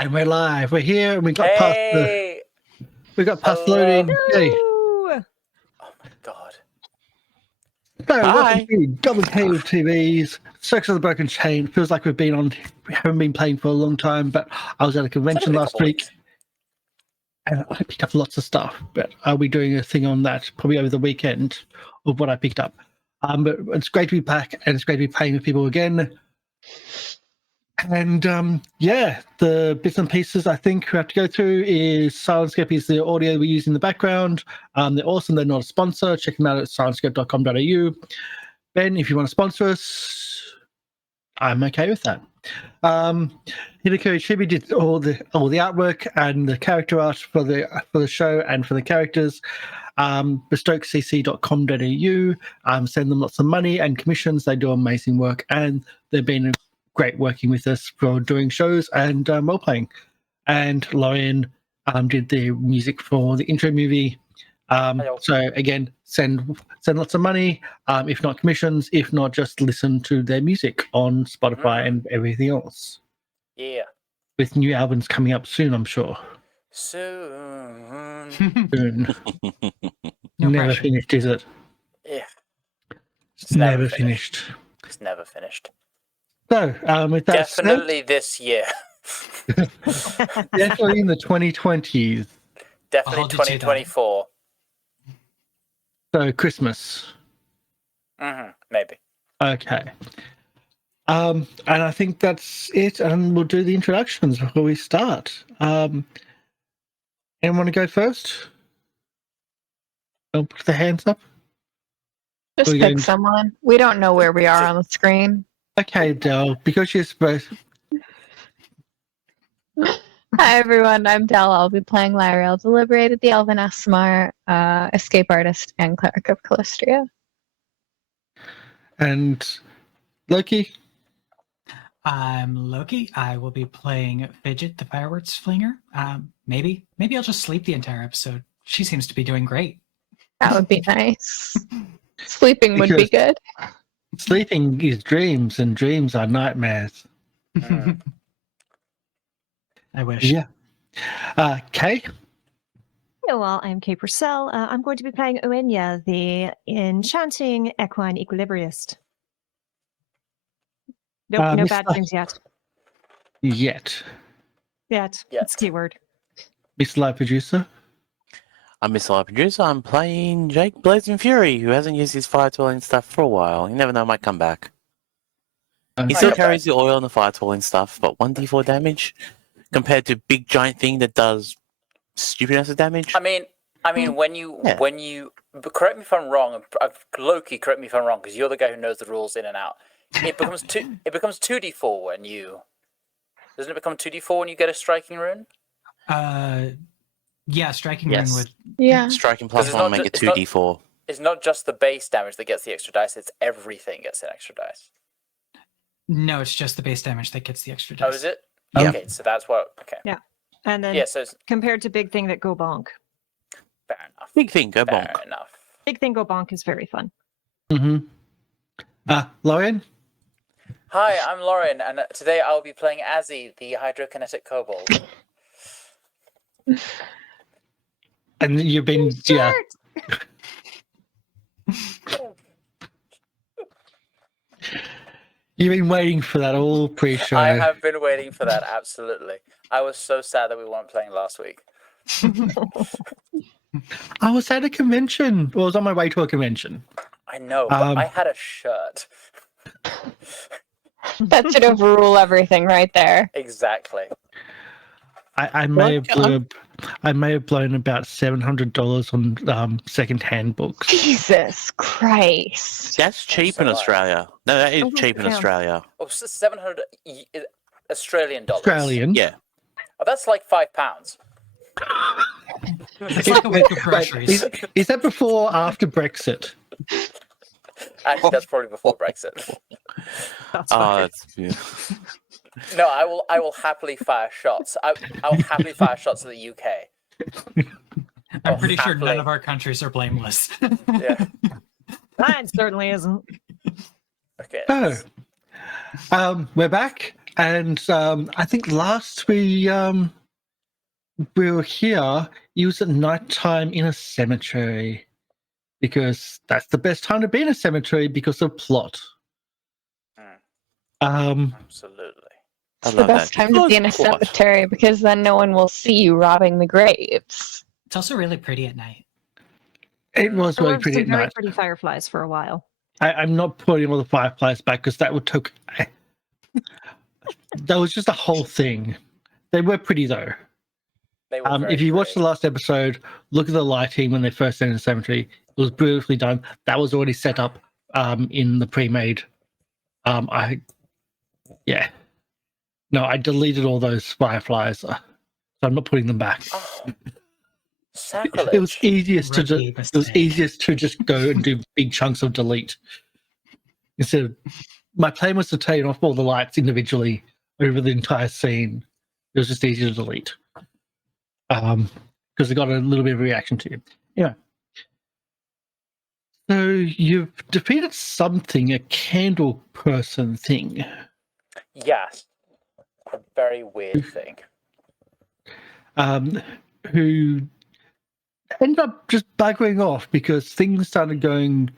And we're live. We're here, and we got Hey! past loading. Yay. Oh my god. So, Hi. welcome to Goblin Cave TV's Circus of the Broken Chain. Feels like we haven't been playing for a long time, but I was at a convention last week, and I picked up lots of stuff. But I'll be doing a thing on that probably over the weekend of what I picked up. But it's great to be back, and it's great to be playing with people again. And the bits and pieces I think we have to go through is Syrinscape is the audio we use in the background. They're awesome. They're not a sponsor. Check them out at syrinscape.com.au. Ben, if you want to sponsor us, I'm okay with that. Hideko Chibi did all the artwork and the character art for the show and for the characters. bestokecc.com.au. Send them lots of money and commissions. They do amazing work, and they've been great working with us for doing shows and role playing. And Lorian did the music for the intro movie. So again, send lots of money. If not commissions, if not just listen to their music on Spotify and everything else. Yeah. With new albums coming up soon, I'm sure. Soon. Never finished, is it? Yeah. It's never finished. It's never finished. So, with that definitely this year. Definitely in the 2020s. Definitely 2024. So Christmas. Maybe. Okay. And I think that's it, and we'll do the introductions before we start. Anyone want to go first? I'll put the hands up. Just pick someone. We don't know where we are on the screen. Okay, Del, because you're supposed. Hi everyone, I'm Del. I'll be playing Lieriel, the Liberated, the Elven Asmar, escape artist, and cleric of Calistria. And Loki? I'm Loki. I will be playing Fidget, the fireworks flinger. Maybe I'll just sleep the entire episode. She seems to be doing great. That would be nice. Sleeping would be good. Sleeping is dreams, and dreams are nightmares. I wish. Yeah. Kay? Hello, well, I'm Kay Purcell. I'm going to be playing Uaine, the enchanting equine equilibriist. Nope, no bad dreams yet. Yet. It's keyword. MrLiveProducer? I'm MrLiveProducer. I'm playing Jake Blazing Fury, who hasn't used his fire twirling stuff for a while. You never know, might come back. He still carries the oil and the fire twirling stuff, but 1d4 damage compared to big giant thing that does stupid ass of damage. I mean, when you correct me if I'm wrong, Loki, correct me if I'm wrong, because you're the guy who knows the rules in and out. It becomes 2d4 when you. Doesn't it become 2d4 when you get a striking rune? Yeah, striking rune would. Yeah. Striking plus one make it 2d4. It's not just the base damage that gets the extra dice, it's everything gets an extra dice. No, it's just the base damage that gets the extra dice. Oh, is it? Yeah. Okay, so that's what. Okay. Yeah. And then compared to Big Thing that go bonk. Fair enough. Big thing, go bonk. Fair enough. Big Thing go bonk is very fun. Lorian? Hi, I'm Lauren, and today I'll be playing Azzy, the hydrokinetic kobold. And you've been You've been waiting for that all pre-show. I have been waiting for that, absolutely. I was so sad that we weren't playing last week. I was at a convention. Well, I was on my way to a convention. I know, but I had a shirt. That should overrule everything right there. Exactly. I may have blown about $700 on second-hand books. Jesus Christ. That's cheap in Australia. No, that is cheap in Australia. Oh, 700 Australian dollars. Australian? Yeah. Oh, that's like £5. It's like a week of groceries. Is that before or after Brexit? Actually, that's probably before Brexit. That's No, I will happily fire shots. I will happily fire shots at the UK. I'm pretty sure none of our countries are blameless. Yeah. Mine certainly isn't. Okay. So, we're back. And I think last we were here, it was at night time in a cemetery, because that's the best time to be in a cemetery because of plot. Absolutely. It's the best time to be in a cemetery because then no one will see you robbing the graves. It's also really pretty at night. It was There really were pretty some at very night. pretty fireflies for a while. I'm not putting all the fireflies back because that would take. That was just a whole thing. They were pretty though. They were very if you watch the pretty. last episode, look at the lighting when they first entered the cemetery. It was beautifully done. That was already set up in the pre-made. No, I deleted all those fireflies, so I'm not putting them back. Oh, sacrilege. It was easiest to Rookie it was mistake. easiest to just go and do big chunks of delete. Instead of my plan was to turn off all the lights individually over the entire scene. It was just easier to delete. Because it got a little bit of reaction to you. Anyway. So you've defeated something, a candle person thing. Yes. A very weird thing. Who ended up just buggering off because things started going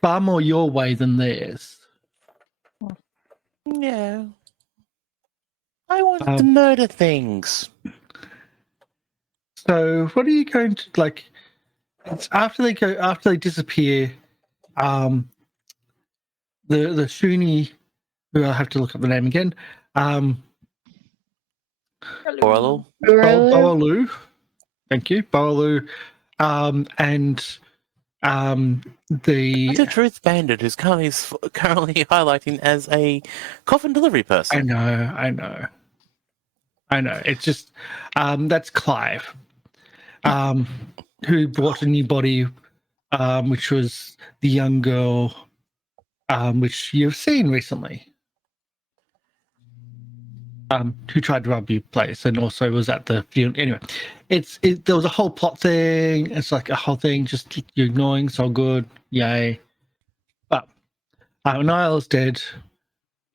far more your way than theirs. Yeah. I wanted to murder things. So what are you going to like? It's after they disappear. The Shuni, who I'll have to look up the name again. Borlo? Boalu. Thank you, Boalu. And the The Truth Bandit, who's currently highlighting as a coffin delivery person. I know. It's just that's Clive, who brought a new body, which was the young girl, which you've seen recently. Who tried to rob your place and also was at the funeral. Anyway, there was a whole plot thing. It's like a whole thing. Just you're ignoring. It's all good. Yay! But Niall's dead,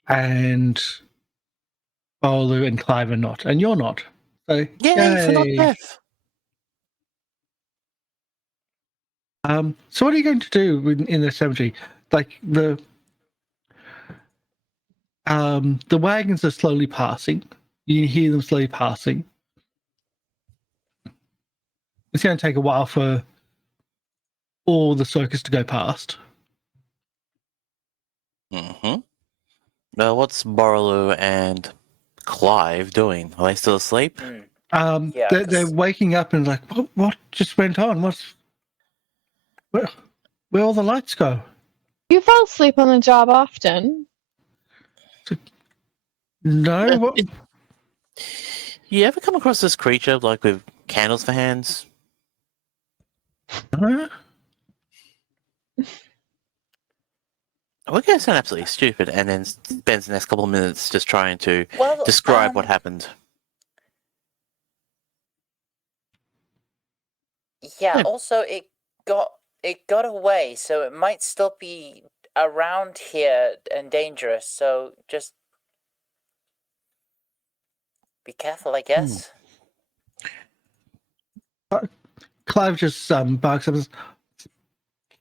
and Bolu and Clive are not, and you're not. So Yay, for not death. So what are you going to do in the cemetery? Like the wagons are slowly passing. You can hear them slowly passing. It's going to take a while for all the circus to go past. Mm-hmm. Now, what's Borlo and Clive doing? Are they still asleep? They're waking up and like, what just went on? Where all the lights go? You fall asleep on the job often. No, what? You ever come across this creature like with candles for hands? Huh? We're going to sound absolutely stupid and then spends the next couple of minutes just trying to describe what happened. Yeah, Yeah. also it got away, so it might still be around here and dangerous, so just be careful, I guess. Clive just barks up.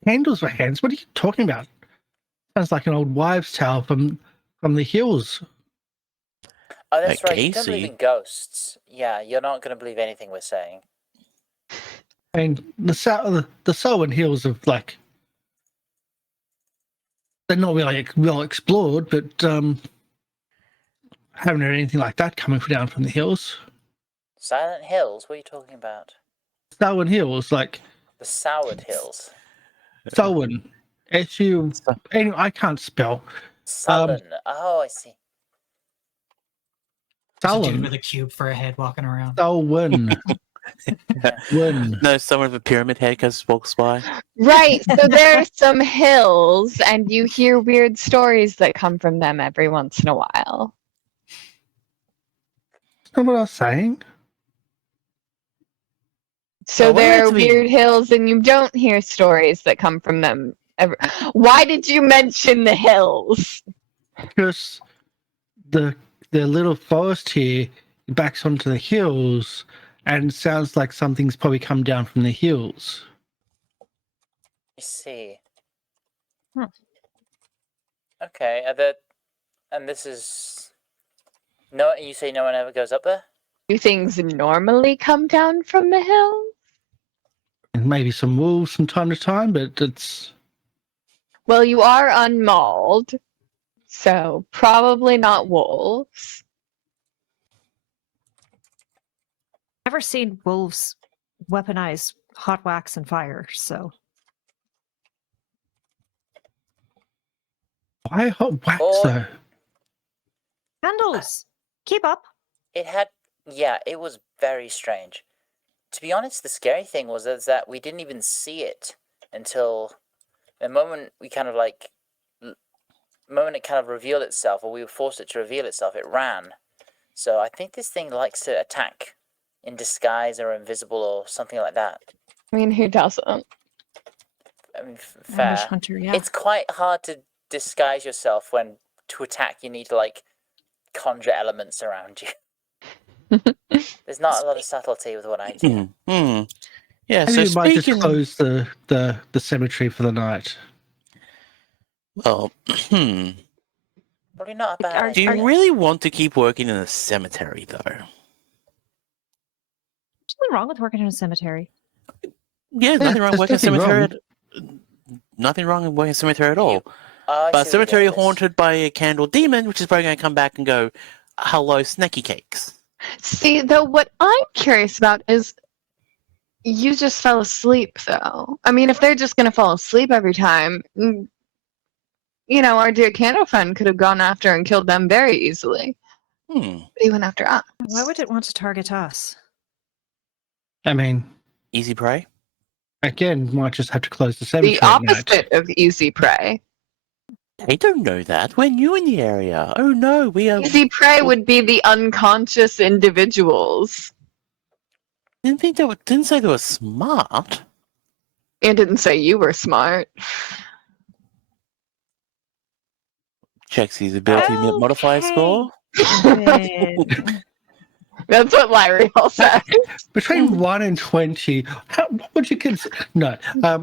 Candles for hands? What are you talking about? Sounds like an old wives' tale from the hills. Oh, that's right. You don't Casey. believe in ghosts. Yeah, you're not going to believe anything we're saying. And the Selwyn Hills of like, they're not really well explored, but haven't heard anything like that coming down from the hills. Silent Hills? What are you talking about? Selwyn Hills, like The Soured Hills. Selwyn, anyway, I can't spell. Sullen. Oh, I see. There's a dude Selwyn. with a cube for a head walking around. Selwyn. Wyn. No, someone with a pyramid head just walks by. Right, so there's some hills, and you hear weird stories that come from them every once in a while. That's not what I was saying. So Oh, what there are about me? weird hills, and you don't hear stories that come from them. Why did you mention the hills? Because the little forest here backs onto the hills, and it sounds like something's probably come down from the hills. I see. Hmm. Okay, and this is no. You say no one ever goes up there? Do things normally come down from the hill? And maybe some wolves from time to time, but it's... Well, you are unmauled, so probably not wolves. Never seen wolves weaponize hot wax and fire, so Why hot wax, Or- though? candles. Keep up. It had, yeah, it was very strange. To be honest, the scary thing was that we didn't even see it until the moment we kind of like, moment it kind of revealed itself, or we forced it to reveal itself, it ran. So I think this thing likes to attack in disguise or invisible or something like that. I mean, who doesn't? I mean, fair. Ambush hunter, yeah. It's quite hard to disguise yourself when to attack you need to like conjure elements around you. There's not a lot of subtlety with what I do. Yeah, Maybe so you might just speaking... close the cemetery for the night. Well, Probably not a bad do idea. you really want to keep working in a cemetery, though? There's nothing wrong with working in a cemetery. Yeah, nothing wrong there's working in a nothing cemetery. wrong. Nothing wrong in working in a cemetery at all. Oh, I But a see what you're cemetery getting at this. haunted by a candle demon, which is probably going to come back and go, hello, snacky cakes. See, though, what I'm curious about is you just fell asleep, though. I mean, if they're just going to fall asleep every time, you know, our dear candle friend could have gone after and killed them very easily. But he went after us. Why would it want to target us? I mean, Easy prey? again, might just have to close the cemetery The at night. opposite of easy prey. They don't know that. We're new in the area. Oh no, we are... Easy prey would be the unconscious individuals. Didn't say they were smart. And didn't say you were smart. Checks his ability modifier Okay. score. That's what Lieriel said. Between 1 and 20, what would you consider? No. I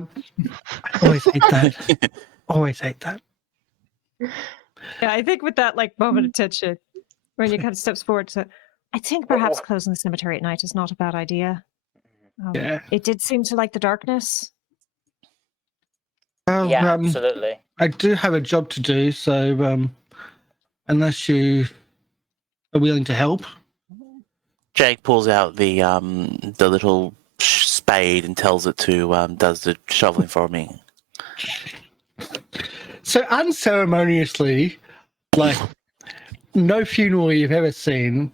always hate that. Always hate that. Yeah, I think with that like moment of tension, when you kind of steps forward to, I think perhaps closing the cemetery at night is not a bad idea. Yeah. It did seem to like the darkness. Well, Yeah, absolutely. I do have a job to do, so unless you are willing to help. Jake pulls out the little spade and tells it to does the shoveling for me. So unceremoniously, like no funeral you've ever seen,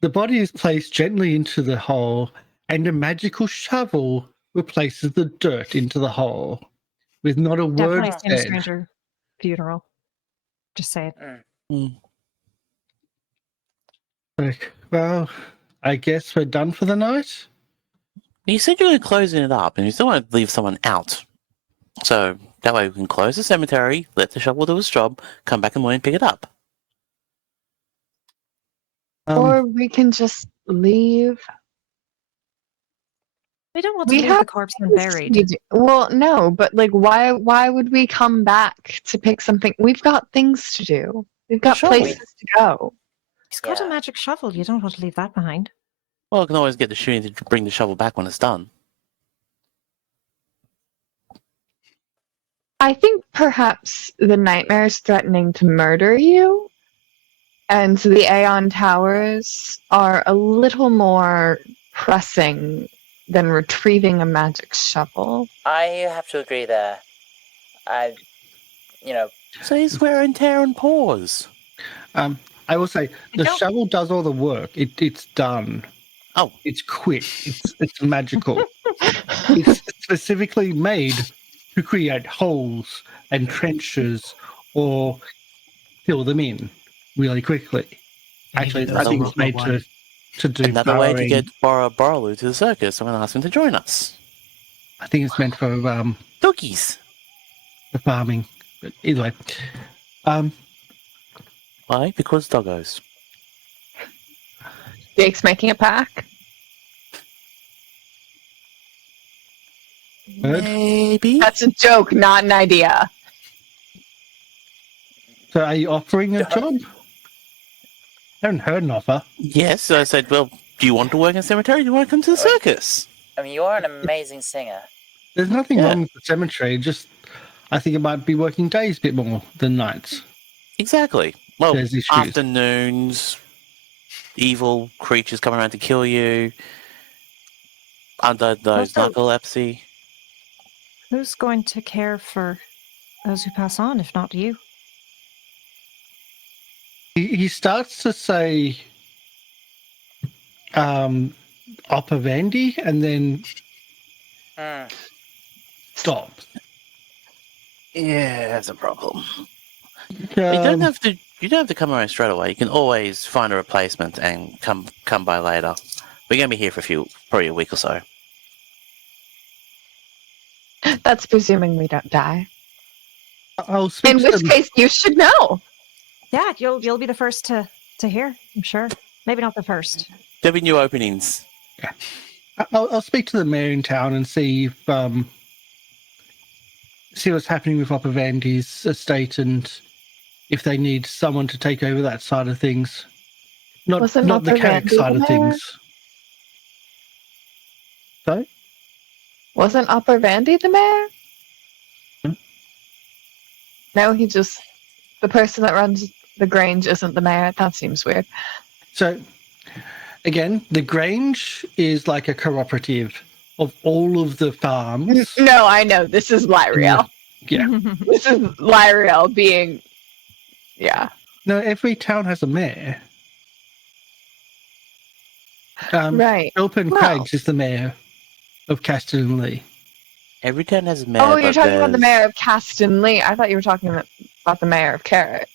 the body is placed gently into the hole, and a magical shovel replaces the dirt into the hole, with not a word Definitely seen a said. stranger funeral. Just say it. Like, well, I guess we're done for the night. You said you were closing it up, and you still want to leave someone out. So that way we can close the cemetery, let the shovel do its job, come back in the morning and pick it up. Or we can just leave. We don't want We to leave the have corpse things unburied. to do. Well, no, but like, why would we come back to pick something? We've got things to do. We've got Sure. places to go. He's got a Yeah. magic shovel. You don't want to leave that behind. Well, I can always get the shooting to bring the shovel back when it's done. I think perhaps the nightmare is threatening to murder you, and the Aeon Towers are a little more pressing than retrieving a magic shovel. I have to agree there. So he's wearing tear and paws. I will say the don't- shovel does all the work. It's done. Oh. It's quick. It's magical. It's specifically made to create holes and trenches or fill them in really quickly. Actually, I think it's made to do Another way to burrowing. get Borrowlu to the circus. I'm going to ask him to join us. I think it's meant for Doggies. farming. But either way, Why? Because doggos. Jake's making a pack. Good. Maybe. That's a joke, not an idea. So are you offering a job? I haven't heard an offer. Yes, so I said, well, do you want to work in a cemetery? Do you want to come to the circus? I mean, you are an amazing singer. There's nothing Yeah. wrong with the cemetery, just I think it might be working days a bit more than nights. Exactly. Well, There's issues. afternoons, evil creatures coming around to kill you, undiagnosed Also- narcolepsy. Who's going to care for those who pass on, if not you? He starts to say Operandi and then stops. Yeah, that's a problem. You don't have to come around straight away. You can always find a replacement and come by later. We're gonna be here for probably a week or so. Oh, That's presuming we don't die. I'll speak In to which them. case, you should know. Yeah, you'll be the first to hear, I'm sure. Maybe not the first. There'll be new openings. I'll speak to the mayor in town and see what's happening with Opervandi's estate and if they need someone to take over that side of things. Not Wasn't the Carrick Operandi side the of mayor? things. Sorry? Wasn't Upper Vandy the mayor? No, the person that runs the Grange isn't the mayor. That seems weird. So, again, the Grange is like a cooperative of all of the farms. No, I know. This is Lieriel. Yeah. This is Lieriel being... Yeah. No, every town has a mayor. Right. Elpin Well- Craigs is the mayor of Castellan-Lee. Every town has a mayor. Oh, you're but talking about the there's- mayor of Castellan-Lee. I thought you were talking about the mayor of Carrick.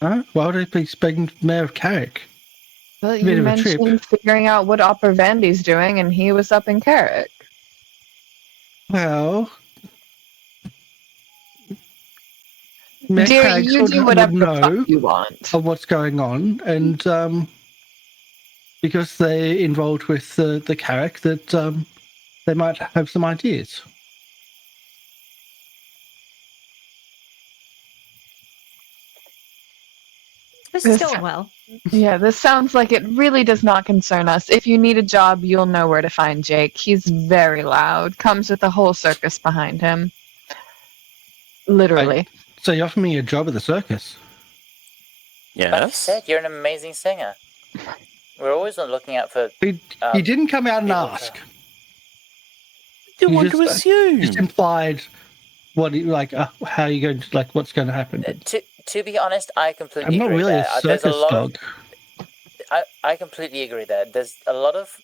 Huh? Why would I be speaking to the mayor of Carrick? Well, Bit you of a trip. mentioned figuring out what Upper Vandy's doing, and he was up in Carrick. Well, Mayor Dear, Craigs you would do whatever the know fuck you want. of what's going on, and because they're involved with the Carrick, that they might have some ideas. This This- is going well. Yeah, this sounds like it really does not concern us. If you need a job, you'll know where to find Jake. He's very loud, comes with a whole circus behind him. Literally. So you offer me a job at the circus? Like you Yes. said, you're an amazing singer. We're always looking out for. He didn't come out and people ask. Didn't You want to just assume. Implied what how are you going to what's going to happen. To be honest, I completely I'm not agree really there. a There's circus lot dog. I completely agree there. There's a lot of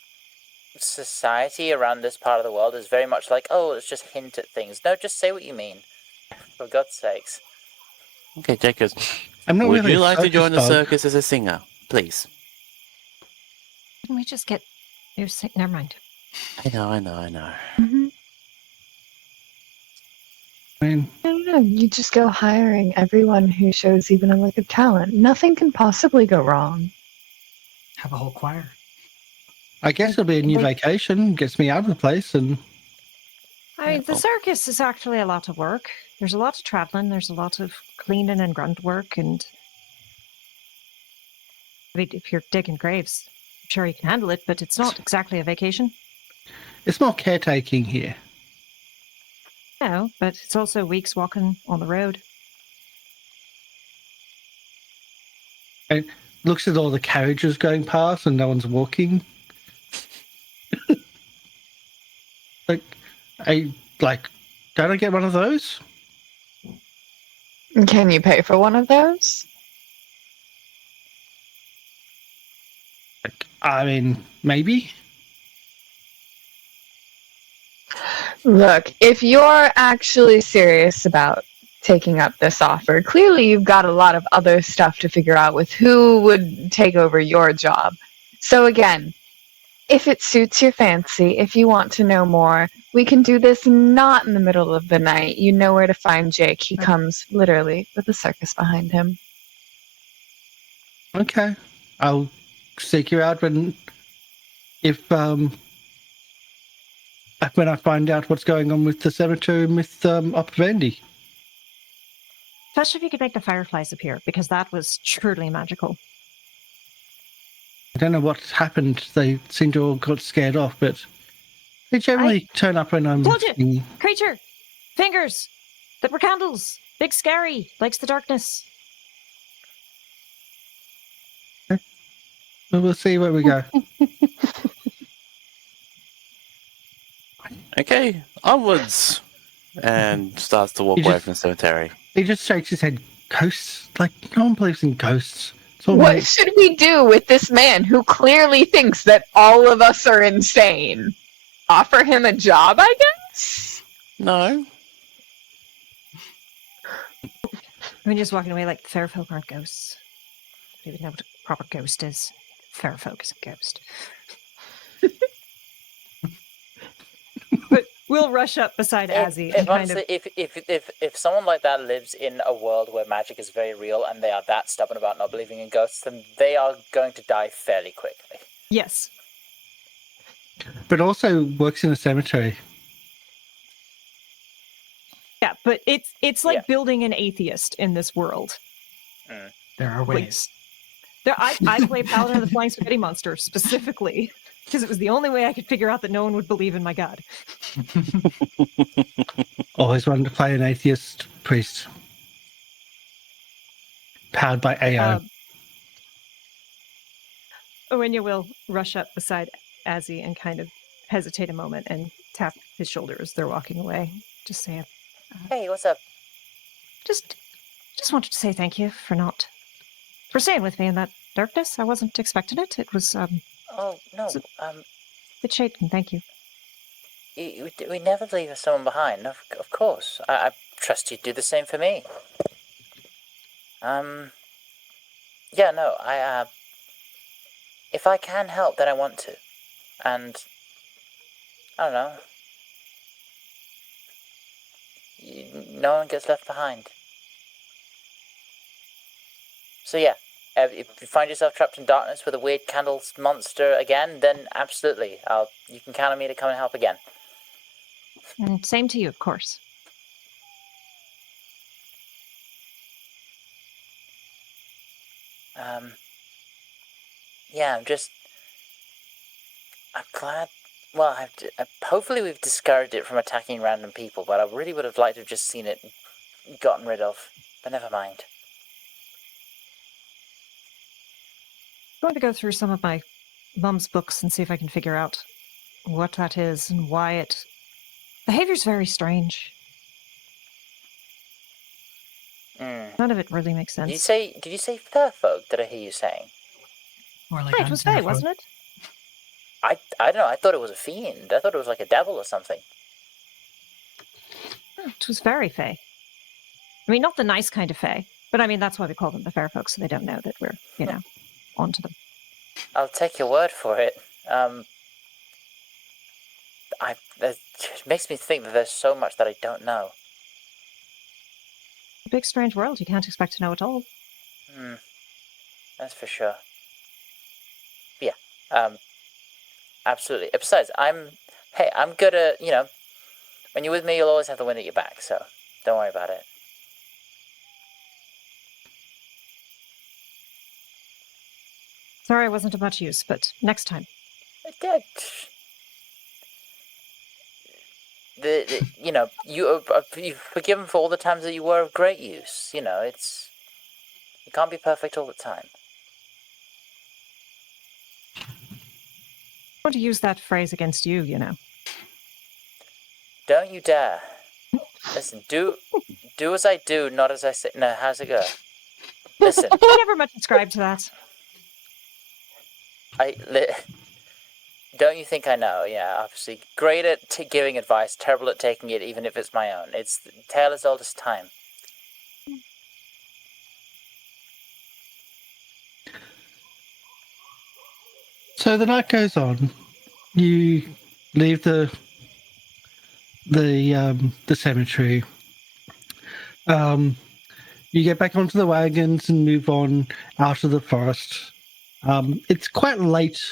society around this part of the world is very much like, oh, let's just hint at things. No, just say what you mean. For God's sakes. Okay, Jake goes, I'm not would really you a like to circus join the dog. circus as a singer? Please. Can we just get never mind. I know. Mhm. I mean, I don't know. You just go hiring everyone who shows even a lick of talent. Nothing can possibly go wrong. Have a whole choir. I guess it'll be a new Like- vacation, gets me out of the place, and I mean, the well- circus is actually a lot of work. There's a lot of traveling. There's a lot of cleaning and grunt work, and I mean, if you're digging graves, I'm sure you can handle it. But it's not exactly a vacation, it's more caretaking here. no. But it's also weeks walking on the road. Looks at all the carriages going past and no one's walking. Don't I get one of those? Can you pay for one of those? I mean, maybe. Look, if you're actually serious about taking up this offer, clearly you've got a lot of other stuff to figure out with who would take over your job. So again, if it suits your fancy, if you want to know more, we can do this not in the middle of the night. You know where to find Jake. He comes literally with a circus behind him. Okay. I'll seek you out when I find out what's going on with the cemetery with Opvendi. Especially if you could make the fireflies appear, because that was truly magical. I don't know what happened. They seem to all got scared off, but they generally turn up when I'm... Told you! Creature! Fingers! That were candles! Big scary! Likes the darkness. Well, we'll see where we go. Okay, onwards! And starts to walk away from the cemetery. He just shakes his head. Ghosts? Like, no one believes in ghosts. What should we do with this man who clearly thinks that all of us are insane? Offer him a job, I guess? No. When you're just walking away like, fair folk aren't ghosts. I don't even know what a proper ghost is. Fair folk is a ghost. But we'll rush up beside Azzy and honestly, if someone like that lives in a world where magic is very real and they are that stubborn about not believing in ghosts, then they are going to die fairly quickly. Yes. But also works in a cemetery. Yeah, but it's like building an atheist in this world. Mm. There are ways. I play Paladin of the Flying Spaghetti Monster specifically because it was the only way I could figure out that no one would believe in my god. Always wanted to play an atheist priest. Powered by AI. Uaine will rush up beside Azzy and kind of hesitate a moment and tap his shoulder as they're walking away. Just say, hey, what's up? Just wanted to say thank you for staying with me in that darkness. I wasn't expecting it. It was Oh no, bit shaken. Thank you. We never leave someone behind. Of course, I trust you'd do the same for me. Yeah, no, if I can help, then I want to, and I don't know. No one gets left behind. So yeah, if you find yourself trapped in darkness with a weird candles monster again, then absolutely, you can count on me to come and help again. And same to you, of course. Yeah, I'm glad. Well, hopefully we've discouraged it from attacking random people, but I really would have liked to have just seen it gotten rid of. But never mind. I'm going to go through some of my mum's books and see if I can figure out what that is and why it... Behavior's very strange. None of it really makes sense. Did you say fair folk? Did I hear you saying? Or like it was Fae, wasn't it? I don't know. I thought it was a fiend. I thought it was like a devil or something. It was very Fae. I mean, not the nice kind of Fae, but I mean, that's why we call them the fair folk, so they don't know that we're, onto them. I'll take your word for it. It makes me think that there's so much that I don't know. A big, strange world. You can't expect to know it all. That's for sure. But yeah, absolutely. Besides, I'm good at, when you're with me, you'll always have the wind at your back, so don't worry about it. Sorry I wasn't of much use, but next time. You're forgiven for all the times that you were of great use. You can't be perfect all the time. I want to use that phrase against you, Don't you dare. Listen, do as I do, not as I say. No, how's it go? Listen. I never much subscribe to that. Don't you think I know? Yeah, obviously. Great at giving advice, terrible at taking it, even if it's my own. It's the tale as old as time. So the night goes on. You leave the you get back onto the wagons and move on out of the forest. It's quite late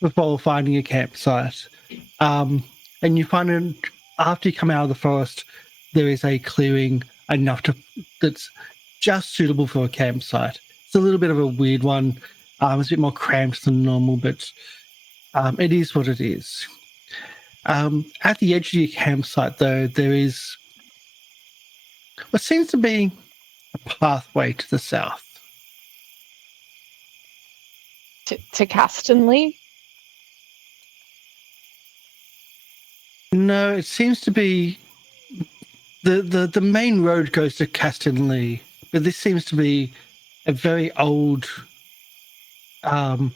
before finding a campsite. And you find after you come out of the forest, there is a clearing that's just suitable for a campsite. It's a little bit of a weird one. It's a bit more cramped than normal, but it is what it is. At the edge of your campsite, though, there is what seems to be a pathway to the south. To Castonley? No, it seems to be the main road goes to Castonley, but this seems to be a very old, now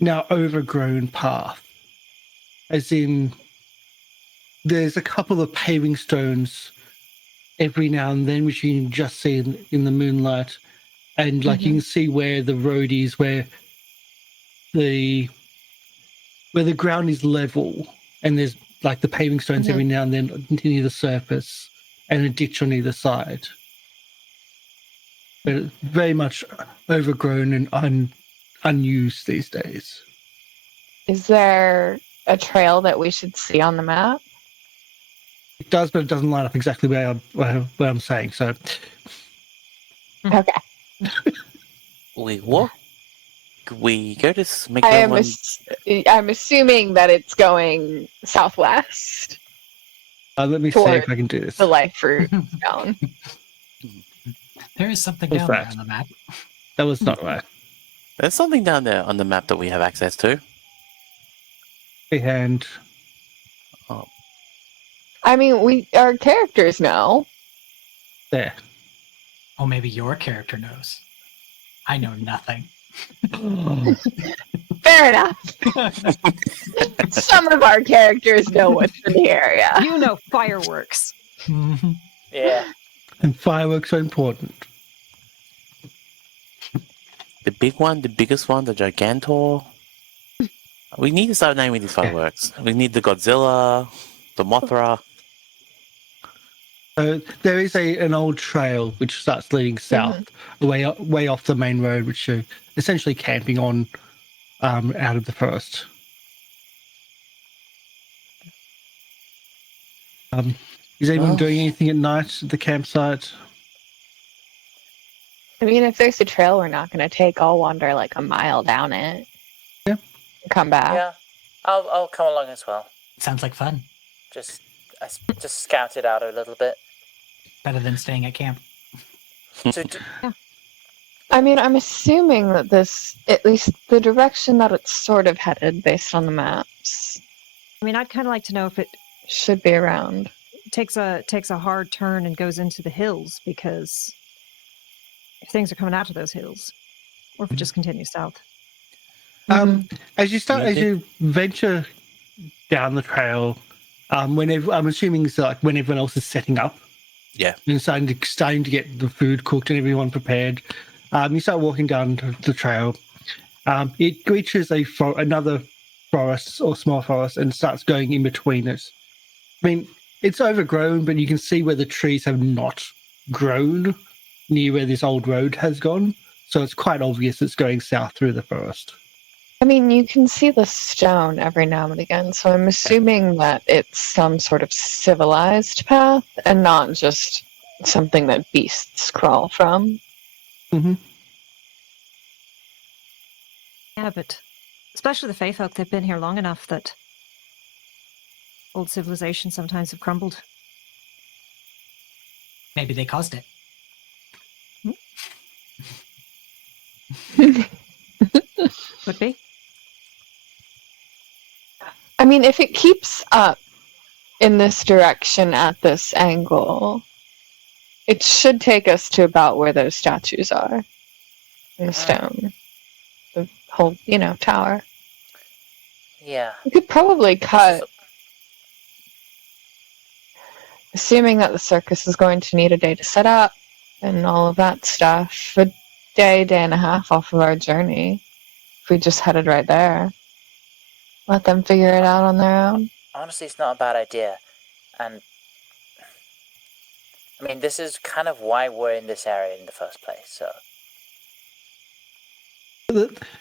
overgrown path. As in, there's a couple of paving stones every now and then, which you can just see in the moonlight. And like you can see where the road is, where the ground is level, and there's like the paving stones every now and then near the surface, and a ditch on either side. But very much overgrown and unused these days. Is there a trail that we should see on the map? It does, but it doesn't line up exactly where I'm saying. So, Okay. We what? We go to make I'm assuming that it's going southwest. let me see if I can do this. The life route down. There is something What's down there that? on the map. That was not right. There's something down there on the map that we have access to. And I mean, our characters know. there. Oh, maybe your character knows. I know nothing. Fair enough. Some of our characters know what's in the area. You know fireworks. Yeah. And fireworks are important. The big one, the biggest one, the Gigantor. We need to start naming these fireworks. We need the Godzilla, the Mothra. There is an old trail which starts leading south, way off the main road, which you're essentially camping on out of the forest. Is anyone doing anything at night at the campsite? I mean, if there's a trail we're not going to take, I'll wander like a mile down it. Yeah. Come back. Yeah. I'll come along as well. Sounds like fun. Just scout it out a little bit. Better than staying at camp. So I mean, I'm assuming that this, at least the direction that it's sort of headed based on the maps, I mean, I'd kind of like to know if it should be around. takes a hard turn and goes into the hills, because if things are coming out of those hills, or if it just continues south. As you venture down the trail, I'm assuming it's like when everyone else is setting up. Yeah. And starting to get the food cooked and everyone prepared. You start walking down the trail. It reaches another forest or small forest and starts going in between it. I mean, it's overgrown, but you can see where the trees have not grown near where this old road has gone. So it's quite obvious it's going south through the forest. I mean, you can see the stone every now and again, so I'm assuming that it's some sort of civilized path and not just something that beasts crawl from. Mm-hmm. Yeah, but especially the Fae folk, they've been here long enough that old civilizations sometimes have crumbled. Maybe they caused it. Could be. I mean, if it keeps up in this direction at this angle, it should take us to about where those statues are in the stone. The whole, tower. yeah. We could probably cut, assuming that the circus is going to need a day to set up and all of that stuff, a day and a half off of our journey. If we just headed right there. Let them figure it out on their own. Honestly, it's not a bad idea. And I mean, this is kind of why we're in this area in the first place, so...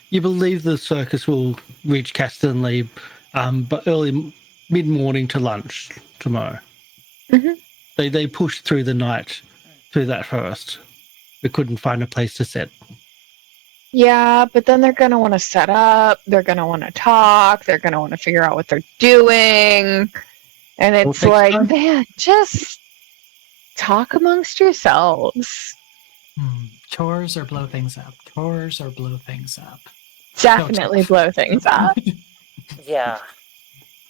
You believe the circus will reach Castanley, but mid-morning to lunch tomorrow. Mm-hmm. They pushed through the night through that forest. They couldn't find a place to sit. Yeah, but then they're going to want to set up, they're going to want to talk, they're going to want to figure out what they're doing. And it's like, man, just talk amongst yourselves. Chores or blow things up. Chores or blow things up. Definitely blow things up. Yeah.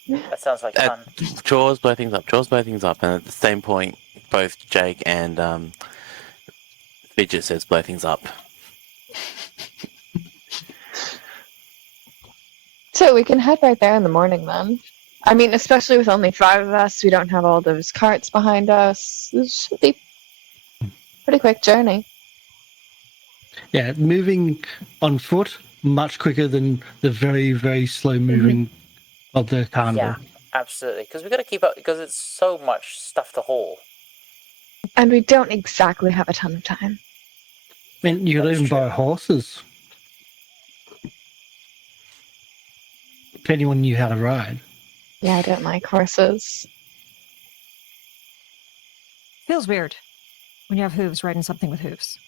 That sounds like fun. Chores, blow things up. Chores, blow things up. And at the same point, both Jake and Fidget says blow things up. So we can head right there in the morning then. I mean, especially with only 5 of us, we don't have all those carts behind us. It should be a pretty quick journey. Yeah, moving on foot much quicker than the very, very slow moving of the carnival. Yeah, absolutely. Because we've got to keep up, because it's so much stuff to haul. And we don't exactly have a ton of time. I mean, you could even borrow horses. If anyone knew how to ride. Yeah, I don't like horses. Feels weird when you have hooves riding something with hooves.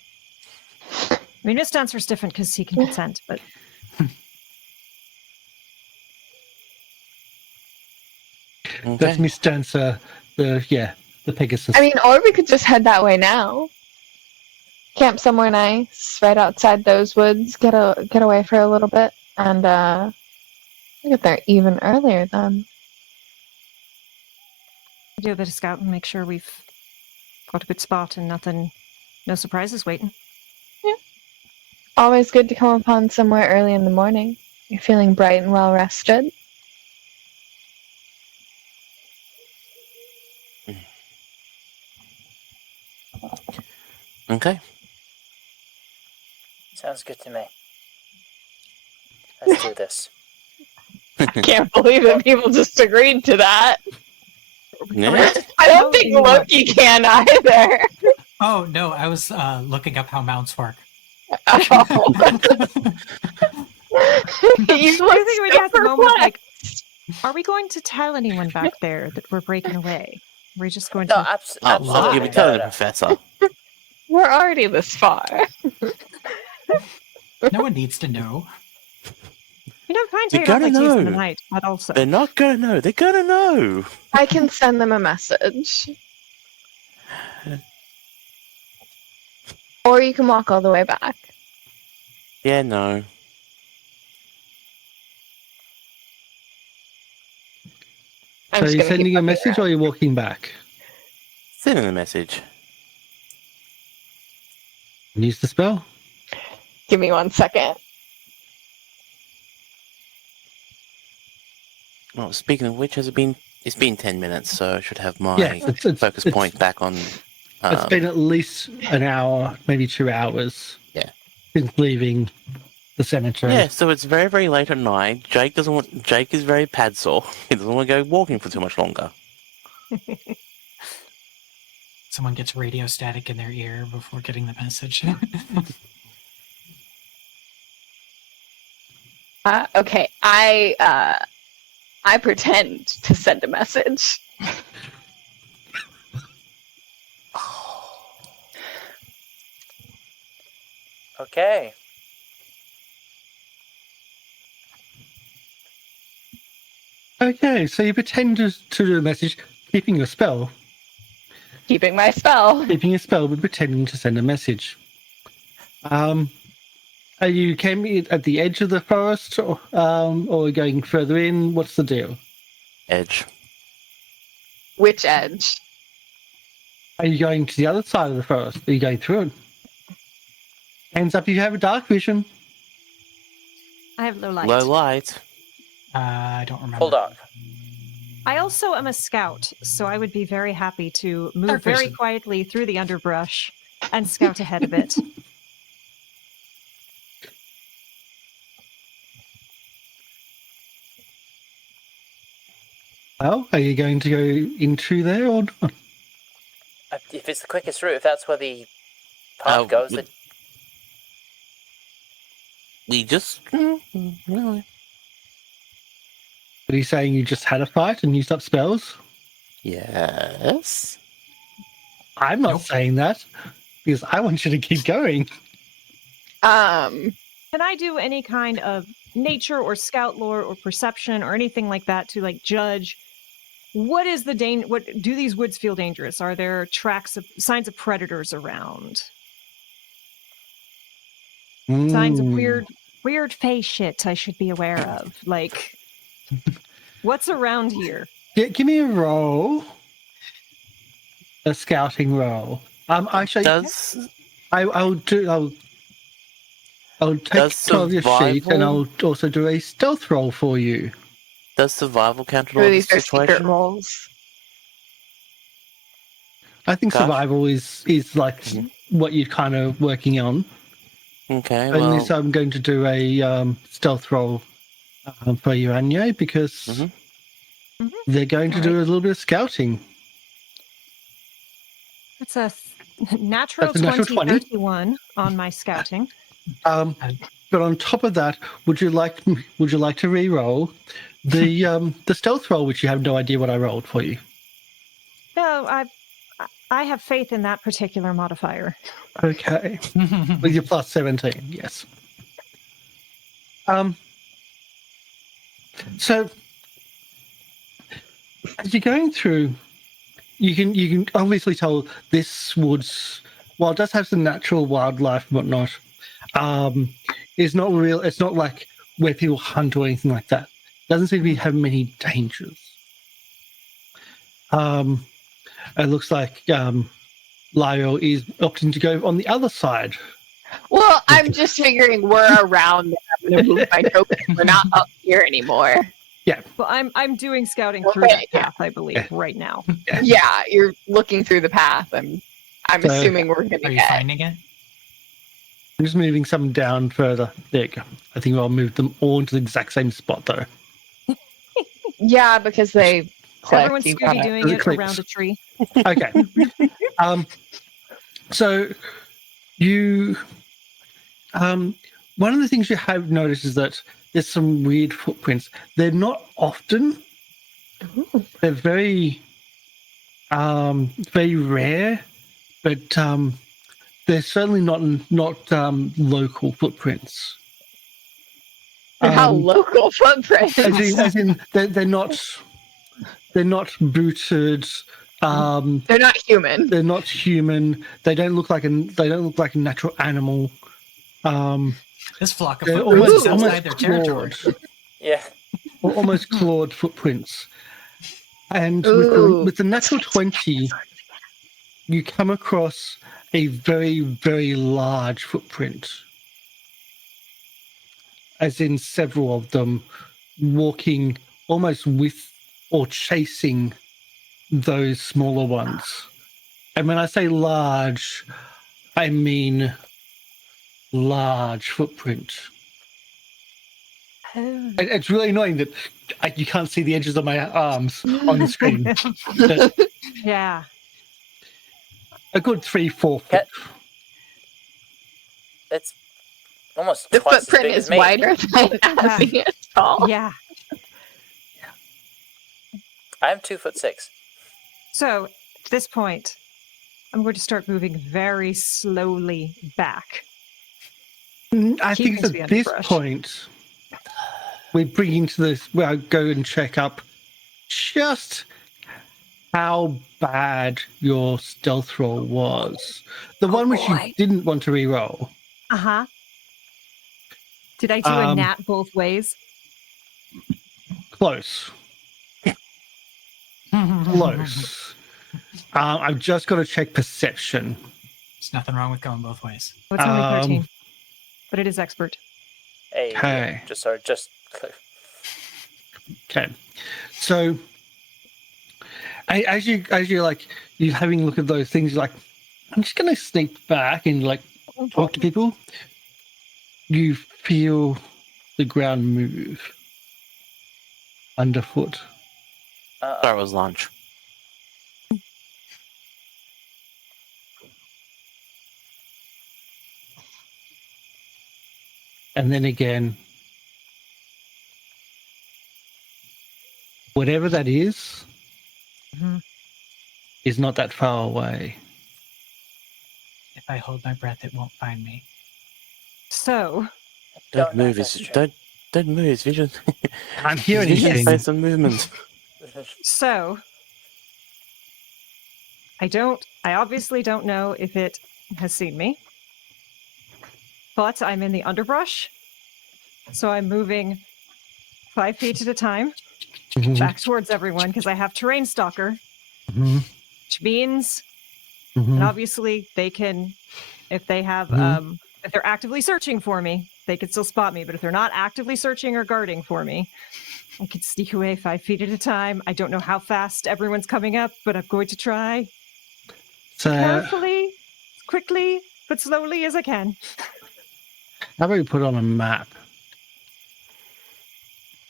I mean, Miss Dancer's different because he can consent, but... Okay. That's Miss Dancer, the Pegasus. I mean, or we could just head that way now. Camp somewhere nice, right outside those woods, get away for a little bit, and get there even earlier then. Do a bit of scouting, make sure we've got a good spot and no surprises waiting. Yeah. Always good to come upon somewhere early in the morning. You're feeling bright and well rested. Okay. Sounds good to me. Let's do this. I can't believe that people just agreed to that. Yeah. I don't think Loki can either. Oh, no, I was looking up how mounts work. You look We so had the moment of, like, perplexed. are we going to tell anyone back there that we're breaking away? We're just going No, to... absolutely. You'll be telling the No. professor. We're already this far. No one needs to know. You know, fine They're take it off gonna like keys in the know. night, but also... They're not gonna know. They're gonna know. I can send them a message. Or you can walk all the way back. Yeah, no. I'm So just are you gonna keep sending a looking message or are you walking back? Send in a message. Use the spell. Give me 1 second. Well, speaking of which, it's been 10 minutes, so I should have my Yeah, it's focus point back on... It's been at least an hour, maybe 2 hours. Yeah. Since leaving the cemetery. Yeah, so it's very, very late at night. Jake is very pad sore. He doesn't want to go walking for too much longer. Someone gets radio static in their ear before getting the message. Okay, I pretend to send a message. Okay. Okay, so you pretend to do a message, keeping your spell. Keeping my spell. Keeping your spell, but pretending to send a message. Are you camping at the edge of the forest, or going further in? What's the deal? Edge. Which edge? Are you going to the other side of the forest? Are you going through it? Hands up if you have a dark vision. I have low light. Low light. I don't remember. Hold on. I also am a scout, so I would be very happy to move Dark very vision. quietly through the underbrush and scout ahead a bit. Well, are you going to go into there or not? If it's the quickest route, if that's where the path goes, then we just really. Are you saying you just had a fight and used up spells? Yes. I'm not Nope. saying that because I want you to keep going. Can I do any kind of nature or scout lore or perception or anything like that to like judge what is the what do these woods feel dangerous? Are there tracks of signs of predators around? Signs of weird face shit I should be aware of. Like what's around here? Give me a roll. A scouting roll. Actually, I'll take Does 12 your sheet and survival- I'll also do a stealth roll for you. Does survival count Or all these this are secret situation? rolls. I think Karsh? survival is like what you're kind of working on. Okay, Only well, so I'm going to do a stealth roll for Uaine because they're going to do a little bit of scouting. That's a natural That's a natural 20. 31 on my scouting. But on top of that, would you like to re-roll the stealth roll, which you have no idea what I rolled for you? No, I have faith in that particular modifier. Okay, with your plus 17, yes. So as you're going through, you can obviously tell this woods, while it does have some natural wildlife and whatnot, it's not real. It's not like where people hunt or anything like that. Doesn't seem to be having many dangers. It looks like Lieriel is opting to go on the other side. Well, I'm just figuring we're around and I'm going to move my token. We're not up here anymore. Well, I'm doing scouting through Okay, that path, I believe, right now. Yeah, you're looking through the path. I'm So- assuming we're going Are to you get. finding it? I'm just moving some down further. There you go. I think I'll move them all into the exact same spot, though. Yeah, because they clicked. Everyone's You Scooby gotta- doing it clicks. around a tree. Okay. So you, one of the things you have noticed is that there's some weird footprints. They're not often. They're very, very rare, but they're certainly not local footprints. How local footprints. As in they're not booted. They're not human. They're not human. They don't look like a natural animal. This flock of They're footprints is almost outside their territory. clawed, yeah. or almost clawed footprints. And Ooh. with the natural 20, you come across a very, very large footprint. As in several of them walking almost with or chasing those smaller ones. And when I say large, I mean large footprint. It's really annoying that you can't see the edges of my arms on the screen. But Yeah. a good 3-4 foot. It's almost The twice as footprint big is as me. wider than Azzy is tall. Yeah. I'm 2'6". So, at this point, I'm going to start moving very slowly back. I think Keeping to the at this underbrush. point, we're bringing to this where I go and check up just how bad your stealth roll was. The one which you didn't want to re-roll. Uh-huh. Did I do a nat both ways? Close. Close. I've just got to check perception. There's nothing wrong with going both ways. Oh, it's only 13. But it is expert. Hey, Okay. just Okay. So as you're like you're having a look at those things, you're like, I'm just gonna sneak back and like talk to people. You feel the ground move underfoot. Thought it was lunch. And then again, whatever that is not that far away. If I hold my breath, it won't find me. So, Don't know, move. that's It's, true. don't move. It's Vision. I'm hearing Vision's anything. based on movement. so I obviously don't know if it has seen me, but I'm in the underbrush, so I'm moving 5 feet at a time back towards everyone because I have Terrain Stalker, which means, and obviously they can, if they have, if they're actively searching for me, they can still spot me, but if they're not actively searching or guarding for me, I can sneak away 5 feet at a time. I don't know how fast everyone's coming up, but I'm going to try. So, Carefully, as quickly, but slowly as I can. how about we put it on a map?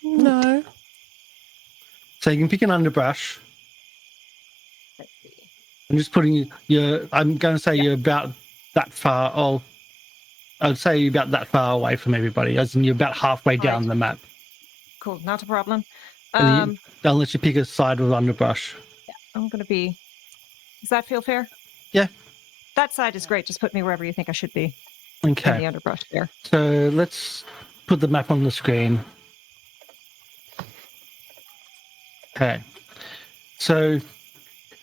No. So you can pick an underbrush. Let's see. I'm just putting I'm going to say you're about that far. Oh, I'd say you're about that far away from everybody, as in you're about halfway down Right. the map. Cool, not a problem. Unless you pick a side with underbrush. Yeah, I'm going to be... Does that feel fair? Yeah. That side is great. Just put me wherever you think I should be. In the Okay. underbrush there. So let's put the map on the screen. Okay. So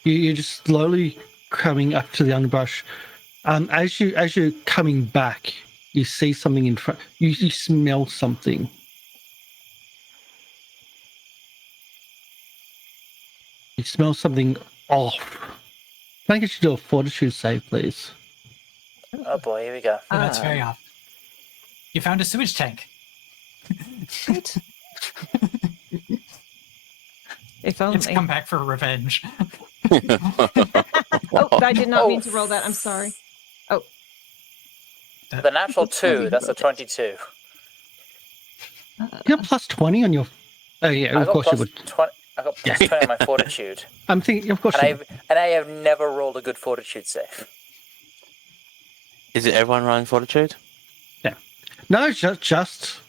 you're just slowly coming up to the underbrush. As you're coming back, you see something in front. You smell something. You smell something off. Can I get you to do a fortitude save, please? Oh boy, here we go. Oh, that's very off. You found a sewage tank. Right. If only. It's come back for revenge. Oh, I did not mean to roll that. I'm sorry. Oh. The natural 2, that's a 22. You got plus 20 on your... Oh, yeah, of course you would. I got plus 20 on my fortitude. I'm thinking, of course you would. And I have never rolled a good fortitude save. Is it everyone running fortitude? Yeah. No, it's just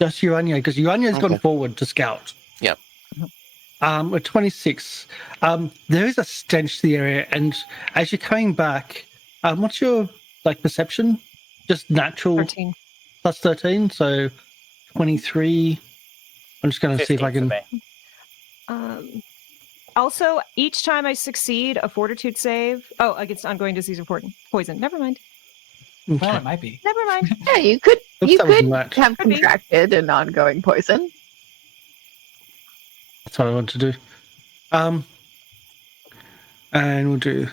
Uaine, because Uaine's gone forward to scout. Yep. With 26, there is a stench to the area, and as you're coming back, what's your perception? Just natural 13. plus 13, so 23. I'm just going to see if I can. Also, each time I succeed a fortitude save, against ongoing disease or poison. Never mind. Okay. Well, it might be. Never mind. Yeah, you could Oops, that wasn't right. have Could be. contracted an ongoing poison. That's what I want to do. And we'll do.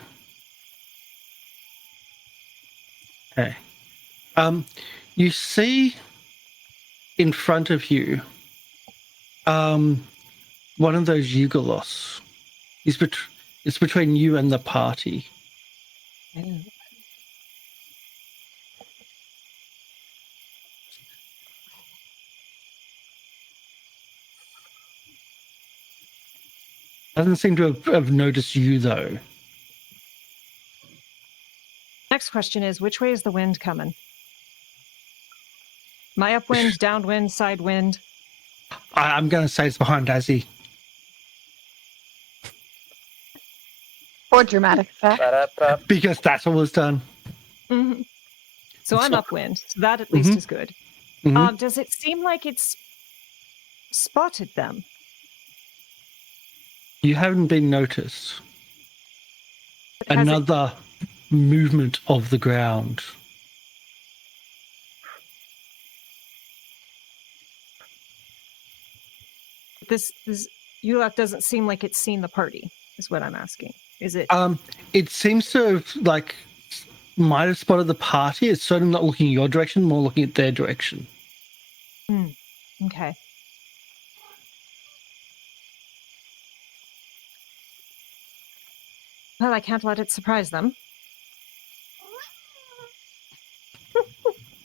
Okay. You see in front of you, one of those Yugolos. It's between you and the party. Oh. Doesn't seem to have noticed you, though. Next question is, which way is the wind coming? Am I upwind, downwind, side wind? I'm going to say it's behind Azzy. For dramatic effect. Ba-da-ba. Because that's what was done. Mm-hmm. So I'm upwind. So that at least is good. Mhm. Does it seem like it's spotted them? You haven't been noticed. Has it- Another movement of the ground. This Ulak doesn't seem like it's seen the party, is what I'm asking. Is it? It seems to have might have spotted the party. It's certainly not looking your direction, more looking at their direction. Okay. Well, I can't let it surprise them.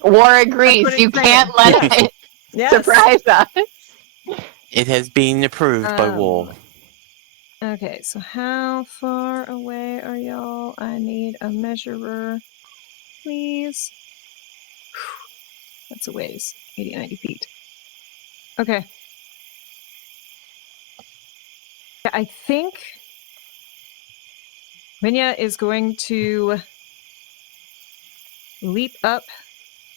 War agrees. what You it's can't saying. let it Yes. surprise us. It has been approved by war. Okay, so how far away are y'all? I need a measurer, please. That's a ways. 80, 90 feet. Okay. I think Minya is going to leap up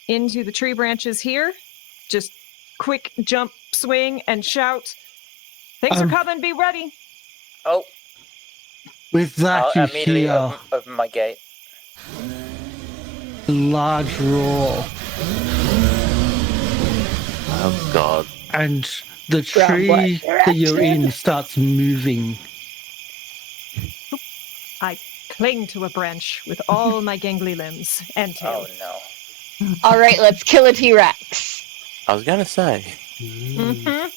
into the tree branches here. Just quick jump, swing, and shout, "Things are coming, be ready!" Oh, With that, I'll you immediately hear open my gate. a large roar, Oh god. and the From tree what that you're direction? in starts moving. I cling to a branch with all my gangly limbs and tail. Oh no. All right, let's kill a T-Rex. I was gonna say. Mm-hmm.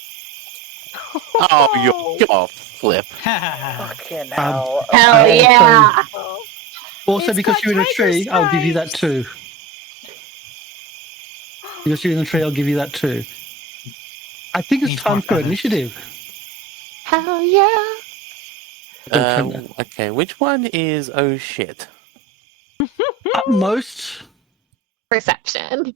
Oh, you're flip. Fucking hell. Hell Okay. yeah! Also, It's because got you're in a tiger tree, I'll give you that stripes. too. Because you're in the tree, I'll give you that too. I think it's Needs time more for feathers. initiative. Hell yeah! Okay, which one is oh shit? At most, Perception.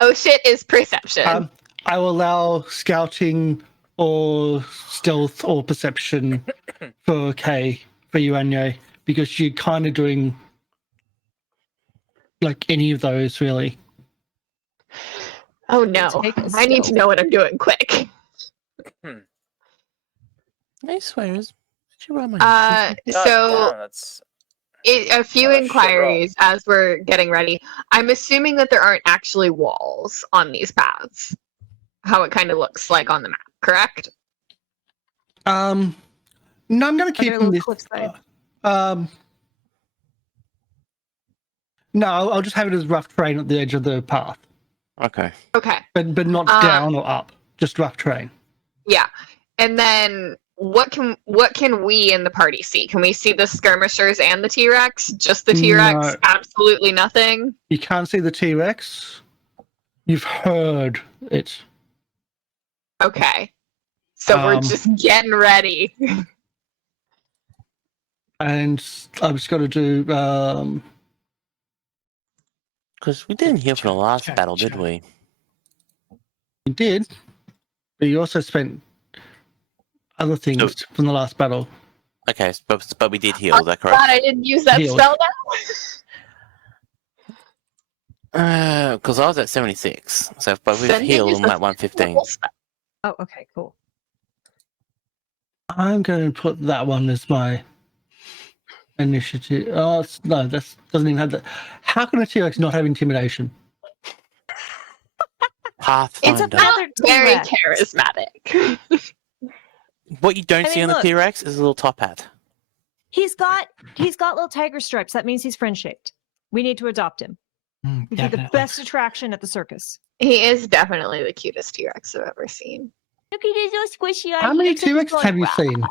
Oh shit is perception. I will allow scouting or stealth or perception for Kay, for Uaine, because you're kind of doing like any of those, really. Oh no. Take a I need to stealth. know what I'm doing quick. I swear, she roll my God So damn, that's a few Oh, shit, inquiries as we're getting ready. I'm assuming that there aren't actually walls on these paths. How it kind of looks like on the map, correct? No, I'm going to keep little this. cliffside. No, I'll just have it as rough terrain at the edge of the path, Okay. Okay. but not down or up, just rough terrain. Yeah. And then what can we in the party see? Can we see the skirmishers and the T-Rex? Just the T-Rex? No. Absolutely nothing? You can't see the T-Rex. You've heard it. Okay. So we're just getting ready. And I've just got to do. Because we didn't hear from the last Check, battle, did check. we? You did, but you also spent other things No. from the last battle. Okay, but we did heal, is that correct? God, I didn't use that Healed. spell now. Because I was at 76, so but we've Sending healed is on a that 115. Level spell. Oh, okay, cool. I'm going to put that one as my initiative. Oh no, that doesn't even have that. How can a T-Rex not have intimidation? Pathfinder. feather Very T-Rex. charismatic. What you don't I see mean, on the look. T-Rex is a little top hat. He's got little tiger stripes. That means he's friend shaped. We need to adopt him. He'd be the Definitely. best attraction at the circus. He is definitely the cutest T-Rex I've ever seen. Look at his little squishy eyes. How many T-Rexes have you seen?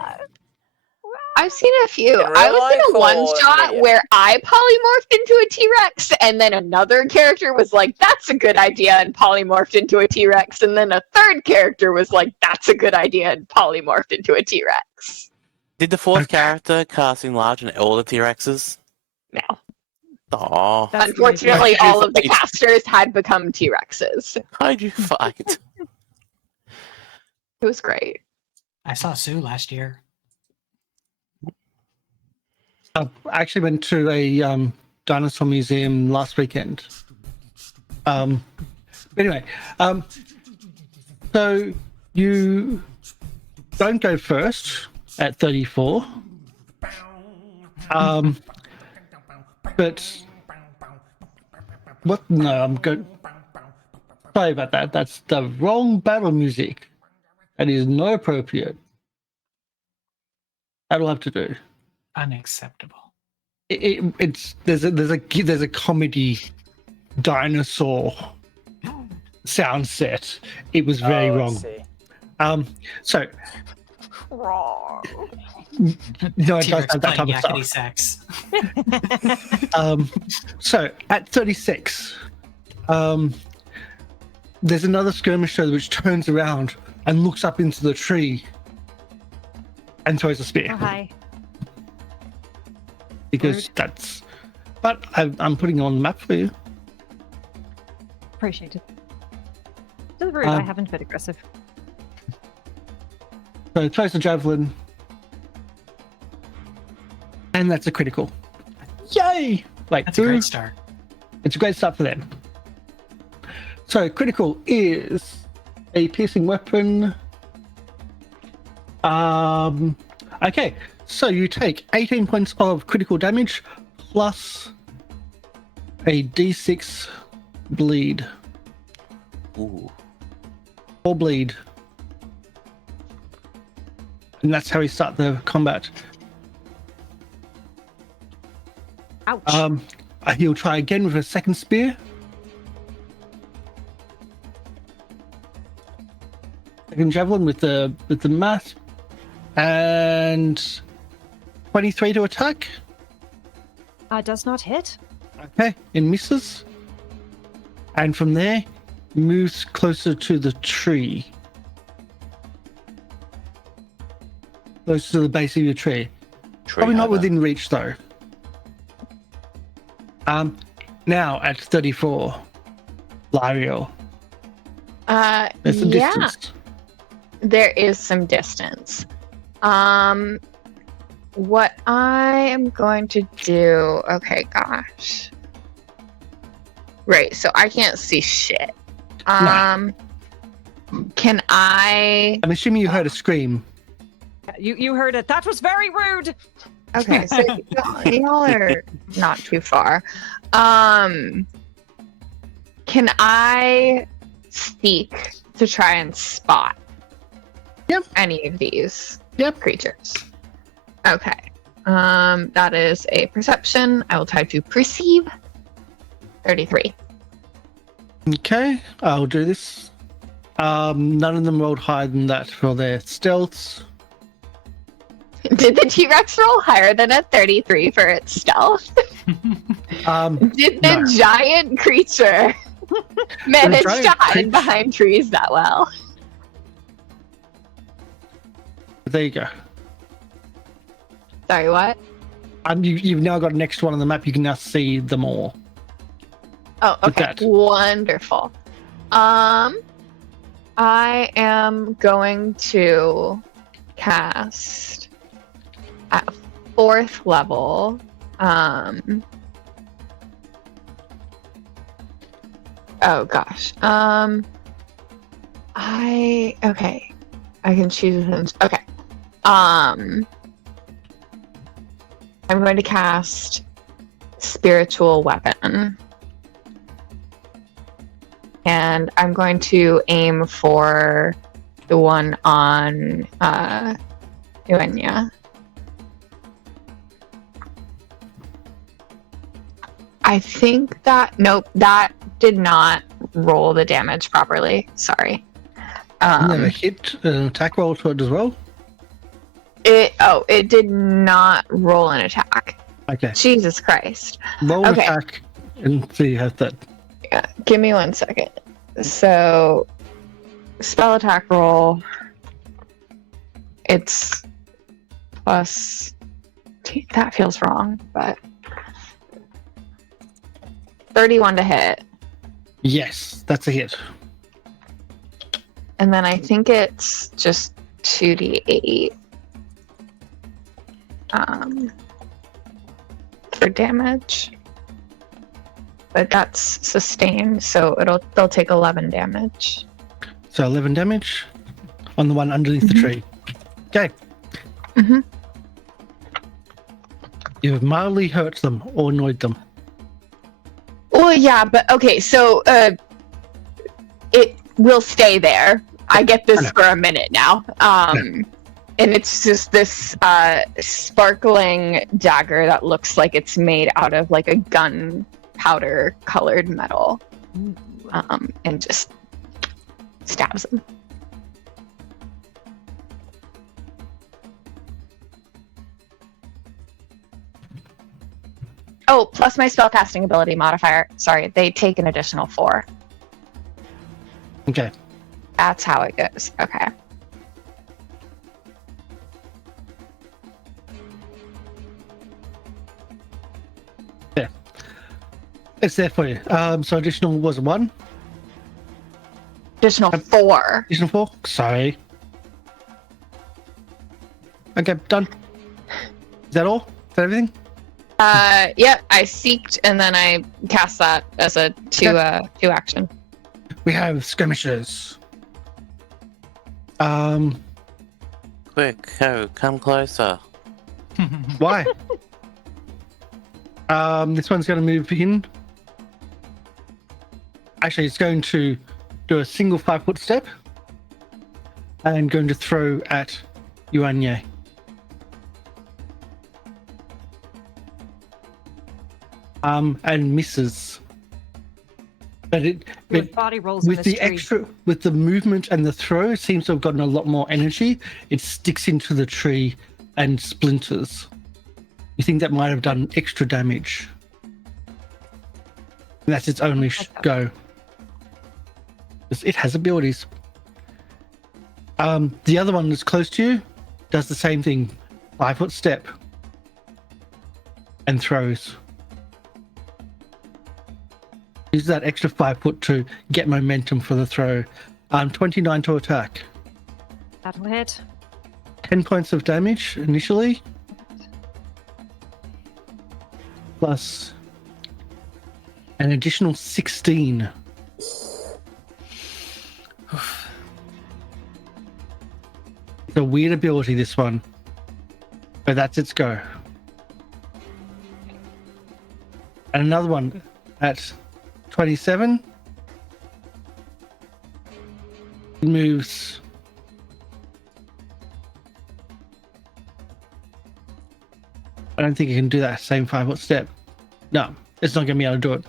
I've seen a few. In real I was in a life or one-shot video? where I polymorphed into a T-Rex, and then another character was like, that's a good idea, and polymorphed into a T-Rex, and then a third character was like, that's a good idea, and polymorphed into a T-Rex. Did the fourth character cast enlarge on all the T-Rexes? No. Aw. That's the Unfortunately, idea. all of the casters had become T-Rexes. How'd you fight? It was great. I saw Sue last year. I actually went to a dinosaur museum last weekend. Anyway, so you don't go first at 34. But what? No, I'm good. Sorry about that. That's the wrong battle music. That is not appropriate. That'll have to do. Unacceptable. It's there's a comedy dinosaur sound set. It was very I wrong. see. So Wrong. no, it does T-Rex have that playing type of yakety stuff. sax. So at 36, there's another skirmisher which turns around and looks up into the tree and throws a spear. Oh, hi. Because that's. But I'm putting it on the map for you. Appreciate it. Still rude. I haven't been aggressive. So throws the javelin. And that's a critical. Yay! Like, That's a great start. It's a great start for them. So critical is a piercing weapon. Okay, so you take 18 points of critical damage plus a d6 bleed. Ooh. Or bleed. And that's how we start the combat. Ouch. He'll try again with a second spear. Second javelin with the math. And 23 to attack. Does not hit. Okay, it misses. And from there, moves closer to the tree. Close to the base of your tree. Probably not within reach though. Now at 34, Lieriel. There's some distance. There is some distance. What I am going to do... Okay, gosh. Right, so I can't see shit. No. Can I... I'm assuming you heard a scream. You heard it. That was very rude. Okay, so y'all are not too far. Can I seek to try and spot any of these creatures? Okay. That is a perception. I will try to perceive. 33. Okay, I'll do this. None of them rolled higher than that for their stealths. Did the T-Rex roll higher than a 33 for its stealth? Did the giant creature manage to hide behind trees that well? There you go. Sorry, what? You've now got an extra one on the map. You can now see them all. Oh, okay. Wonderful. I am going to cast at 4th level. Oh gosh. I can choose. Okay. I'm going to cast Spiritual Weapon. And I'm going to aim for the one on Uaine. I think that... Nope, that did not roll the damage properly. Sorry. Never hit an attack roll to it as well? It did not roll an attack. Okay. Jesus Christ. Roll an attack and see how that... Yeah, give me 1 second. So, spell attack roll. It's plus... That feels wrong, but... 31 to hit. Yes, that's a hit. And then I think it's just 2d8 for damage. But that's sustained, so they'll take 11 damage. So 11 damage on the one underneath the tree. Okay. You've mildly hurt them or annoyed them. Well, yeah, but okay, so it will stay there. I get this for a minute now. And it's just this sparkling dagger that looks like it's made out of like a gunpowder colored metal. And just stabs him. Oh, plus my spellcasting ability modifier. Sorry, they take an additional 4. Okay. That's how it goes. Okay. Yeah. It's there for you. So additional was 1. Additional 4. Additional 4? Sorry. Okay, done. Is that all? Is that everything? Yeah, I seeked and then I cast that as a 2 action. We have skirmishers. Quick, come closer. Why? This one's going to move in. Actually, it's going to do a single 5-foot step and going to throw at Uaine. And misses. But body rolls with in the this tree. extra, with the movement and the throw, it seems to have gotten a lot more energy. It sticks into the tree and splinters. You think that might have done extra damage? And that's its only go. It has abilities. The other one that's close to you does the same thing. 5-foot step and throws. Use that extra 5 foot to get momentum for the throw. 29 to attack. That'll hit. 10 points of damage initially. Plus an additional 16. It's a weird ability, this one. But that's its go. And another one at 27. It moves. I don't think it can do that same 5-foot step. No, it's not going to be able to do it.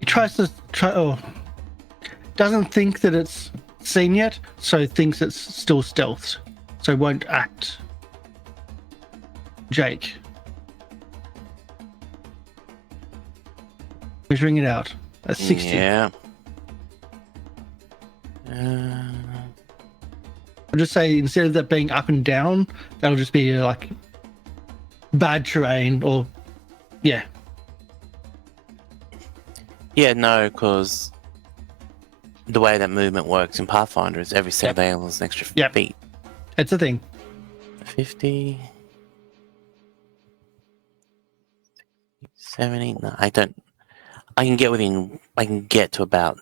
It tries to doesn't think that it's seen yet, so thinks it's still stealthed, so won't act. Jake, measuring it out. That's 60. Yeah. I'll just say instead of that being up and down, that'll just be like bad terrain or yeah. Yeah, no, because the way that movement works in Pathfinder is every 7 angles is an extra feet. It's a thing. 50, 70. No, I don't. I can get to about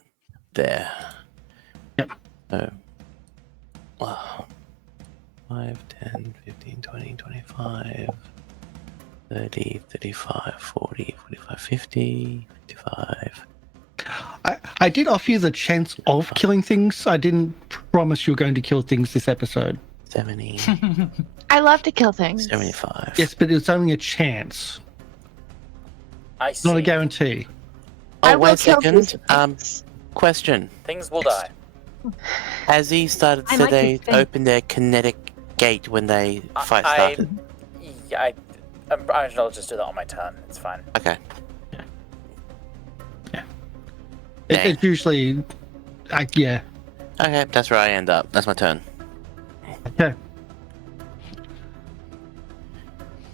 there. Yep. So, 5, 10, 15, 20, 25, 30, 35, 40, 45, 50, 55. I did offer you the chance of killing things. I didn't promise you were going to kill things this episode. 70. I love to kill things. 75. Yes, but it's only a chance. I It's not a see. guarantee. I Oh, will wait a kill second. things. Question. Things will die. Azzy started I so like they to think- opened their kinetic gate when they fight started. I'll just do that on my turn. It's fine. Okay. It's usually, yeah. Okay, that's where I end up. That's my turn. Okay.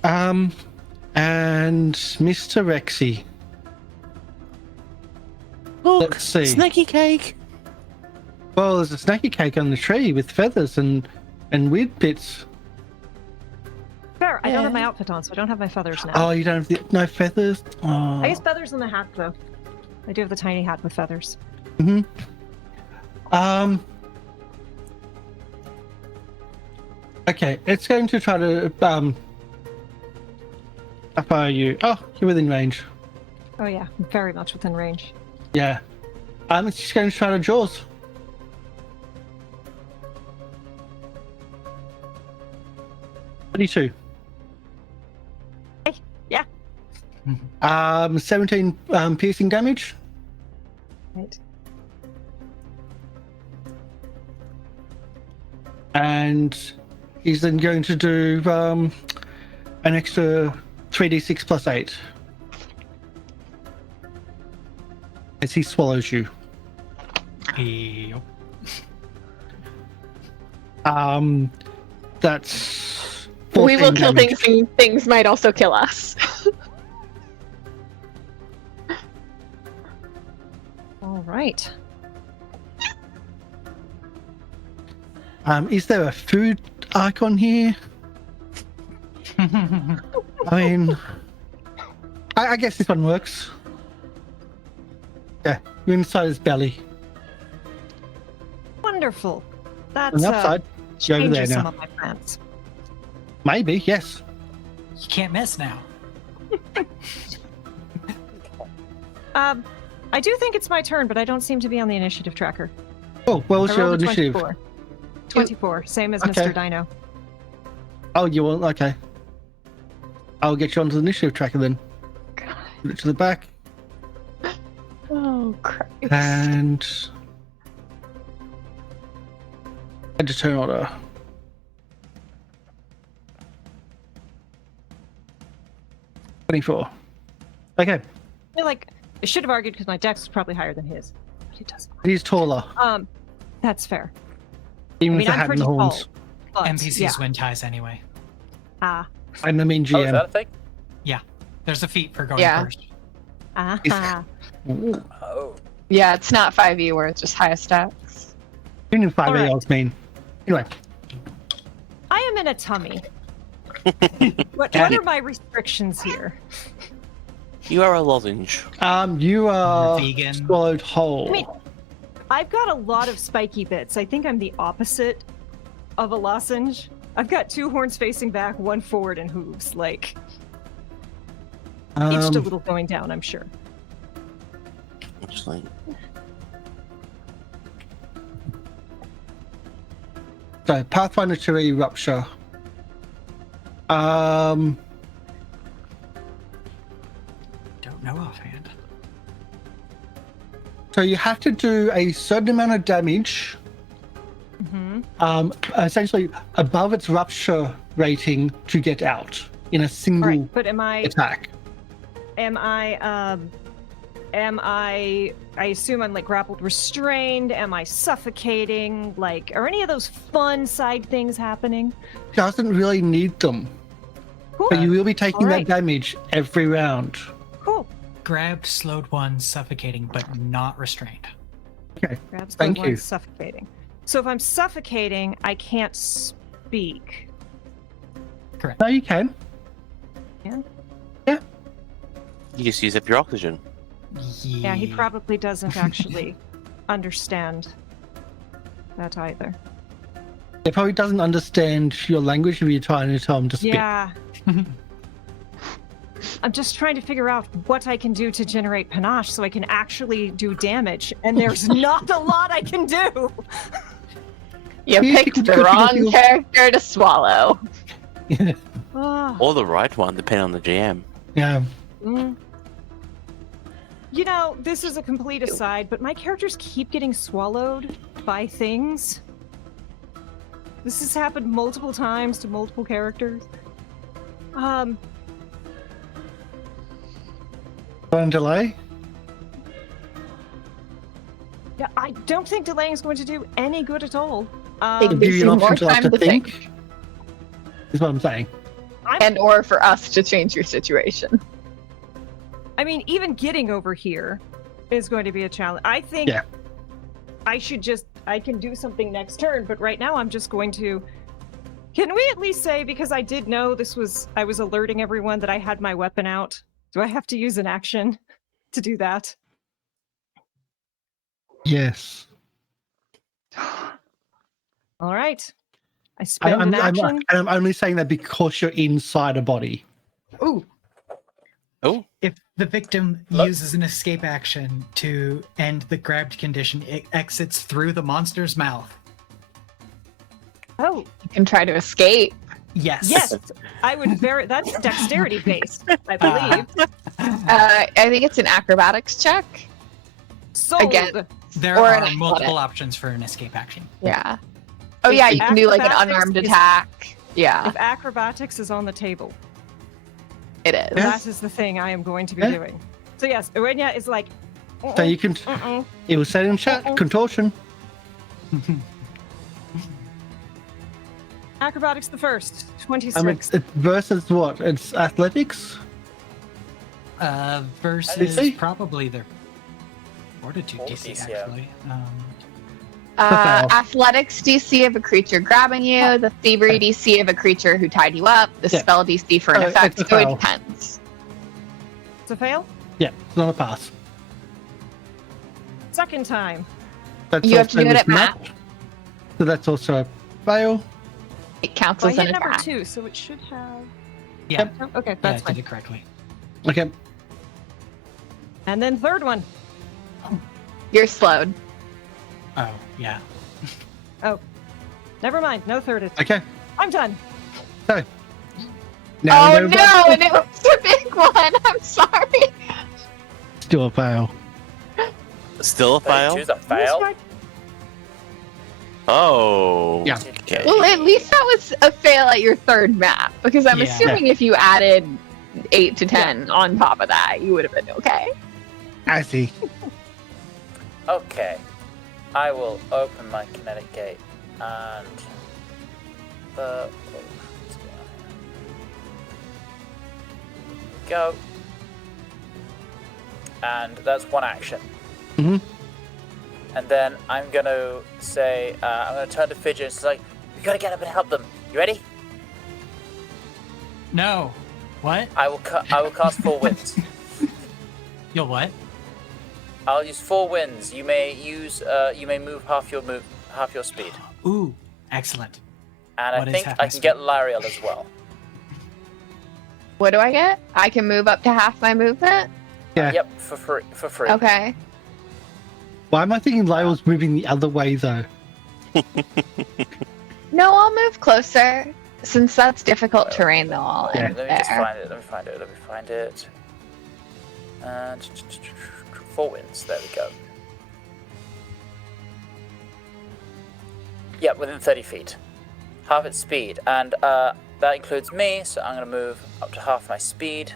And Mr. Rexy. Look, Let's see. snacky cake. Well, there's a snacky cake on the tree with feathers and weird bits. Fair. I don't have my outfit on, so I don't have my feathers now. Oh, you don't have no feathers? Oh. I use feathers in the hat, though. I do have the tiny hat with feathers. Mm-hmm. Okay, it's going to try to how far are you? Oh, you're within range. Oh yeah, very much within range. Yeah. It's just going to try to jaws. $22. Yeah. 17 piercing damage. Right. And he's then going to do an extra 3d6 plus 8 as he swallows you. Yep. That's We will 14 kill damage. things and things might also kill us. right. Is there a food icon here? I mean, I guess this one works. Yeah, you're inside his belly. Wonderful. That's On the upside, you're over there changes some now. of my plans. Maybe, yes. You can't miss now. I do think it's my turn, but I don't seem to be on the initiative tracker. Oh, what was I your rolled a initiative? 24. 24, same as Okay. Mr. Dino. Oh, you want? Okay. I'll get you onto the initiative tracker then. Put it to the back. Oh, Christ. And add to turn order. $24. Okay, I feel like I should have argued because my dex was probably higher than his. But it doesn't. he's taller, That's fair. even I with mean, the I'm hat and pretty the tall. horns. But, NPCs yeah. win ties anyway. And I mean Oh, is GM. that a thing? There's a feat for going Yeah. first. Ooh, Oh. Yeah, it's not 5e where it's just highest stats. you knew 5 Alright. ALs mean. Anyway, I am in a tummy. What are my restrictions here? You are a lozenge. you are Vegan. swallowed whole. I mean, I've got a lot of spiky bits. I think I'm the opposite of a lozenge. I've got 2 horns facing back, 1 forward, and hooves. Like, each a little going down, I'm sure. Actually, So, Pathfinder 2E Rupture. Don't know offhand. So you have to do a certain amount of damage, essentially above its rupture rating to get out in a single All right, but am I attack. I assume I'm like grappled restrained? Am I suffocating? Like, are any of those fun side things happening? Doesn't really need them, Cool. but you will be taking Alright. that damage every round. Cool. Grabbed, slowed one, suffocating, but not restrained. Grabs Thank one you. suffocating. So if I'm suffocating, I can't speak. No, you can. you just use up your oxygen. Yeah, he probably doesn't actually understand that either. It probably doesn't understand your language if you're trying to tell him to speak. Yeah. I'm just trying to figure out what I can do to generate panache so I can actually do damage, and there's not a lot I can do. You picked the wrong character to swallow. Ah, Or the right one, depending on the GM. Yeah. mm. You know, this is a complete aside, but my characters keep getting swallowed by things. This has happened multiple times to multiple characters. Want to delay? Yeah, I don't think delaying is going to do any good at all. It'll Give gives you an you more option to have time to to think. think. Is what I'm saying. And or for us to change your situation. I mean, even getting over here is going to be a challenge. I think Yeah. I can do something next turn, but right now I'm just going to... Can we at least say, because I did know I was alerting everyone that I had my weapon out, do I have to use an action to do that? Yes. All right. I spend an action. I'm only saying that because you're inside a body. Ooh. Oh. If the victim uses an escape action to end the grabbed condition, it exits through the monster's mouth. Oh, You can try to escape. Yes. yes. I would that's dexterity based, I believe. I think it's an acrobatics check. Sold. Again. There Or are an multiple athletic. options for an escape action. Yeah. Oh yeah, you can do like an Acrobatics unarmed is- attack. Yeah, If acrobatics is on the table, it is. that is the thing I am going to be Yeah. doing. So yes, Uaine is like, So you can. It was said in chat. Contortion. acrobatics the first, 26. I mean, it's versus what? It's athletics. Versus see. probably the Fortitude DC, yeah. actually. Athletics DC of a creature grabbing you, the thievery DC of a creature who tied you up, the spell DC for an effect, it's a so it fail. depends. It's a fail. Yeah, it's not a pass. Second time. That's You have to also do it with at match. So that's also a fail. It counts So I as an hit number attack. 2, so it should have. Yeah, Oh, okay, yeah, that's I fine. did it correctly. Okay. And then third one. You're slowed. Oh, yeah. Never mind. No third. Okay. I'm done. Now Oh we know no, and it was a big one. I'm sorry. Still a fail. Still a fail? 32's a fail. Oh. Yeah. Okay. Well, at least that was a fail at your third map, because I'm Yeah. assuming if you added 8 to 10 on top of that, you would have been okay. Azzy. Okay. I will open my kinetic gate and what's going on here? Go. And that's one action. Mhm. And then I'm gonna say, I'm gonna turn to Fidget and say, like, we gotta get up and help them. You ready? No. What? I will cast 4 winds. You'll what? I'll use 4 winds. You may move half your speed. Ooh, excellent. And What I is think half I my can speed? get Lieriel as well. What do I get? I can move up to half my movement? Yeah. Yep, for free. Okay. Why am I thinking Lyle's moving the other way though? No, I'll move closer. Since that's difficult terrain, though, I'll Yeah. end Let me just there. find it. Let me find it. And 4 winds. There we go. Yep, within 30 feet. Half its speed. And that includes me, so I'm going to move up to half my speed.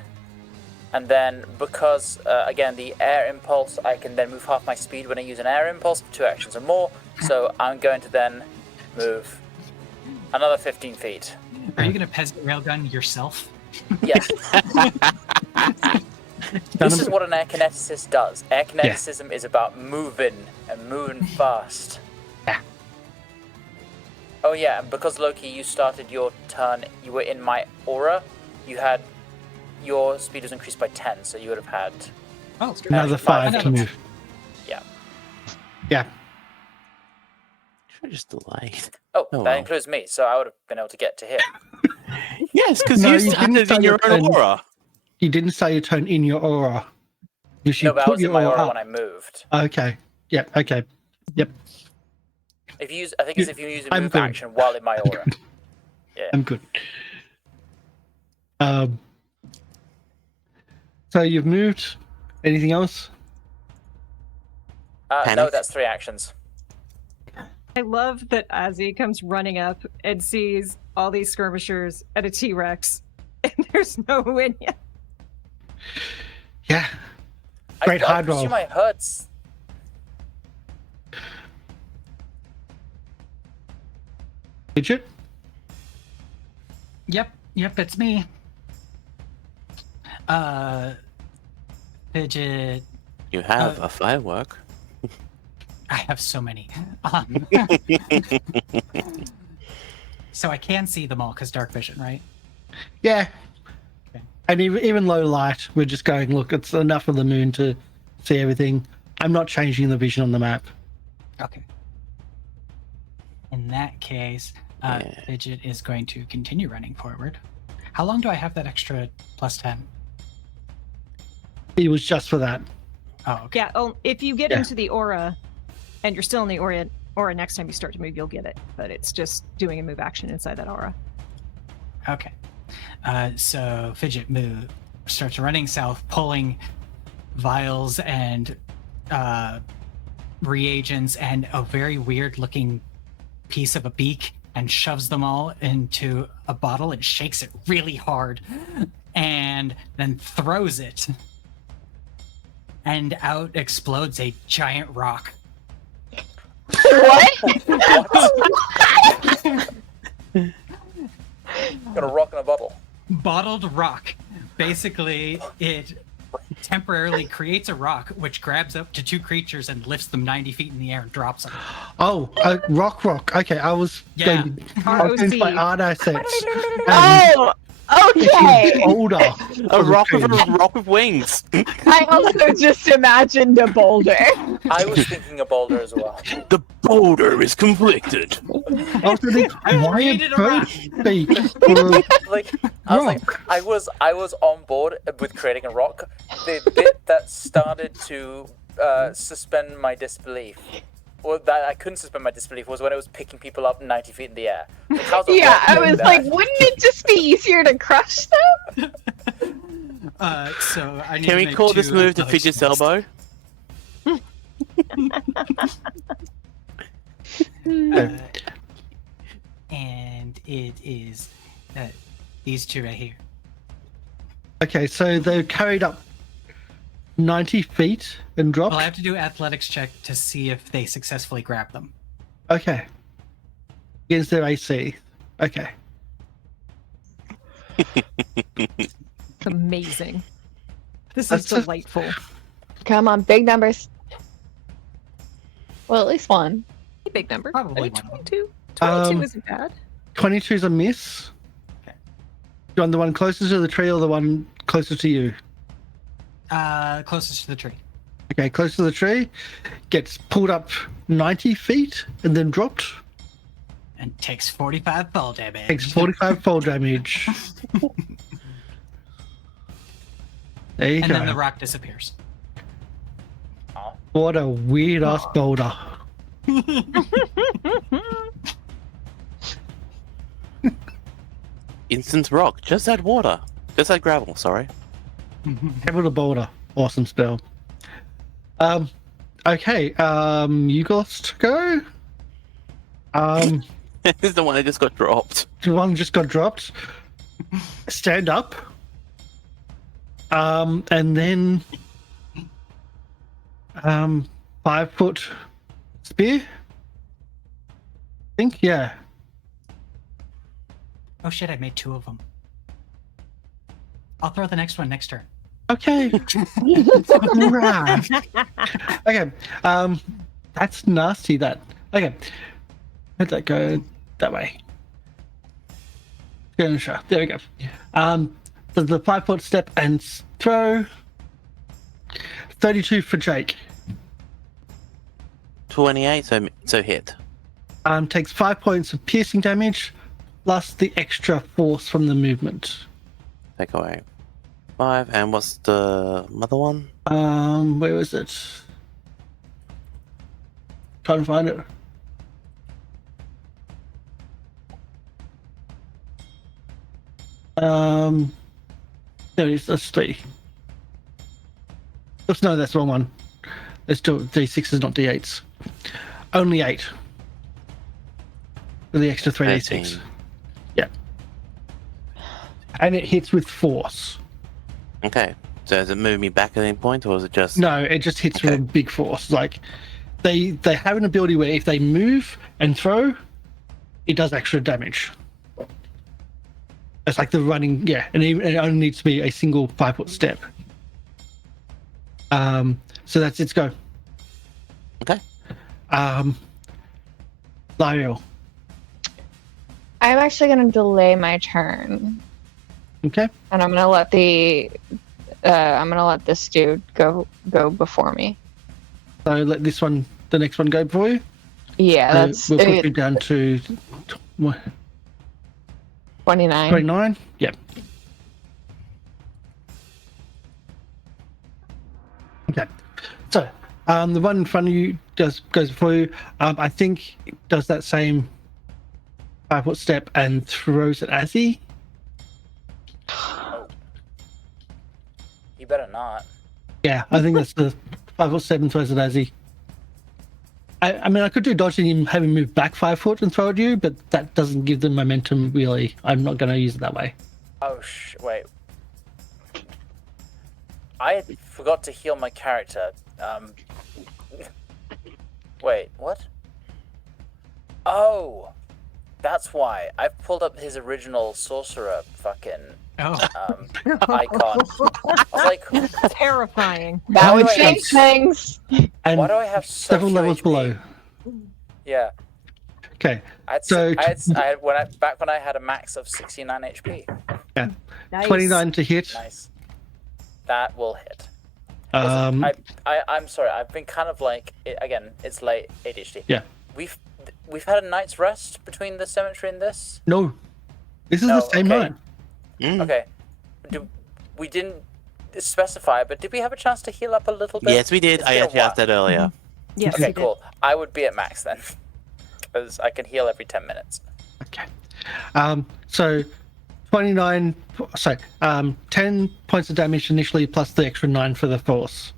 And then, because, again, the air impulse, I can then move half my speed when I use an air impulse for 2 actions or more. So I'm going to then move another 15 feet. Are you going to peasant railgun yourself? Yes. This is what an air kineticist does. Air kineticism is about moving and moving fast. Yeah. Oh yeah, and because Loki, you started your turn, you were in my aura, your speed was increased by 10, so you would have had... Oh, Another 5 to move. Yeah. Yeah. Should just delayed. Oh, Oh, that well. includes me, so I would have been able to get to him. Yes, because No, you you didn't started start in your your own turn. aura. You didn't say your turn in your aura. You should No, but I put was in your my aura aura up. when I moved. Okay. Yep. Okay. Yep. If you use, I think it's if you use a I'm move good. action while in my aura. Yeah. I'm good. So you've moved. Anything else? No, Panic. that's 3 actions. I love that Azzy comes running up and sees all these skirmishers and a T-Rex, and there's no win yet. Yeah. Great hard roll. I presume I hurts. Fidget? Yep, it's me. Fidget. You have a firework. I have so many. So I can see them all because dark vision, right? Yeah. Okay. And even low light, we're just going, look, it's enough of the moon to see everything. I'm not changing the vision on the map. Okay. In that case, Yeah. Fidget is going to continue running forward. How long do I have that extra plus 10? It was just for that. Oh, okay. Yeah. Oh, if you get Yeah. into the aura, and you're still in the aura next time you start to move, you'll get it. But it's just doing a move action inside that aura. Okay. So Fidget starts running south, pulling vials and reagents and a very weird looking piece of a beak and shoves them all into a bottle and shakes it really hard and then throws it. And out explodes a giant rock. What? Got a rock in a bottle. Bottled rock. Basically, it temporarily creates a rock which grabs up to 2 creatures and lifts them 90 feet in the air and drops them. Oh, rock. Okay, I was going to my art assets. Oh, okay. Older. A rock with wings. I also just imagined a boulder. I was thinking a boulder as well. The boulder is conflicted. I was thinking, why created a rock. I was on board with creating a rock. The bit that started to suspend my disbelief, or that I couldn't suspend my disbelief, was when it was picking people up 90 feet in the air. Like, Yeah, I was like, wouldn't it just be easier to crush them? So I need Can to we make call 2 this move the athletics Fidget's checks. elbow? And it is these 2 right here. Okay, so they're carried up 90 feet and dropped. Well, I have to do an athletics check to see if they successfully grab them. Okay. Against their AC. Okay. It's amazing. This is That's just- delightful. Come on, big numbers. Well, at least one. A big number. Probably I mean, one of them. 22. 22 Um, isn't bad. 22 is a miss. Okay. Do you want the one closest to the tree or the one closest to you? Closest to the tree. Okay, close to the tree. Gets pulled up 90 feet and then dropped. And takes 45 fall damage. Takes 45 fall damage. There you And go. then the rock disappears. What a weird ass boulder. Instant rock. Just add water. Just add gravel, sorry. Heavy the boulder. Awesome spell. Okay, you got to go. This is the one that just got dropped. The one just got dropped. Stand up. And then 5-foot spear. I think, yeah. Oh shit, I made 2 of them. I'll throw the next one next turn. Okay. Right. Okay. That's nasty. That. Okay. Let that go that way. There we go. Does the 5-foot step and throw. 32 for Jake. 28, so hit. Takes 5 points of piercing damage, plus the extra force from the movement. Take away 5. And what's the other one? Where was it? Trying to find it. There it is. That's 3. Oops, no, that's the wrong one. Let's do D6s, not D8s. Only 8. With the extra 3d6. 13. Yeah. And it hits with force. Okay. So does it move me back at any point, or is it just... No, it just hits with a big force. Like, they have an ability where if they move and throw, it does extra damage. It's like the running, yeah, and it only needs to be a single 5-foot step. So that's its go. Okay. Lieriel. I'm actually going to delay my turn, Okay. and I'm going to let this dude go before me. So let this one, the next one, go for you. Yeah, that's We'll put you down to 29. 29. Yep. Okay. So the one in front of you goes before you. I think it does that same 5-foot step and throws at Azzy. You better not. Yeah, I think that's the 5-foot step and throws at Azzy. I mean, I could do dodging him, have him move back 5 foot and throw at you, but that doesn't give them momentum, really. I'm not going to use it that way. Oh, wait. I forgot to heal my character. Wait, what? Oh! That's why I've pulled up his original sorcerer fucking Oh, icon. I was like, Terrifying. That would Why do I change have- things. And why do I have so several few levels HP? below. Yeah, Okay, I had, So- I had back when I had a max of 69 HP. Nice. 29 to hit. Nice. That will hit. Listen, I'm sorry. I've been kind of like again. It's late ADHD. Yeah. We've had a night's rest between the cemetery and this. No, this is No, the same okay. night. Okay. We didn't specify, but did we have a chance to heal up a little bit? Yes, we did. It's I been a actually asked while. that earlier. Yes, Okay, you did. cool. I would be at max then, because I can heal every 10 minutes. Okay. So 29. Sorry. 10 points of damage initially, plus the extra 9 for the force.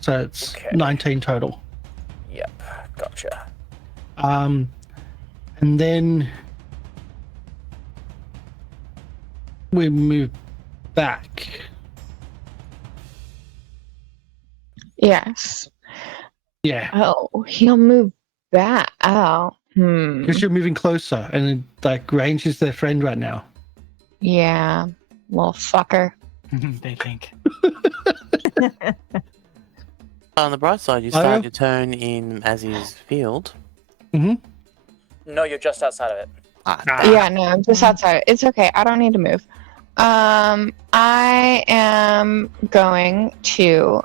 So it's Okay. 19 total. Yep. Gotcha. And then we move back. Yes. Yeah, Oh, he'll move back. Oh. because you're moving closer, and like range is their friend right now. Yeah. Little fucker. they think. On the bright side, you Oh, yeah. start your turn in Azzy's field. No, you're just outside of it. Yeah, no, I'm just outside. It's okay. I don't need to move. I am going to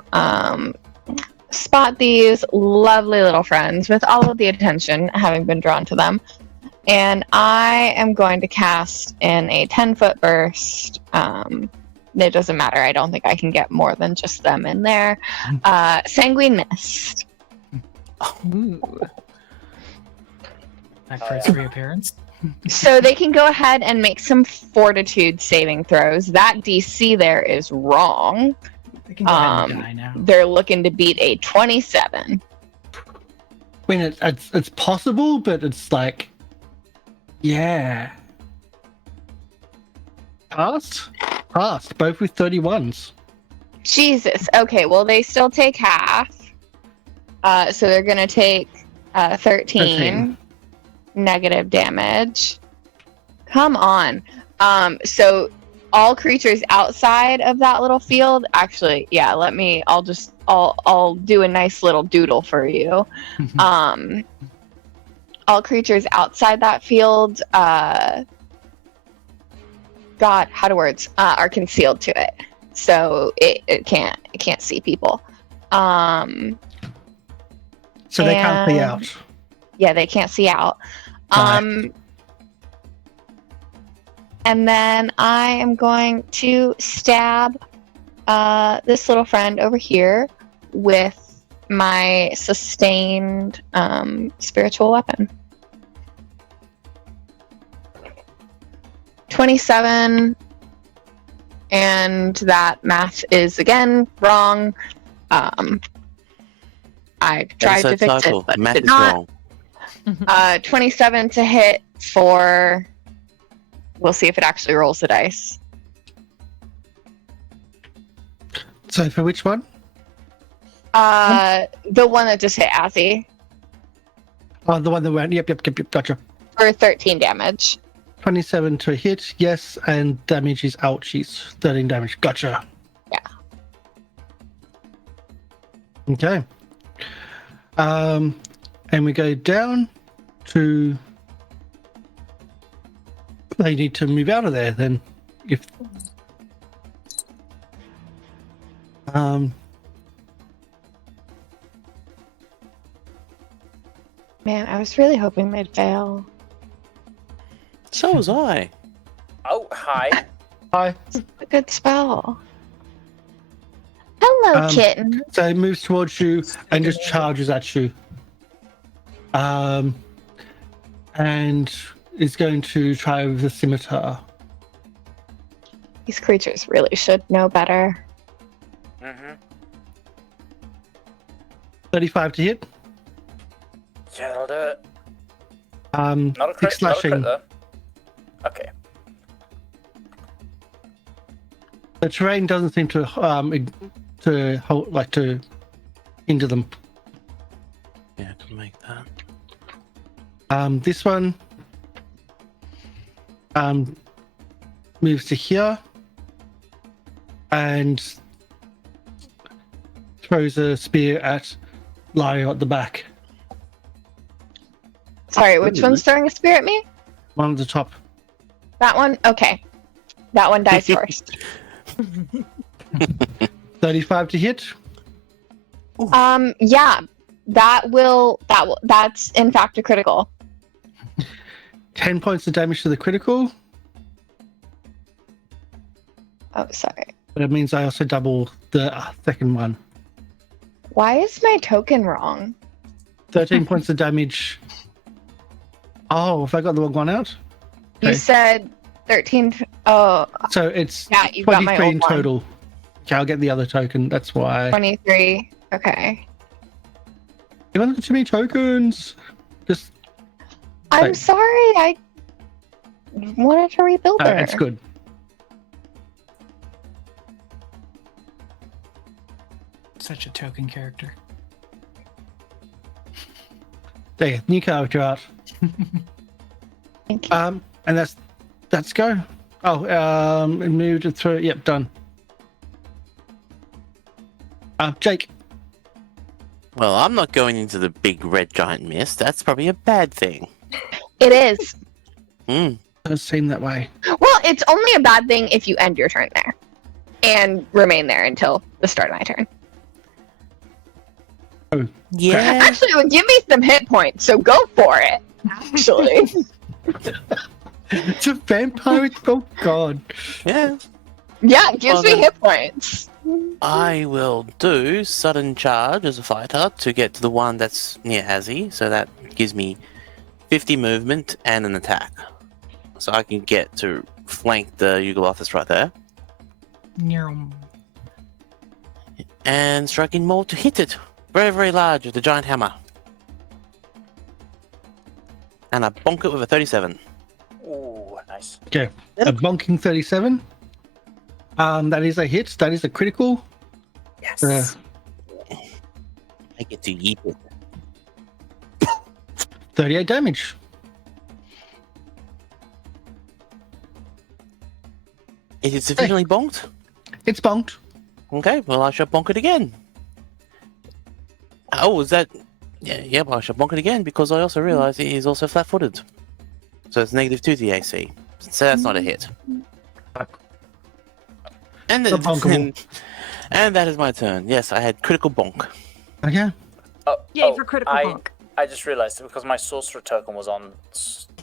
spot these lovely little friends with all of the attention having been drawn to them. And I am going to cast in a 10-foot burst. It doesn't matter. I don't think I can get more than just them in there. Sanguine Mist. That first reappearance. So they can go ahead and make some fortitude saving throws. That DC there is wrong. They can go ahead and die now. They're looking to beat a 27. I mean, it's possible, but it's like, yeah. Passed, both with 31s. Jesus. Okay, well, they still take half. So they're going to take 13 negative damage. Come on. So all creatures outside of that little field, actually, yeah, I'll do a nice little doodle for you. All creatures outside that field, are concealed to it. So it can't see people. So they can't see And- out. Yeah, they can't see out. Right. And then I am going to stab this little friend over here with my sustained spiritual weapon. 27, and that math is again wrong. I tried to fix it, but Math did is not. wrong. 27 to hit for. We'll see if it actually rolls the dice. So for which one? The one that just hit Azzy Oh, the one that went. Yep. Gotcha. for 13 damage. 27 to hit, yes, and damage is ouchies. 13 damage. Gotcha. Yeah. Okay. And we go down to. They need to move out of there then. If. Man, I was really hoping they'd fail. So was I. Oh, hi. Hi. It's a good spell. Hello, kitten. So he moves towards you and just charges at you. And is going to try with the scimitar. These creatures really should know better. 35 to hit. Yeah, that'll do it. Not a 6 crit, not a crit slashing. though. Okay. The terrain doesn't seem to hold, like to hinder them. Yeah, I can make that. This one moves to here and throws a spear at Lieriel at the back. Sorry, which one's throwing a spear at me? One at the top. That one? Okay. That one dies first. 35 to hit. Yeah. That's in fact a critical. 10 points of damage to the critical. Oh, sorry. But it means I also double the second one. Why is my token wrong? 13 points of damage. Oh, have I got the wrong one out? You Okay. said 13. Oh, So it's yeah, you got my 23 old in one. total. Okay, I'll get the other token. That's why. 23. Okay. You haven't got too many tokens. Just I'm Right. sorry. I wanted to rebuild her. it's good. Such a token character. There, new character art. Thank you. And that's go. Oh, it moved it through. Yep, done. Jake. Well, I'm not going into the big red giant mist. That's probably a bad thing. It is. Hmm. Does seem that way. Well, it's only a bad thing if you end your turn there and remain there until the start of my turn. Yeah. Actually, it would give me some hit points, so go for it. Actually. It's a vampire. Oh God. Yeah. Yeah, it gives Well, me then- hit points. I will do sudden charge as a fighter to get to the one that's near Azzy, so that gives me 50 movement and an attack. So I can get to flank the Ugolothus right there. And striking more to hit it. Very, very large with the giant hammer. And I bonk it with a 37. Ooh, nice. Okay. A bonking 37. That is a hit. That is a critical. Yes. I get to yeet it. 38 damage. Is it sufficiently bonked? It's bonked. Okay, well I shall bonk it again. Oh, is that... Yeah, well I shall bonk it again because I also realise it is also flat-footed. So it's -2 to the AC. So that's not a hit. And, Not bonkable. and that is my turn. Yes, I had critical bonk. Okay. Yay for critical bonk. I just realised that because my sorcerer token was on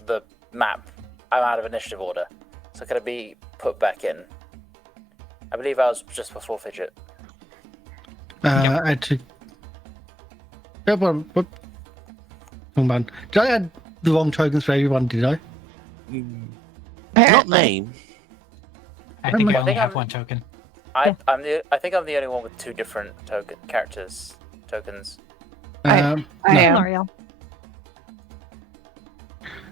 the map, I'm out of initiative order. So could it be put back in? I believe I was just before Fidget. Add to. Hold on. Did I add the wrong tokens for everyone? Did I? Not me. I think I I only think have I'm- one token. I think I'm the only one with two different tokens. I No. am. L'Oreal.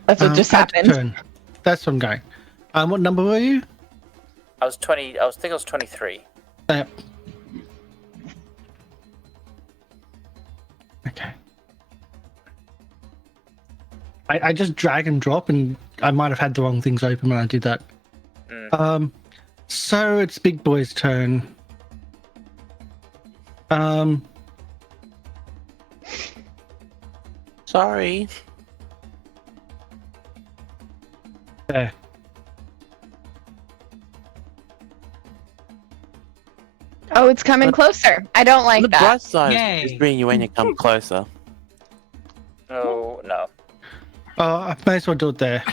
That's what just add to happened. turn. That's what I'm going. What number were you? I was 20. I think I was 23. Okay. I just drag and drop, and I might have had the wrong things open when I did that. So it's Big Boy's turn. Sorry. There. Oh, it's coming closer. I don't On like the that. bright side Yay. is bringing you when you come closer. No. I may as well do it there.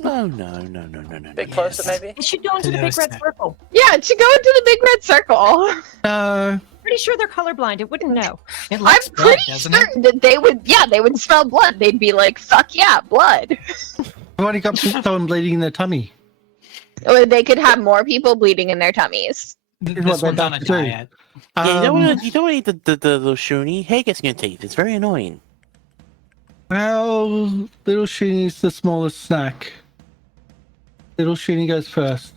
No. Bit closer, Yes. maybe. It should go into the big red Closer. circle. Yeah, it should go into the big red circle. No. Pretty sure they're colorblind. It wouldn't know. It I'm looks blood, pretty doesn't it? certain that they would smell blood. They'd be like, fuck yeah, blood. I've already got someone bleeding in their tummy. Or they could have more people bleeding in their tummies. what This they're one's on a about to do. diet. Yeah, you don't want to eat the little shoonie. Hair gets in your teeth. It's very annoying. Well, Little Sheeny's the smallest snack. Little Sheeny goes first.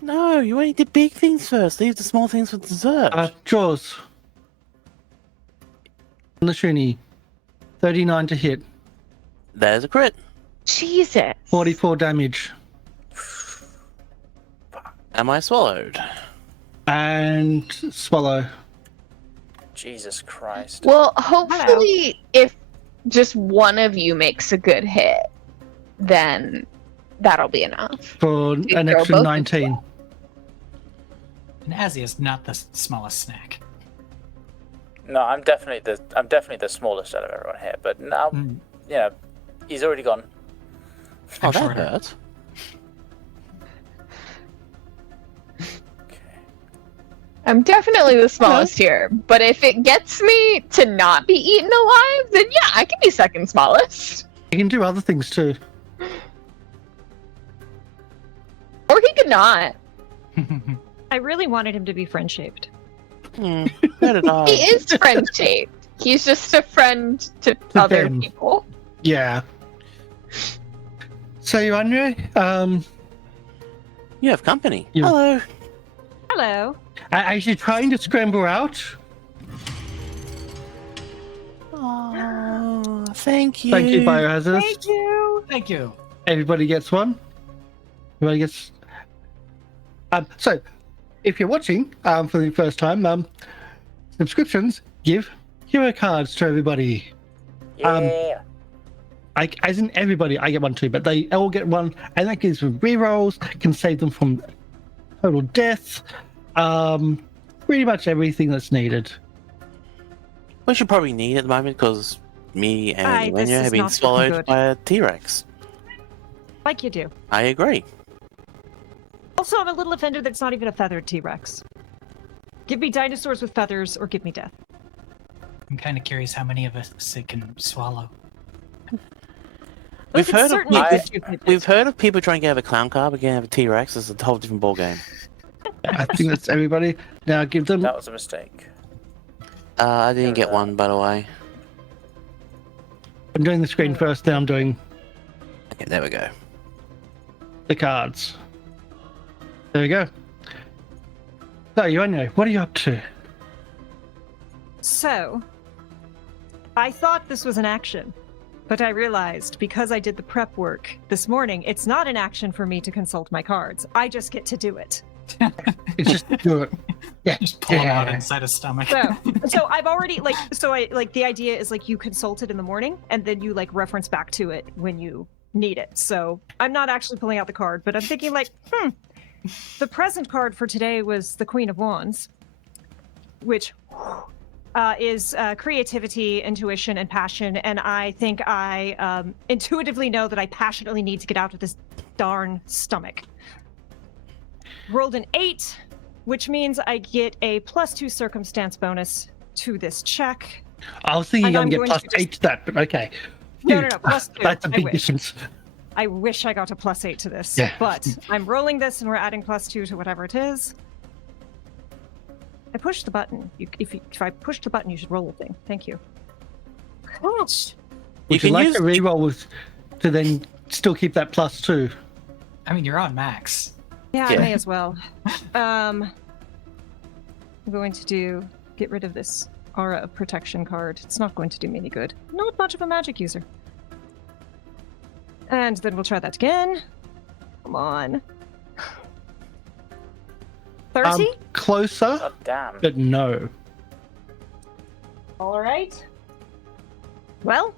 No, you want to eat the big things first. Leave the small things for dessert. Jaws. Little Sheeny. 39 to hit. There's a crit. Jesus. 44 damage. Am I swallowed? And swallow. Jesus Christ. Well, hopefully, if just one of you makes a good hit, then that'll be enough. For You an throw extra both 19. And Azzy is not the smallest snack. No, I'm definitely the smallest out of everyone here. But now, he's already gone. Oh, that shorter. hurt. I'm definitely the smallest here, but if it gets me to not be eaten alive, then yeah, I can be second smallest. You can do other things too. Or he could not. I really wanted him to be friend-shaped. Where did I? He is friend-shaped. He's just a friend to other them. people. Yeah. So, Uaine, You have company. You- Hello. Hello. as you're trying to scramble out, Oh, thank you. thank you, Biohazard. Thank you. Thank you. Everybody gets one. Everybody gets. So, if you're watching for the first time, subscriptions give hero cards to everybody. Yeah. As in everybody, I get one too, but they all get one, and that gives them rerolls, can save them from total death, pretty much everything that's needed. We should probably need at the moment because me and this Uaine is have been not looking swallowed good. by a T-Rex. Like you do. I agree. Also, I'm a little offended that it's not even a feathered T-Rex. Give me dinosaurs with feathers, or give me death. I'm kind of curious how many of us it can swallow. We've It's heard of certainly I- 50-50. We've heard of people trying to have a clown car, but can't have a T-Rex. It's a whole different ballgame. I think that's everybody. Now give them. That was a mistake. I didn't get one, by the way. I'm doing the screen first, then I'm doing Okay, there we go. the cards. There we go. So, Uaine, what are you up to? So, I thought this was an action, but I realized because I did the prep work this morning, it's not an action for me to consult my cards. I just get to do it. It's just do it. Yeah. Just pull them out Yeah. inside his stomach. So I've already the idea is like you consult it in the morning and then you like reference back to it when you need it. So I'm not actually pulling out the card, but I'm thinking like, the present card for today was the Queen of Wands, which is creativity, intuition, and passion. And I think I intuitively know that I passionately need to get out of this darn stomach. Rolled an 8, which means I get a +2 circumstance bonus to this check. I was thinking And I'm I'm going to going get to +8 to that, but okay. No, +2. That's a I big wish. difference. I wish I got a +8 to this, Yeah. but I'm rolling this and we're adding +2 to whatever it is. I pushed the button. If I push the button, you should roll a thing. Thank you. Gosh. Would you can like use- to reroll with to then still keep that +2? I mean, you're on max. Yeah, Yeah. I may as well. I'm going to get rid of this Aura of Protection card. It's not going to do me any good. Not much of a magic user. And then we'll try that again. Come on. 30? Closer, God damn. but no. All right. Well,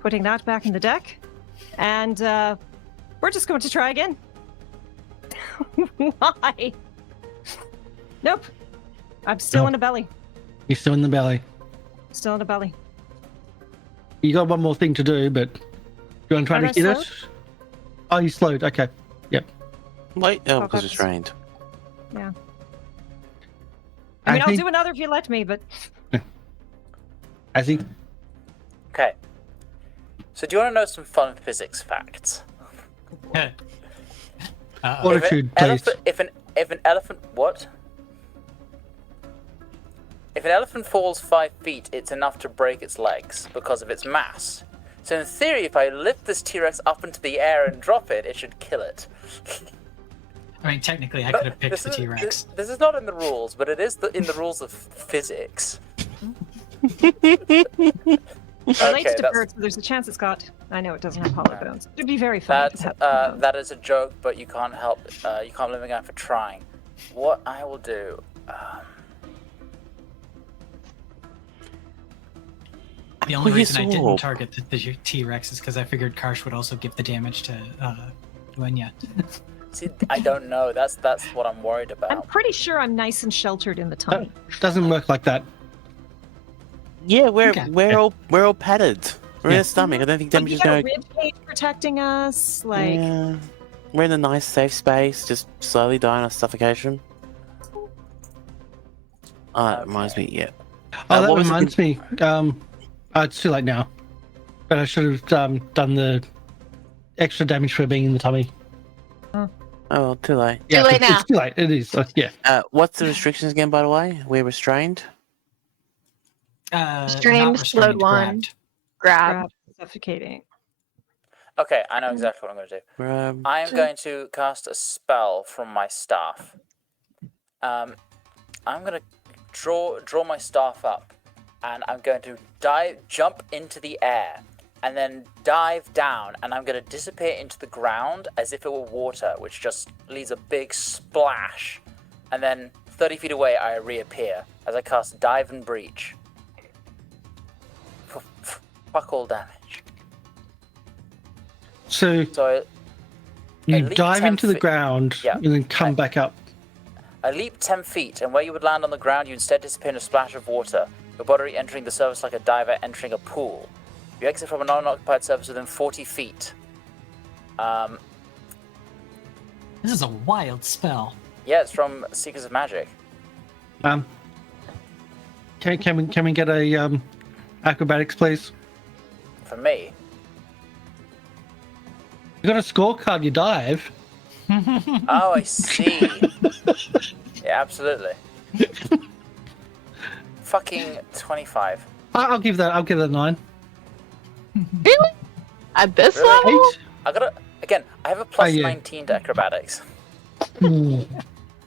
putting that back in the deck. And we're just going to try again. Why? Nope. I'm still Nope. in a belly. You're still in the belly. Still in a belly. You got one more thing to do, but you want to try Am to I hit it? Oh, you slowed. Okay. Wait, Oh, because it's that's- rained. Yeah. I mean, I'll think- do another if you let me, but Azzy, Okay. So do you want to know some fun physics facts? Uh-oh. What- Fortitude, please. If an elephant what? If an elephant falls 5 feet, it's enough to break its legs because of its mass. So in theory, if I lift this T-Rex up into the air and drop it, it should kill it. I mean, technically, I But could have picked the T-Rex. This is not in the rules, but it is in the rules of physics. I like to Okay, defer, so there's a chance it's got. I know it doesn't have hollow bones. It'd be very funny. If it had that is a joke, but you can't help. You can't blame a guy for trying. What I will do. The only reason I didn't target the T-Rex is because I figured Karsh would also give the damage to Uaine. See, I don't know. That's what I'm worried about. I'm pretty sure I'm nice and sheltered in the tummy. Doesn't work like that. Yeah, we're all padded. We're in the stomach. I don't think damage is going to... rib cage protecting us, like... Yeah. We're in a nice safe space, just slowly dying of suffocation. That reminds me, yeah. Oh, that reminds me. It's too late now. But I should have done the extra damage for being in the tummy. Oh, well, too late. Yeah, Too late now. It's too late. It is. Yeah. What's the restrictions again, by the way? We're restrained? Restrained, slowed one, grab. Suffocating. Okay, I know exactly what I'm going to do. I am going to cast a spell from my staff. I'm going to draw my staff up, and I'm going to jump into the air, and then dive down, and I'm going to disappear into the ground as if it were water, which just leaves a big splash. And then 30 feet away, I reappear as I cast Dive and Breach. Fuck all damage. So you dive into the ground and then come back up. I leap 10 feet, and where you would land on the ground, you instead disappear in a splash of water, your body entering the surface like a diver entering a pool. You exit from a non-occupied surface within 40 feet. This is a wild spell. Yeah, it's from Seekers of Magic. Can we get a acrobatics, please? For me. You got a scorecard. You dive. Oh, I see. Yeah, absolutely. Fucking 25. I'll give that. I'll give that a 9. Really? At this Really? level? I have a plus 19 to acrobatics.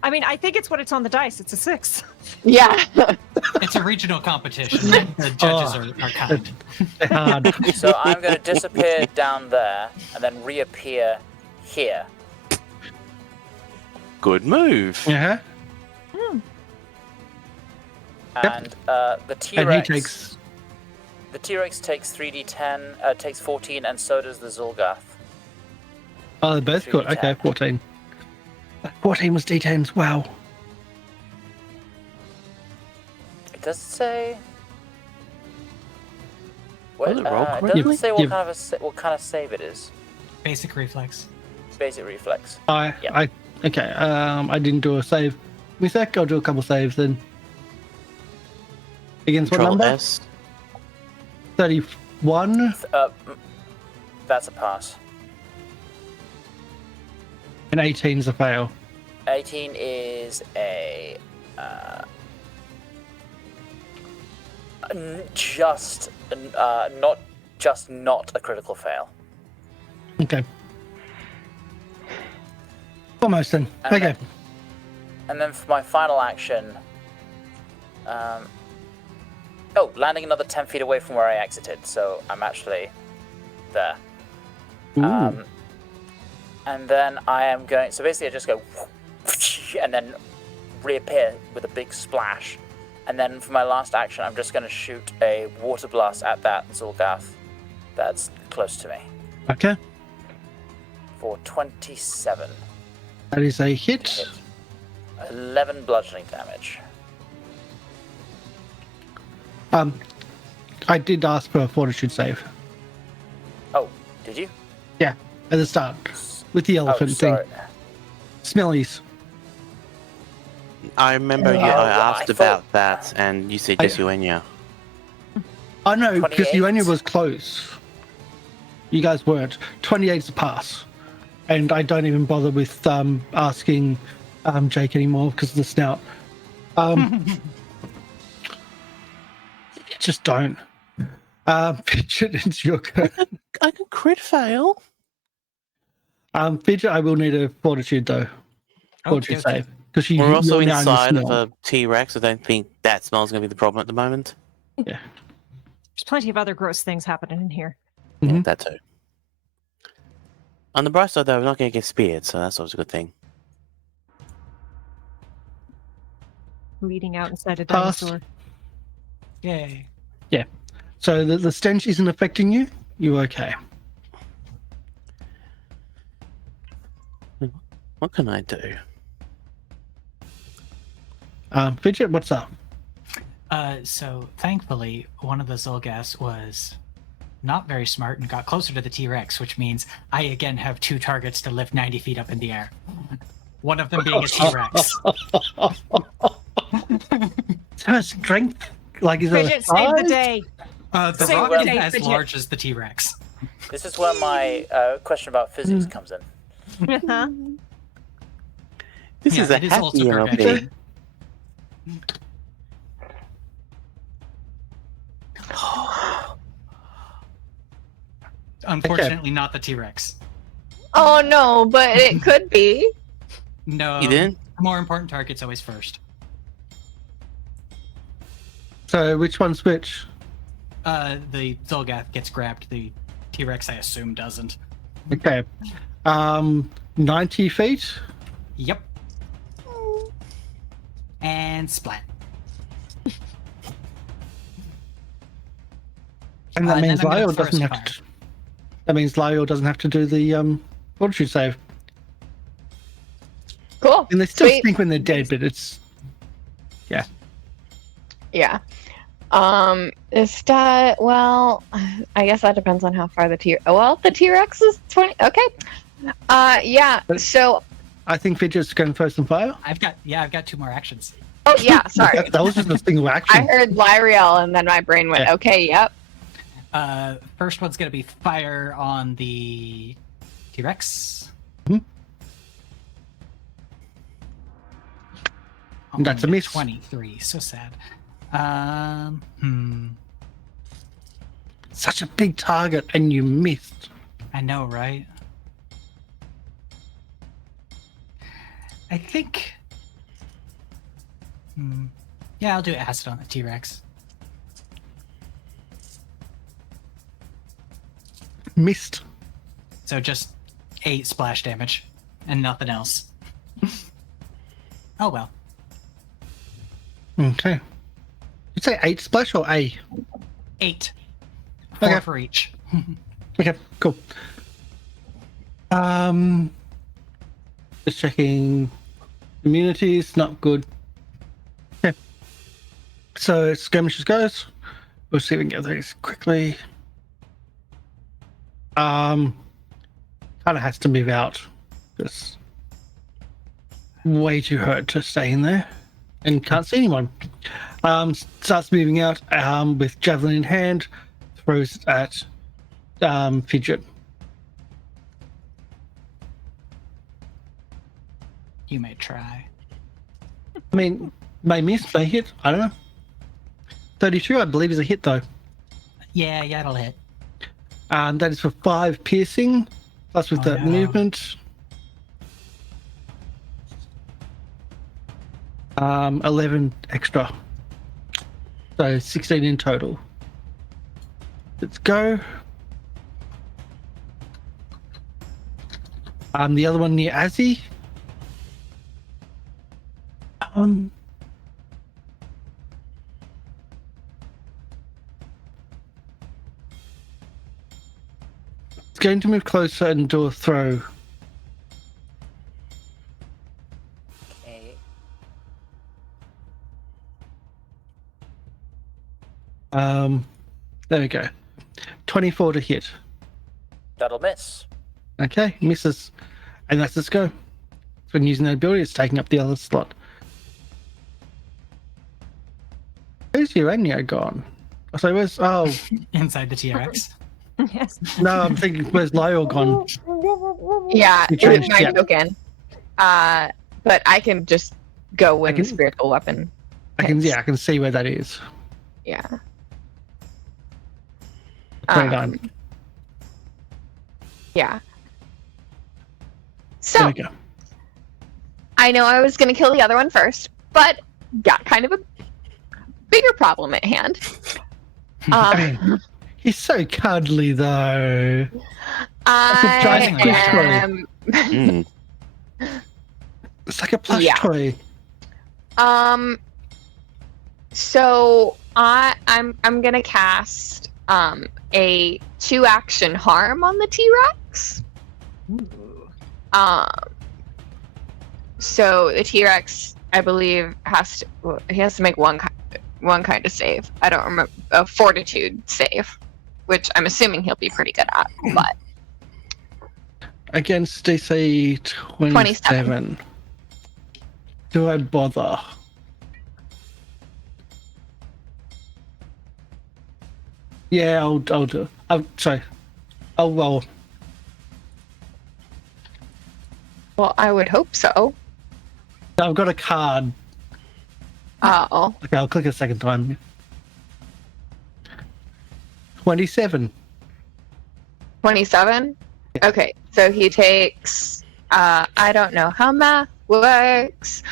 I mean, I think it's what it's on the dice. It's a 6. Yeah. It's a regional competition. The judges are kind. Hard. So I'm going to disappear down there and then reappear here. Good move. Yeah. And the T-Rex. And he takes. The T-Rex takes 3d10, takes 14, and so does the Zulgath. Oh, they're both good. Okay, 14. 14 was D10s. Wow. It doesn't say. Oh, the roll it doesn't say what kind of save it is. Basic reflex. Basic reflex. I didn't do a save. With that, I'll do a couple saves then. Against what number? S. 31. That's a pass. And 18's a fail. 18 is a not a critical fail. Okay. Almost then. Okay. And then for my final action, landing another 10 feet away from where I exited, so I'm actually there. Ooh. And then I am going, so basically I just go, and then reappear with a big splash. And then for my last action, I'm just going to shoot a water blast at that Zulgath that's close to me. Okay. For 27. That is a hit. 11 bludgeoning damage. I did ask for a fortitude save. Oh, did you? Yeah, at the start. With the elephant thing. Smellies. I remember I asked about that, and you said just Uaine. I know, because 28? Uaine was close. You guys weren't. 28's a pass. And I don't even bother with asking Jake anymore because of the snout. Just don't. Fidget, it's your turn. I can crit fail. Fidget, I will need a fortitude though. Fortitude save. Because we're also inside of a T-Rex. I don't think that smell's going to be the problem at the moment. Yeah. There's plenty of other gross things happening in here. Yeah, that too. On the bright side, though, we're not going to get speared, so that's always a good thing. Leading out inside a Pass. dinosaur. Yay. So the stench isn't affecting you? You're okay. What can I do? Fidget, what's up? So thankfully, one of the Zolgas was not very smart and got closer to the T-Rex, which means I again have 2 targets to lift 90 feet up in the air. One of them being a T-Rex. Her strength, like, is Fidget, it save the day. The Say rock what is they as Fidget. large as the T-Rex. This is where my question about physics comes in. This Yeah, is a it is happy also MLP. gargantuan. Unfortunately, not the T-Rex. Oh no, but it could be. No. You didn't? More important target's always first. So which one's which? The Zolgath gets grabbed. The T-Rex, I assume, doesn't. Okay. 90 feet. Yep. And splat. And that And means then I'm gonna Lyell doesn't forest have to. That means Lyell doesn't have to do the fortitude save. Cool. And they still Sweet. stink when they're dead, but it's Yeah. Well, I guess that depends on how far the the T-Rex is 20. Okay. Yeah. So, I think Fidget's going first and fire. I've got 2 more actions. oh yeah, sorry. That was just a single I action. heard Lieriel and then my brain went, Yeah. okay, yep. First one's gonna be fire on the T-Rex. Mhm. Only That's a miss. 23. So sad. Such a big target, and you missed. I know, right? I think. Yeah, I'll do acid on the T-Rex. Missed. So just 8 splash damage and nothing else. Oh well. Okay. You'd say 8 splash or A? 8. 4 Okay. for each. Okay, cool. Just checking immunities, not good. Okay. So skirmishes goes. We'll see if we can get these quickly. Kind of has to move out. Just way too hurt to stay in there. And can't see anyone. Starts moving out with javelin in hand, throws it at Fidget. You may try. I mean, may miss, may hit. I don't know. 32, I believe, is a hit though. Yeah, it'll hit. That is for 5 piercing, plus with Oh, that no. movement. 11 extra. So 16 in total. Let's go. The other one near Azzy. It's going to move closer and do a throw. Okay. There we go. 24 to hit. That'll miss. Okay, misses. And that's its go. It's been using that ability, it's taking up the other slot. Where's Uaine gone? So where's Inside the T-Rex. Yes. no, I'm thinking where's Lyell gone? Yeah, You it changed, was my yeah. token. But I can just go when can- spiritual weapon. I can hits. I can see where that is. Yeah. 29. Yeah. There So we go. I know I was going to kill the other one first, but got kind of a bigger problem at hand. I mean, he's so cuddly, though. I giant am. It's like a plush toy. So I'm gonna cast a 2-action harm on the T-Rex. So the T-Rex, I believe, has to make one kind of save. I don't remember, a fortitude save, which I'm assuming he'll be pretty good at. But against DC 27. Do I bother? Yeah, I'll do. Sorry. I'll roll. Well, I would hope so. I've got a card. Oh. Okay, I'll click a second time. 27. 27? Okay, so he takes, I don't know how math works.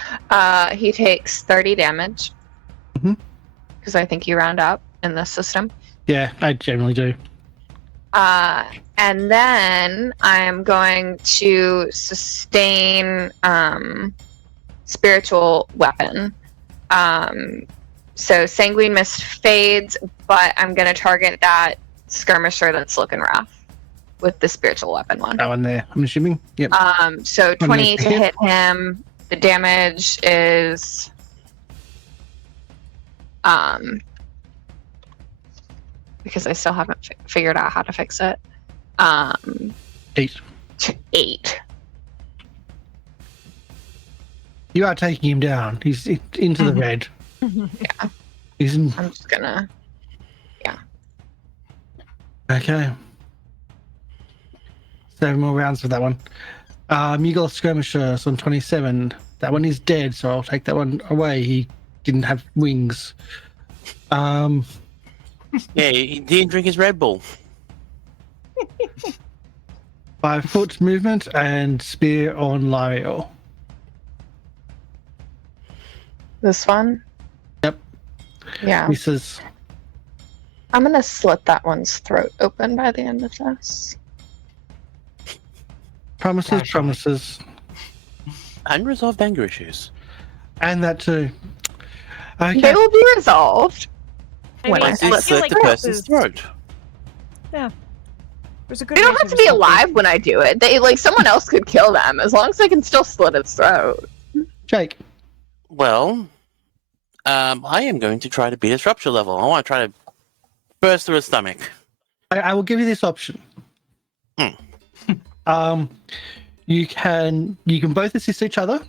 He takes 30 damage. Because I think you round up in this system. Yeah, I generally do. And then I'm going to sustain spiritual weapon. So sanguine mist fades, but I'm going to target that skirmisher that's looking rough with the spiritual weapon one. That one there, I'm assuming. Yep. So 20 to hit him. The damage is because I still haven't figured out how to fix it. 8. 8. You are taking him down. He's into the red. Yeah. He's in. I'm just gonna. Yeah. Okay. 7 more rounds for that one. You got a skirmisher on 27. That one is dead, so I'll take that one away. He didn't have wings. Yeah, he didn't drink his Red Bull. 5 foot movement and spear on Lieriel. This one? Yep. Yeah. Misses. I'm gonna slit that one's throat open by the end of this. Promises. Unresolved anger issues. And that too. Okay. They will be resolved. When Once you slit the person's throat. Yeah. There's a good They don't way have to be resolve alive when I do it. They someone else could kill them as long as I can still slit its throat. Jake. Well, I am going to try to beat its rupture level. I want to try to burst through its stomach. I will give you this option. You can both assist each other.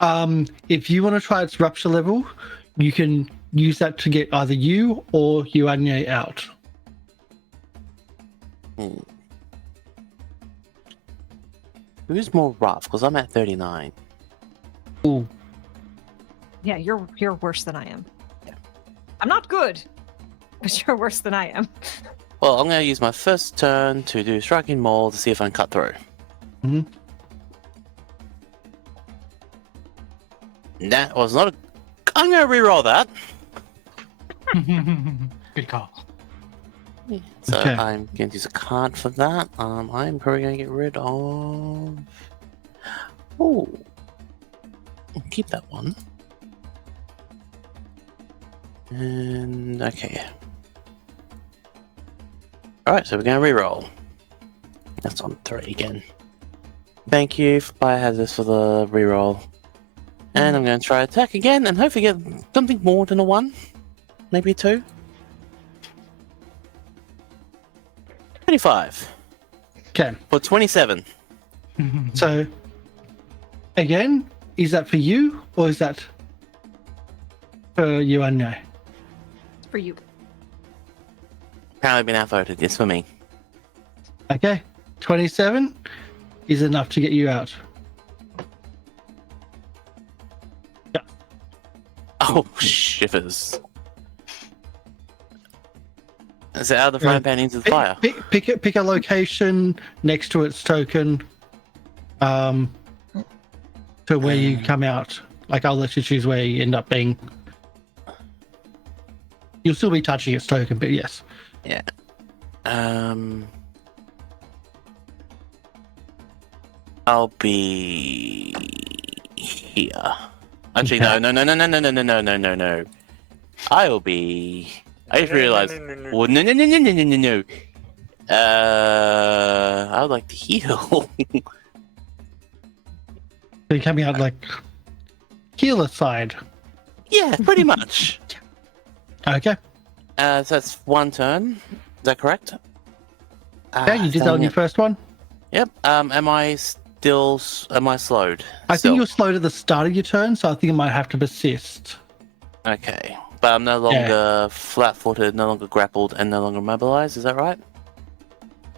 If you want to try its rupture level, you can use that to get either you or Uaine out. Who's more rough? Because I'm at 39. Ooh. Yeah, you're worse than I am. Yeah. I'm not good, but you're worse than I am. Well, I'm going to use my first turn to do striking maul to see if I can cut through. That was not a... I'm going to re-roll that. Good call. So Okay. I'm going to use a card for that. I'm probably going to get rid of... Oh. Keep that one. And... okay. Alright, so we're going to re-roll. That's on 3 again. Thank you for Biohazards for the re-roll. And I'm going to try attack again and hopefully get something more than a 1. Maybe a 2. 25. Okay. For 27. So, again, is that for you or is that for Uaine? It's for you. Apparently been outvoted. It's for me. Okay. 27 is enough to get you out. Yeah. Oh, shivers. Is it out of the frying pan into the fire? Pick a location next to its token to where you come out. Like, I'll let you choose where you end up being. You'll still be touching its token, but yes. Yeah. I'll be here. Actually, Okay. no. I'll be. I just realized. Well, no. I would like to heal. So you're coming out like healer side. Yeah, pretty much. Okay. So that's one turn. Is that correct? Yeah, you did that on your first one. Yep. Am I slowed? I Still? think you're slowed at the start of your turn, so I think it might have to persist. Okay. But I'm no longer flat-footed, no longer grappled, and no longer immobilized. Is that right?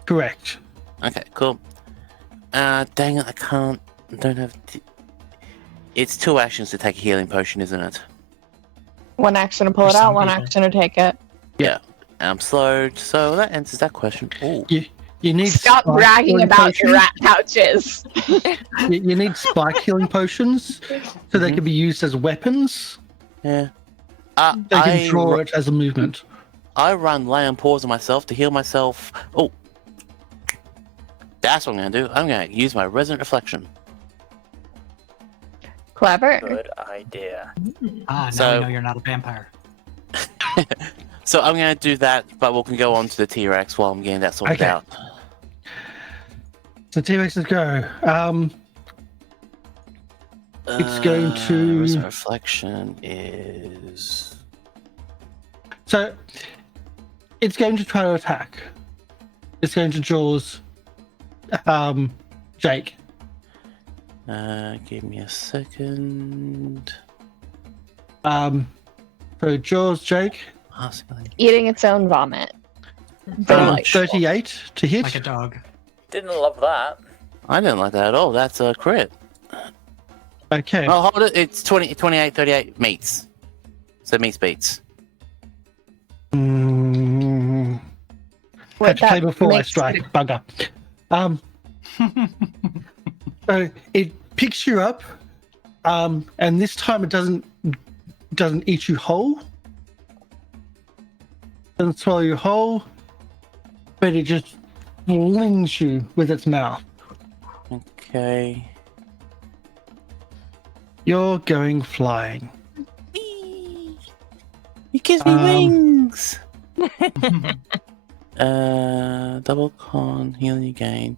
Correct. Okay, cool. Dang it, I don't have... It's 2 actions to take a healing potion, isn't it? One action to pull For it out, some one people. action to take it. Yeah. I'm slowed, so that answers that question. Ooh. You need Stop spike bragging healing about your potions. rat pouches. You need spike healing potions, so they Mhm. can be used as weapons. Yeah. They can draw it as a movement. I run lay on paws on myself to heal myself. Oh. That's what I'm going to do. I'm going to use my Resonant Reflection. Clever. Good idea. Now So- I know you're not a vampire. So I'm going to do that, but we can go on to the T-Rex while I'm getting that sorted Okay. out. So T-Rexes go. It's going to- Resonant Reflection is... So it's going to try to attack. It's going to jaws Jake. Give me a second. So jaws Jake. Eating its own vomit. Delightful. 38 to hit. Like a dog. Didn't love that. I didn't like that at all. That's a crit. Okay. Oh, hold it. It's 28, 38 meets. So meets beats. Mm, What, had to play that before I makes strike. it- Bugger. So it picks you up, and this time it doesn't eat you whole. Doesn't swallow you whole, but it just flings you with its mouth. Okay. You're going flying. It gives me wings. Oh, Double con, healing you gain.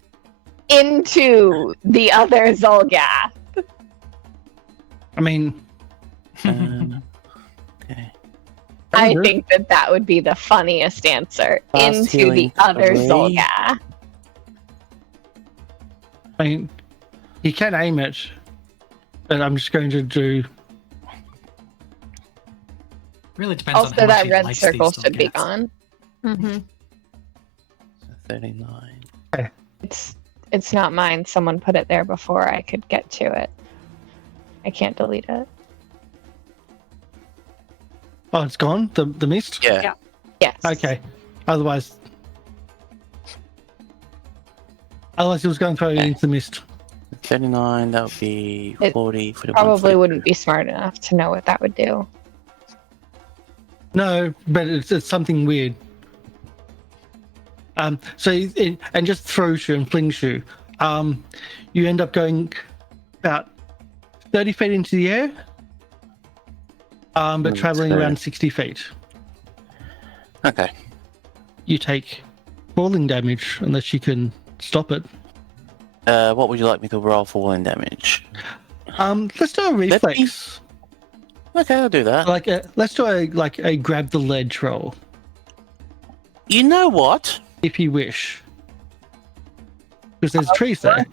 Into the other Zolgath. I mean, Okay. I Over. think that would be the funniest answer. Fast Into the healing other away. Zolgath. I mean, you can aim it, but I'm just going to do. really depends on Also, how much that he red likes circle these should be Zolgaths. gone. Mm-hmm. So 39. It's not mine. Someone put it there before I could get to it. I can't delete it. Oh, it's gone. The mist. Yeah. Yeah. Yes. Okay. Otherwise it was going to throw you Okay. into the mist. 39, that would be It 40, 41, Probably 40. wouldn't be smart enough to know what that would do. No, but it's something weird. So it just throws you and flings you. You end up going about 30 feet into the air, but traveling Okay. around 60 feet. Okay. You take falling damage unless you can stop it. What would you like me to roll for falling damage? Let's do a reflex. Okay, I'll do that. Let's do a grab the ledge roll, You know what? if you wish. Because there's trees there.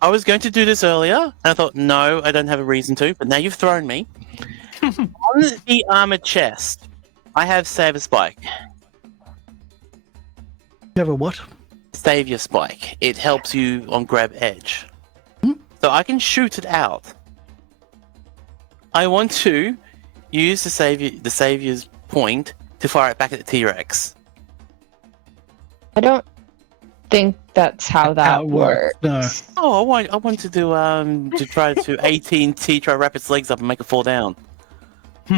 I was going to do this earlier, and I thought, no, I don't have a reason to, but now you've thrown me. On the armored chest, I have Savior Spike. You have a what? Savior Spike. It helps you on grab edge. So I can shoot it out. I want to use the Savior's point to fire it back at the T-Rex. I don't think that's how that it works. No. Oh, I want to do to try to 18 T try wrap its legs up and make it fall down.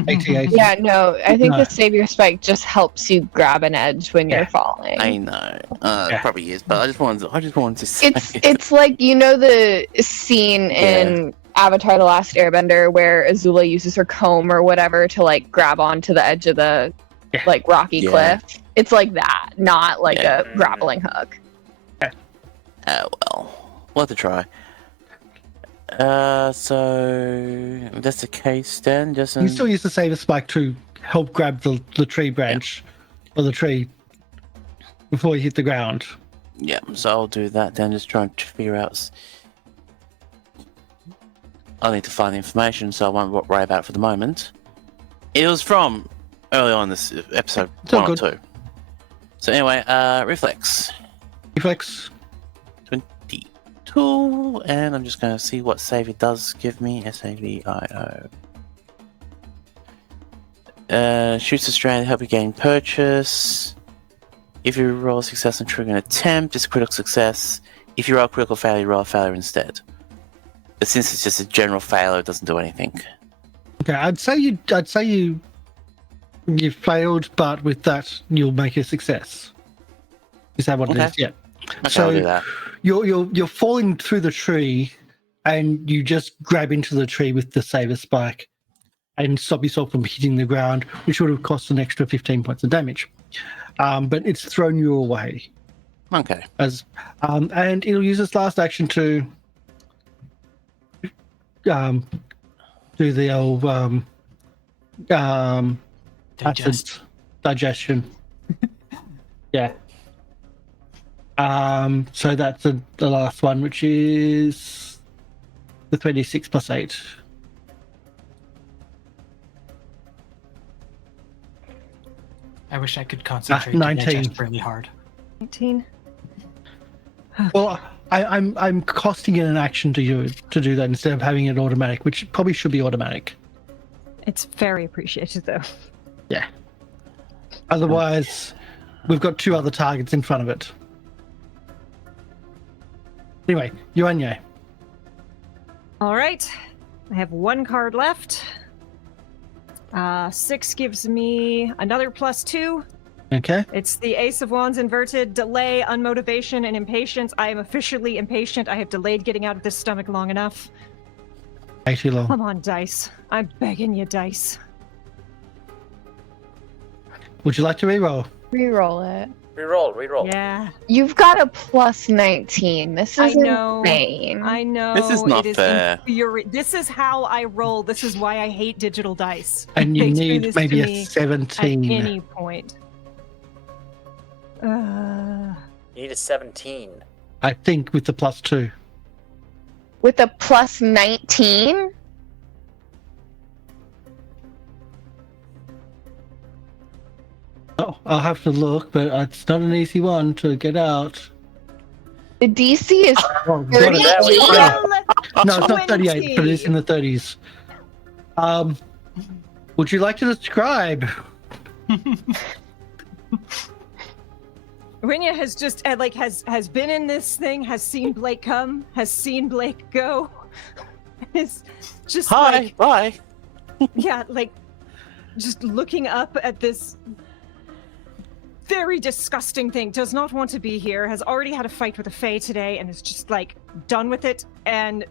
88. Yeah, no, I think No. the savior spike just helps you grab an edge when Yeah. you're falling. I know. Yeah. It probably is, but I just wanted to say It's like, you know, the scene in Avatar: The Last Airbender where Azula uses her comb or whatever to like grab onto the edge of the like rocky Yeah. cliff. It's like that, not like Yeah. a grappling hook. Oh well. We'll have to try. So if that's the case then. Just You still use the saver spike to help grab the tree branch or the tree before you hit the ground. yeah. So I'll do that then. Just trying to figure out. I need to find the information, so I won't worry about it for the moment. It was from early on this episode It's all 1 or good. 2. So anyway, reflex. Reflex. 22, and I'm just going to see what save it does give me. SAVIO. Shoots a strand to help you gain purchase. If you roll a success and trigger an attempt, it's a critical success. If you roll a critical failure, you roll a failure instead. But since it's just a general failure, it doesn't do anything. Okay, I'd say you failed, but with that you'll make a success. Is that what it Okay. is? Yeah. Okay, So I'll do that. you're falling through the tree, and you just grab into the tree with the saver spike, and stop yourself from hitting the ground, which would have cost an extra 15 points of damage. But it's thrown you away, Okay. and it'll use its last action to do the old acid digestion. Yeah. So that's the last one, which is the 26 plus 8. I wish I could concentrate 19. to digest really hard. 19. Well, I'm costing it an action to do that instead of having it automatic, which probably should be automatic. It's very appreciated, though. Yeah. Otherwise, we've got 2 other targets in front of it. Anyway, Uaine. All right. I have 1 card left. 6 gives me another +2. Okay. It's the Ace of Wands inverted. Delay, unmotivation, and impatience. I am officially impatient. I have delayed getting out of this stomach long enough. Way too long. Come on, dice. I'm begging you, dice. Would you like to reroll? Reroll it. Reroll. Yeah, You've got a +19. This I is know. insane. I know. This is not fair. This is how I roll. This is why I hate digital dice. And you They do need this maybe to a me At 17. any point. You need a 17. I think with the +2. With a +19? Oh, I'll have to look, but it's not an easy one to get out. The DC is Oh, got it. 38. Well, No, it's not 38, 20. but it's in the 30s. Would you like to describe? Rhaenyra has just has been in this thing, has seen Blake come, has seen Blake go. Is just Hi, bye. just looking up at this very disgusting thing. Does not want to be here. Has already had a fight with a fae today, and is just like done with it, and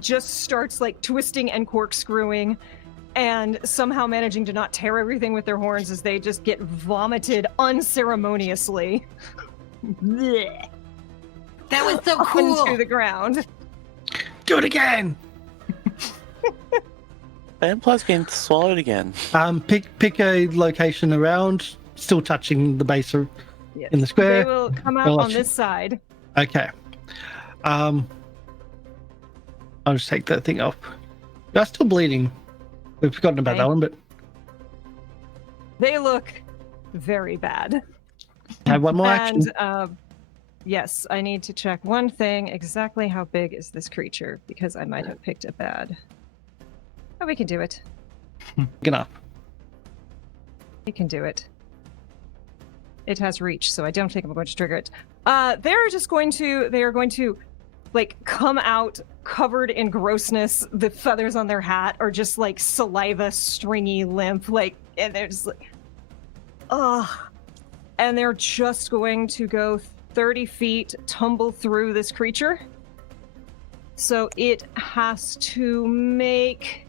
just starts like twisting and corkscrewing, and somehow managing to not tear everything with their horns as they just get vomited unceremoniously. Blech. That was so Up cool. into the ground. Do it again! And plus getting swallowed again. Pick a location around, still touching the base in the They square. will come out Well, on this side. Okay. I'll just take that thing off. You're still bleeding. We've forgotten about Okay. that one, but They look very bad. have one more action. And yes, I need to check one thing. Exactly how big is this creature? Because I might have picked it bad. Oh, we can do it. Get up. We can do it. It has reach, so I don't think I'm going to trigger it. They are going to like come out covered in grossness. The feathers on their hat are just like saliva, stringy, limp, like, and they're just like, ugh. And they're just going to go 30 feet, tumble through this creature. So it has to make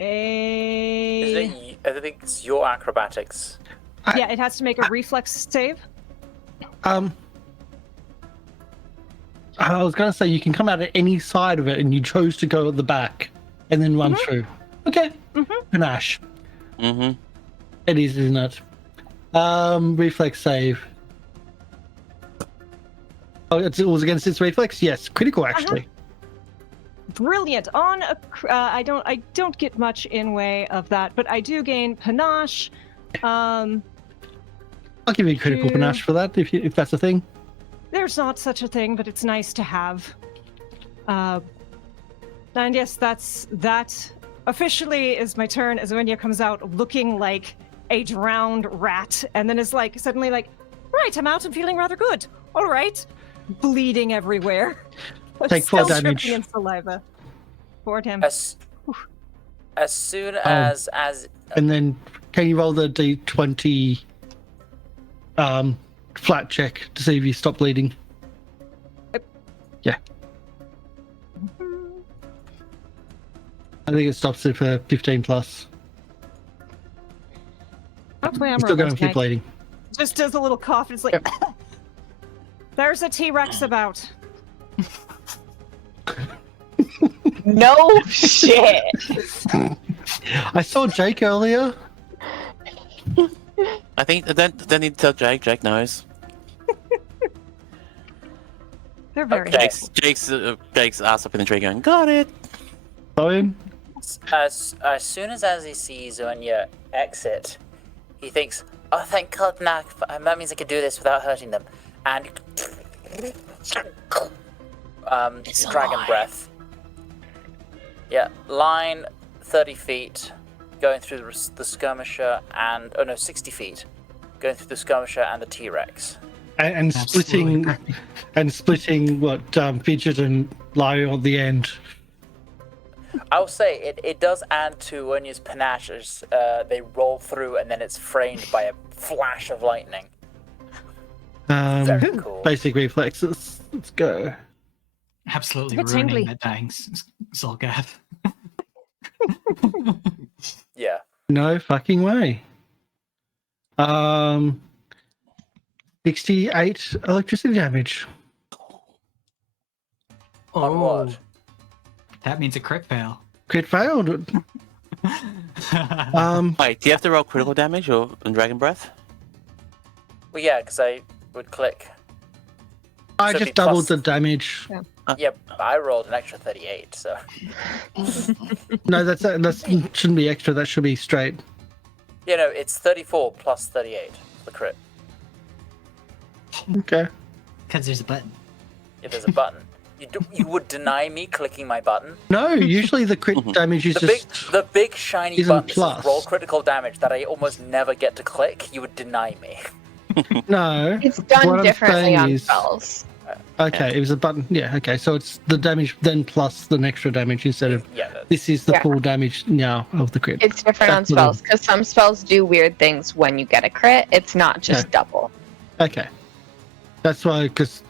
a... I think it's your acrobatics. Yeah, it has to make a reflex save. I was going to say you can come out at any side of it, and you chose to go at the back and then run through. Okay, panache. Mm-hmm. It is, isn't it? Reflex save. Oh, it was against its reflex. Yes, critical actually. Brilliant. On a, I don't get much in way of that, but I do gain panache. I'll give you a critical panache for that if that's a thing. There's not such a thing, but it's nice to have. And yes, that officially is my turn as Uaine comes out looking like a drowned rat, and then is like suddenly like, right, I'm out and feeling rather good. All right, bleeding everywhere. Take 4 Still damage. dripping in saliva. For him. As soon as And then can you roll the d20 flat check to see if you stop bleeding? Yeah. I think it stops it for 15 plus. That's my You're still going to keep bleeding. Just does a little cough. It's like, there's a T-Rex about. No shit. I saw Jake earlier. I think they need to tell Jake. Jake knows. They're very Okay. Jake's ass up in the tree going, got it. Lorian? as soon as Azzy sees Uaine exit, he thinks, "Oh, thank God, now that means I can do this without hurting them." And dragon breath. Yeah, line 30 feet, going through the skirmisher, and 60 feet, going through the skirmisher and the T-Rex. And splitting, Absolutely. and splitting what Fidget and Lieriel at the end. I'll say it does add to Uaine's panache as they roll through, and then it's framed by a flash of lightning. Very cool. Basic reflexes. Let's go. Absolutely It's ruining tingly. the dying Zolgath. Yeah. No fucking way. 68 electricity damage. On what? That means a crit fail. Crit failed. Wait, do you have to roll critical damage or on dragon breath? Well, yeah, because I would click. I So just it'd be doubled plus- the damage. Yeah, I rolled an extra 38, so. No, that shouldn't be extra. That should be straight. Yeah, no, it's 34 plus 38 for the crit. Okay. Because there's a button. If there's a button. You would deny me clicking my button? No, usually the crit damage is The big shiny isn't button that plus. says roll critical damage that I almost never get to click, you would deny me. no. It's done What I'm differently saying on is- spells. Okay, it was a button. Yeah, okay. So it's the damage then plus the extra damage instead of Yeah, that's, this is the Yeah. full damage now of the crit. It's different on That's what I'm- spells because some spells do weird things when you get a crit. It's not just Okay. double. Okay. That's why, because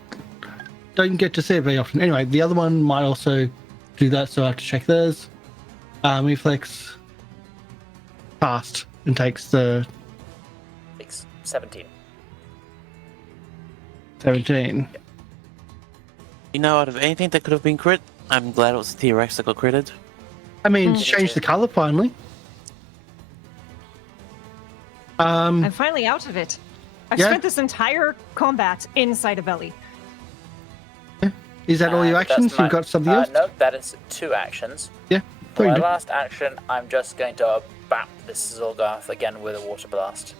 don't get to see it very often. Anyway, the other one might also do that, so I have to check theirs. Reflex fast and takes the 17. 17. You know, out of anything that could have been crit, I'm glad it was the T-Rex that got critted. I mean, it's changed the color finally. I'm finally out of it. I've Yeah. spent this entire combat inside of Ellie. Is that all your That's actions? my- You've got something else? No, that is 2 actions. Yeah. For Very my good. last action, I'm just going to bap this Zolgath again with a water blast.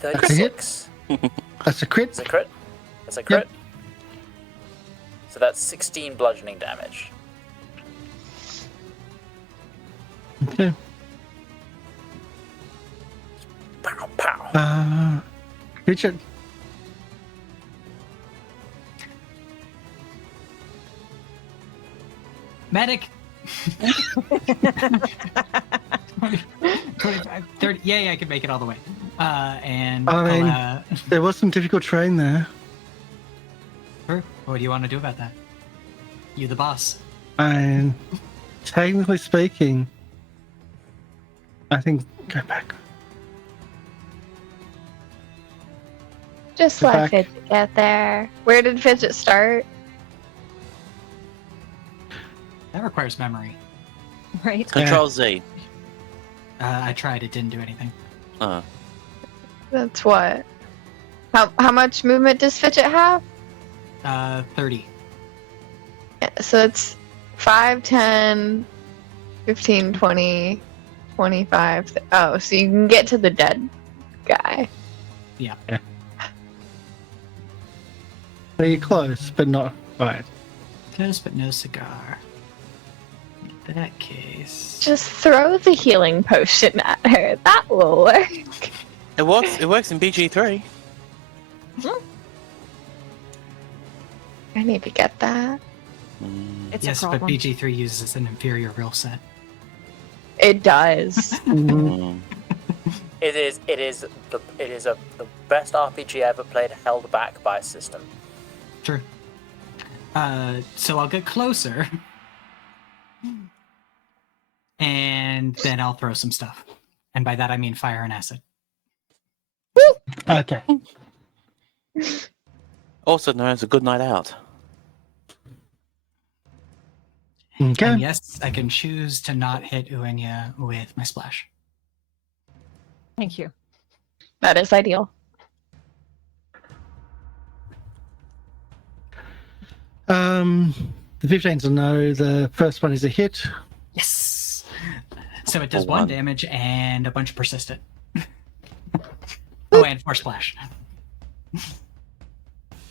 36. That's a crit. It's a crit. It's a crit. So that's 16 bludgeoning damage. Okay. Pow, pow. Richard. Medic! 25, 30. Yeah, I can make it all the way. And I mean, I'll, there was some difficult terrain there. sure. What do you want to do about that? You the boss. And technically speaking, I think go back. Just Go let back. Fidget get there. Where did Fidget start? That requires memory. Right. Control Z. I tried, it didn't do anything. That's what. How much movement does Fidget have? 30. Yeah, so it's 5, 10, 15, 20, 25. Oh, so you can get to the dead guy. So you're close, but not right. Close but no cigar. In that case... Just throw the healing potion at her. That will work. It works. It works in BG3. I need to get that. It's yes, a but problem. BG3 uses an inferior rule set. It does. Mhm. It is the best RPG ever played, held back by a system. True. So I'll get closer. And then I'll throw some stuff. And by that I mean fire and acid. Okay. Also known as a good night out. Okay. And yes, I can choose to not hit Uaine with my splash. Thank you. That is ideal. The 15's a no. The first one is a hit. Yes! So it does For 1 one. damage and a bunch of persistent. Oh, and 4 splash.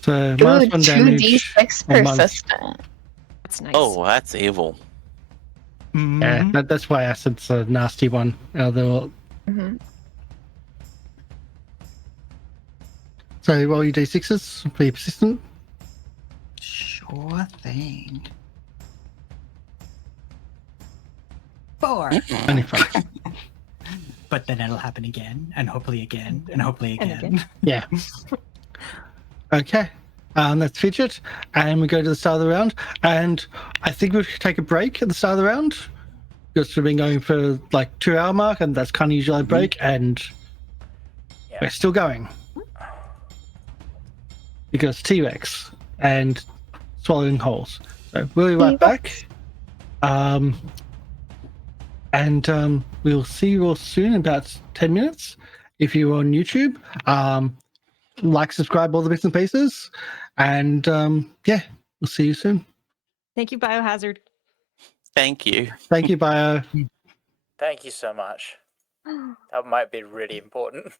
So Ooh, minus 1 damage. 2d6 and one- persistent. That's nice. Oh, that's evil. Yeah, Mhm. that's why acid's a nasty one. hmm So roll your d6s for your persistent. Sure thing. 4! Only 5. But then it'll happen again, and hopefully again, and hopefully And again. Yeah. Okay. That's Fidget. And we go to the start of the round. And I think we should take a break at the start of the round. Because we've been going for like 2-hour mark, and that's kind of usually a break, and Yeah. we're still going. Because T-Rex and swallowing holes. So we'll be right back. And we'll see you all soon in about 10 minutes. If you're on YouTube, like, subscribe, all the bits and pieces. And yeah, we'll see you soon. Thank you, Biohazard. Thank you. Thank you, Bio. Thank you so much. That might be really important.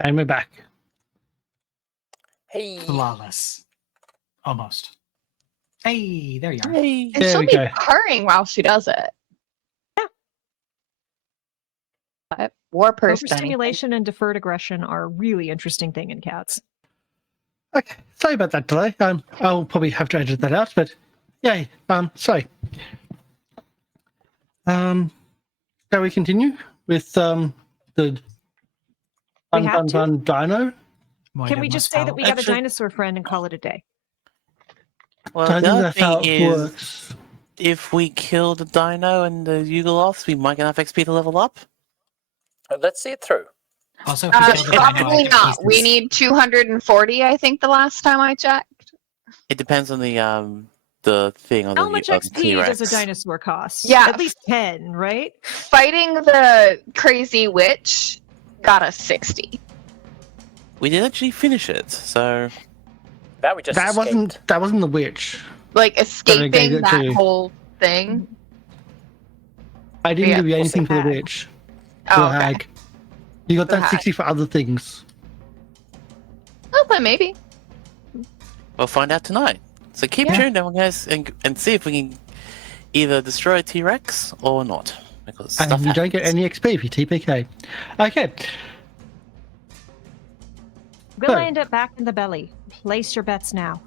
And we're back. Hey. Flawless. Almost. Hey, there you are. Hey. And There she'll we be go. purring while she does it. But Warpurse done anything. Overstimulation and deferred aggression are a really interesting thing in cats. Okay, sorry about that delay. I'll probably have to edit that out, but yay. Sorry. Shall we continue with the We have to? fun dino? Can we just say that we got a Actually- dinosaur friend and call it a day? Well, I the think other that's how thing it is, works. if we kill the dino and the Yugoloths, we might get enough XP to level up. Let's see it through. Also, if we kill the dino, I Probably get not. We pieces. need 240, I think, the last time I checked. It depends on the the thing on How the much on XP T-Rex. does a dinosaur cost? Yeah. At least 10, right? Fighting the crazy witch got us 60. We did actually finish it, so That we just escaped. That wasn't the witch. Like gave escaping it that to- whole thing. I didn't Yeah, give you we'll anything say for the hag. witch. Oh, The okay. hag. You got The that hag. 60 for other things. Oh, but maybe. we'll find out tonight. So keep Yeah. tuned, everyone, guys, and see if we can either destroy a T-Rex or not. Because And stuff you don't get happens. any XP if you TPK. Okay. Will So- I end up back in the belly? Place your bets now.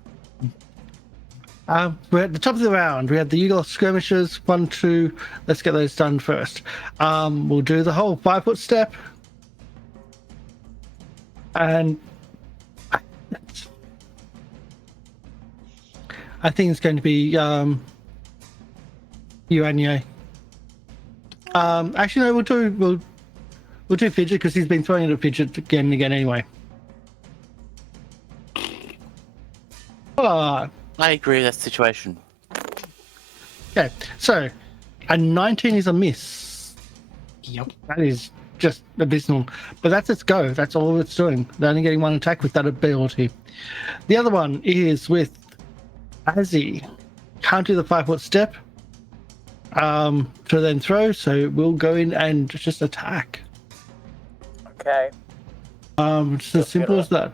We're at the top of the round. We had the Eagle skirmishers, 1, 2. Let's get those done first. We'll do the whole 5-foot step. And I think it's going to be Uaine. Actually, no, we'll do Fidget because he's been throwing it at Fidget again and again anyway. I agree with that situation. Okay, so a 19 is a miss. Yep. That is just abysmal. But that's its go. That's all it's doing. They're only getting one attack with that ability. The other one is with Azzy. Can't do the 5-foot step to then throw, so we'll go in and just attack. Okay. It's as simple as that.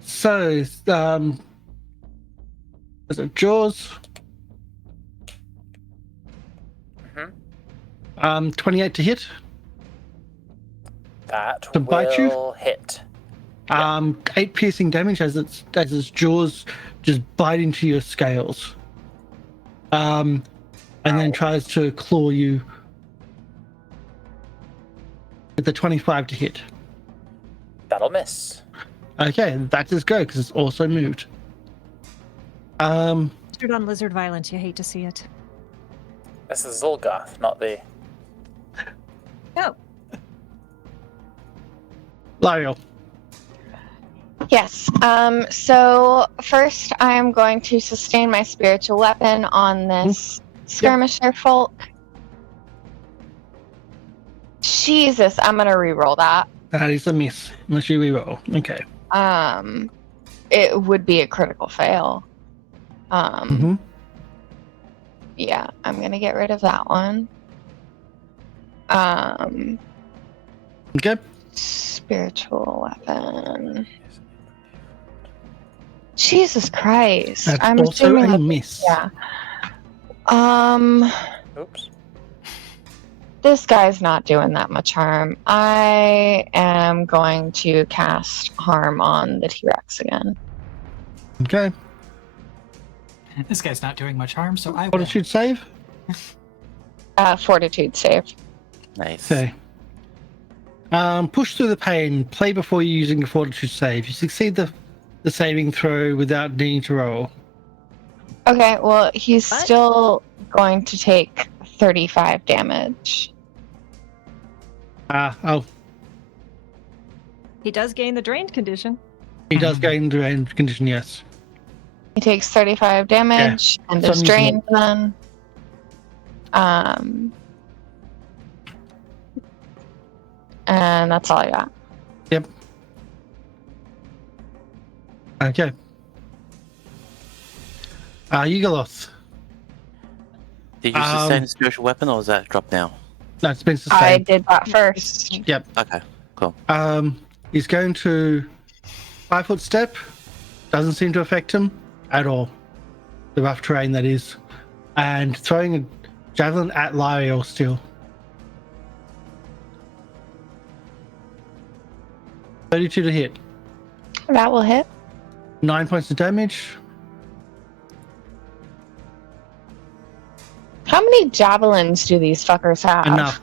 So, is it Jaws? 28 to hit. That To bite you? will hit. 8 piercing damage as its jaws just bite into your scales. And then tries to claw you with the 25 to hit. That'll miss. Okay, that is go because it's also moved. Stood on lizard violence. You hate to see it. This is Zulgoth, not the. Oh, Lieriel. Yes. So first, I'm going to sustain my spiritual weapon on this skirmisher folk. Jesus, I'm gonna re-roll that. That is a miss unless you reroll. Okay. It would be a critical fail. Yeah, I'm gonna get rid of that one. Okay. Spiritual weapon. Jesus Christ. That's I'm also assuming a that- miss. Yeah. Oops. This guy's not doing that much harm. I am going to cast harm on the T-Rex again. Okay. This guy's not doing much harm, so I will. Fortitude save. Fortitude save. Nice. Okay. Push through the pain. Play before you're using a fortitude save. You succeed the saving throw without needing to roll. Okay, well, he's What? still going to take 35 damage. Oh, he does gain the drained condition. he does gain the end condition, yes. He takes 35 damage and So is I'm using drained then. And that's all I got. Yep. Okay. Yugoloth. Did you sustain a spiritual weapon, or was that drop now? No, it's been I sustained. did that first. Okay, cool. He's going to 5-foot step. Doesn't seem to affect him at all. The rough terrain, that is. And throwing a javelin at Lieriel still. 32 to hit. That will hit. 9 points of damage. How many javelins do these fuckers have? Enough.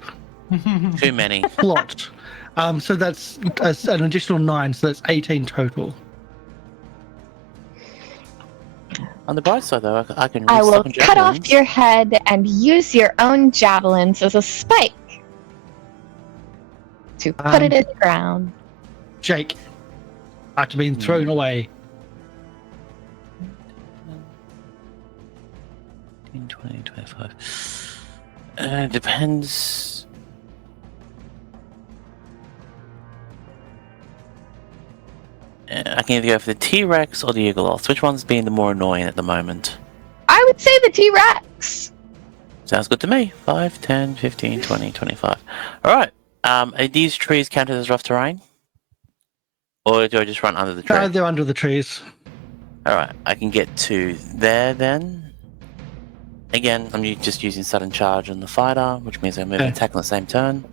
Too many. Plot. So that's an additional 9, so that's 18 total. On the bright side, though, I can I will restock on cut off javelins. your head and use your own javelins as a spike to put it in the ground. Jake, after being thrown away, 25. Depends. I can either go for the T-Rex or the Eagleoth. Which one's being the more annoying at the moment? I would say the T-Rex. Sounds good to me. 5, 10, 15, 20, 25. Alright. Are these trees counted as rough terrain? Or do I just run under the tree? No, they're under the trees. Alright, I can get to there then. Again, I'm just using sudden charge on the fighter, which means I'm moving attack on the same turn.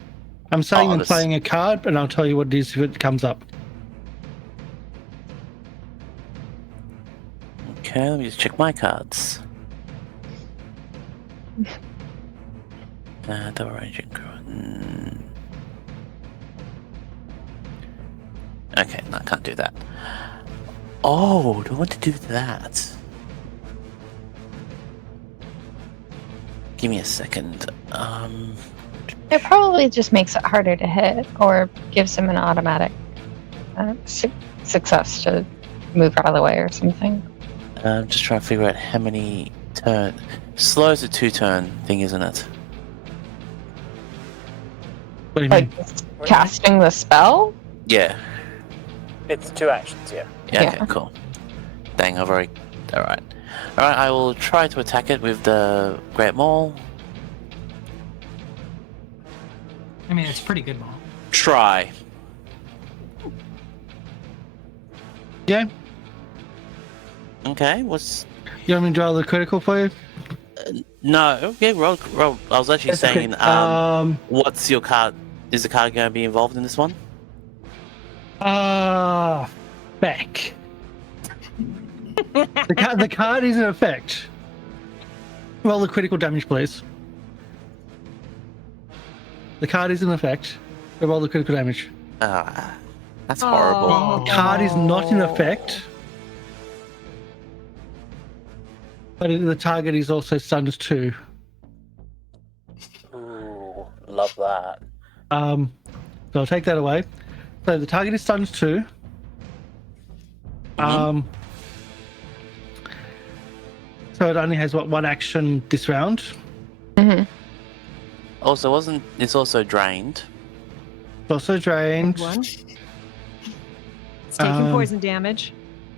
I'm saying and playing a card, and I'll tell you what it is if it comes up. Okay, let me just check my cards. Double ranging. Okay, no, I can't do that. Oh, do I want to do that? Give me a second. It probably just makes it harder to hit, or gives him an automatic success to move out of the way or something. I'm just trying to figure out how many turn. Slow is a 2-turn thing, isn't it? What do you Like mean? casting the spell? Yeah. It's 2 actions, yeah. Yeah, Yeah. okay, cool. Dang, I've already... Alright. Alright, I will try to attack it with the Great Maul. I mean, it's a pretty good ball. Try. Yeah? Okay, what's... You want me to draw the critical for you? No, yeah, roll. I was actually That's okay. saying, what's your card? Is the card going to be involved in this one? Back. The card is in effect. Roll the critical damage, please. The card is in effect. Roll the critical damage. That's horrible. The card is not in effect. But the target is also stunned too. Ooh, love that. So I'll take that away. So the target is stunned too. So it only has one action this round. Mm-hmm. Also, it's also drained? It's also drained. One. It's taking poison damage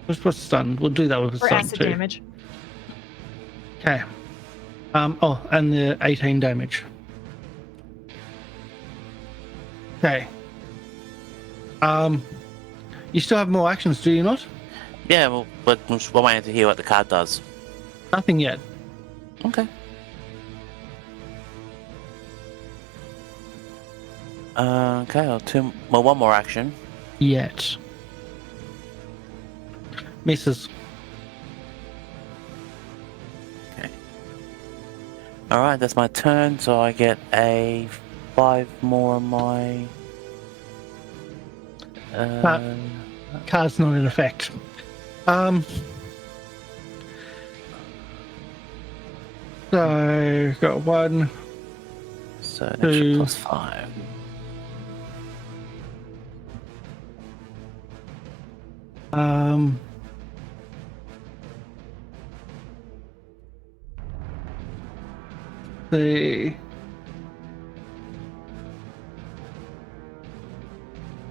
What's stunned? We'll do that with or stun acid too. damage. Okay. And the 18 damage. Okay. You still have more actions, do you not? Yeah, well, but we're waiting to hear what the card does. Nothing yet. Okay. Okay, one more action. Yet. Misses. Alright, that's my turn, so I get a 5 more on my... Card's not in effect. So, got 1. So, an Two. extra +5.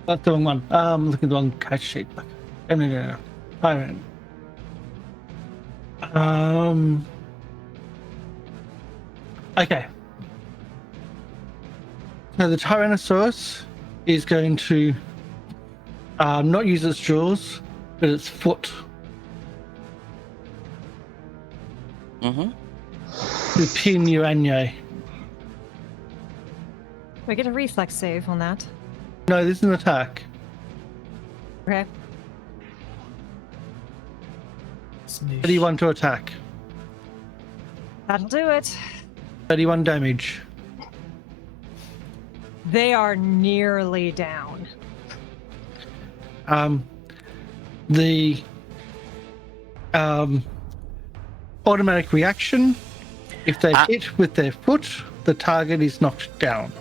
That's the wrong one. Looking at the wrong card sheet. No. Tyrant. Okay. So the Tyrannosaurus is going to not use its jaws, but its foot Mm-hmm. to pin Uaine. Do I get a reflex save on that? No, this is an attack. Okay. Smoosh. 31 to attack. That'll do it. 31 damage. They are nearly down. The automatic reaction, if they hit with their foot, the target is knocked down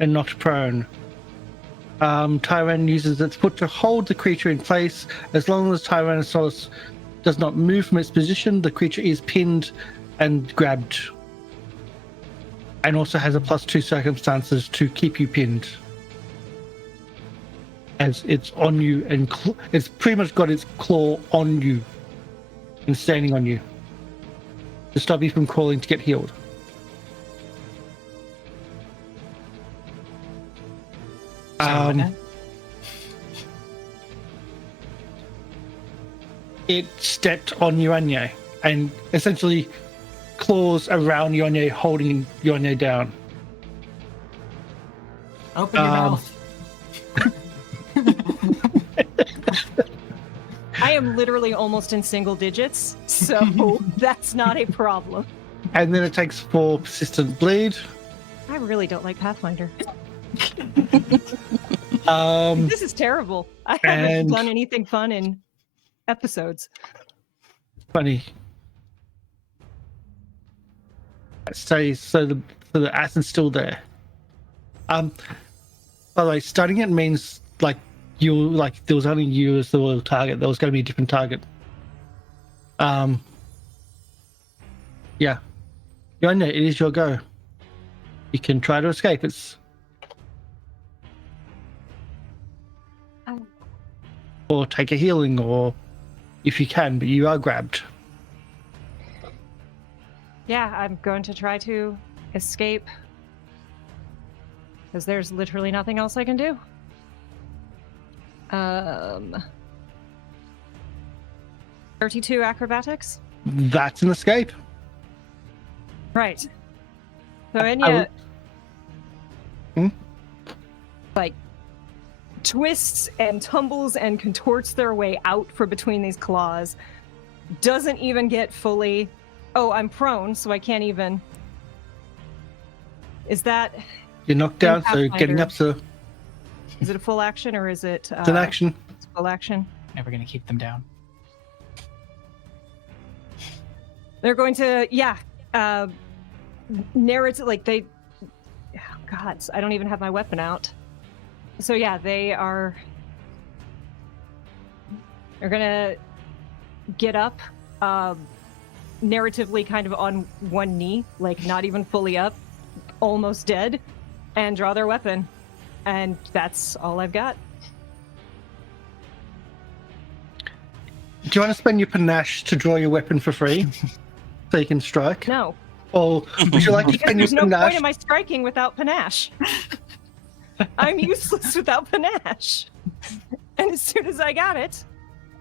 and knocked prone. Tyrann uses its foot to hold the creature in place. As long as Tyrannosaurus does not move from its position, the creature is pinned and grabbed, and also has a +2 circumstances to keep you pinned, as it's on you and it's pretty much got its claw on you and standing on you to stop you from crawling to get healed. It stepped on Uaine and essentially claws around Uaine, holding Uaine down. Open your mouth. I am literally almost in single digits, so that's not a problem. And then it takes 4 persistent bleed. I really don't like Pathfinder. This is terrible. I haven't done anything fun in episodes. Funny. So the acid's still there. By the way, starting it means like there was only you as the loyal target. There was going to be a different target. Yeah. Uaine, it is your go. You can try to escape. Or take a healing, or if you can, but you are grabbed. Yeah, I'm going to try to escape. Because there's literally nothing else I can do. 32 acrobatics? That's an escape. Right. So Enya like twists and tumbles and contorts their way out from between these claws. Doesn't even get fully... Oh, I'm prone, so I can't even... Is that... You're knocked down, so getting up, so... Is it a full action, or is it... It's an action. It's full action. Never going to keep them down. They're going to, narrative, like they... Oh, God, I don't even have my weapon out. So yeah, they're gonna get up, narratively kind of on one knee, like not even fully up, almost dead, and draw their weapon. And that's all I've got. Do you want to spend your panache to draw your weapon for free? So you can strike? No. Or would you like to spend your There's no panache? point in my striking without panache. I'm useless without panache. And as soon as I got it,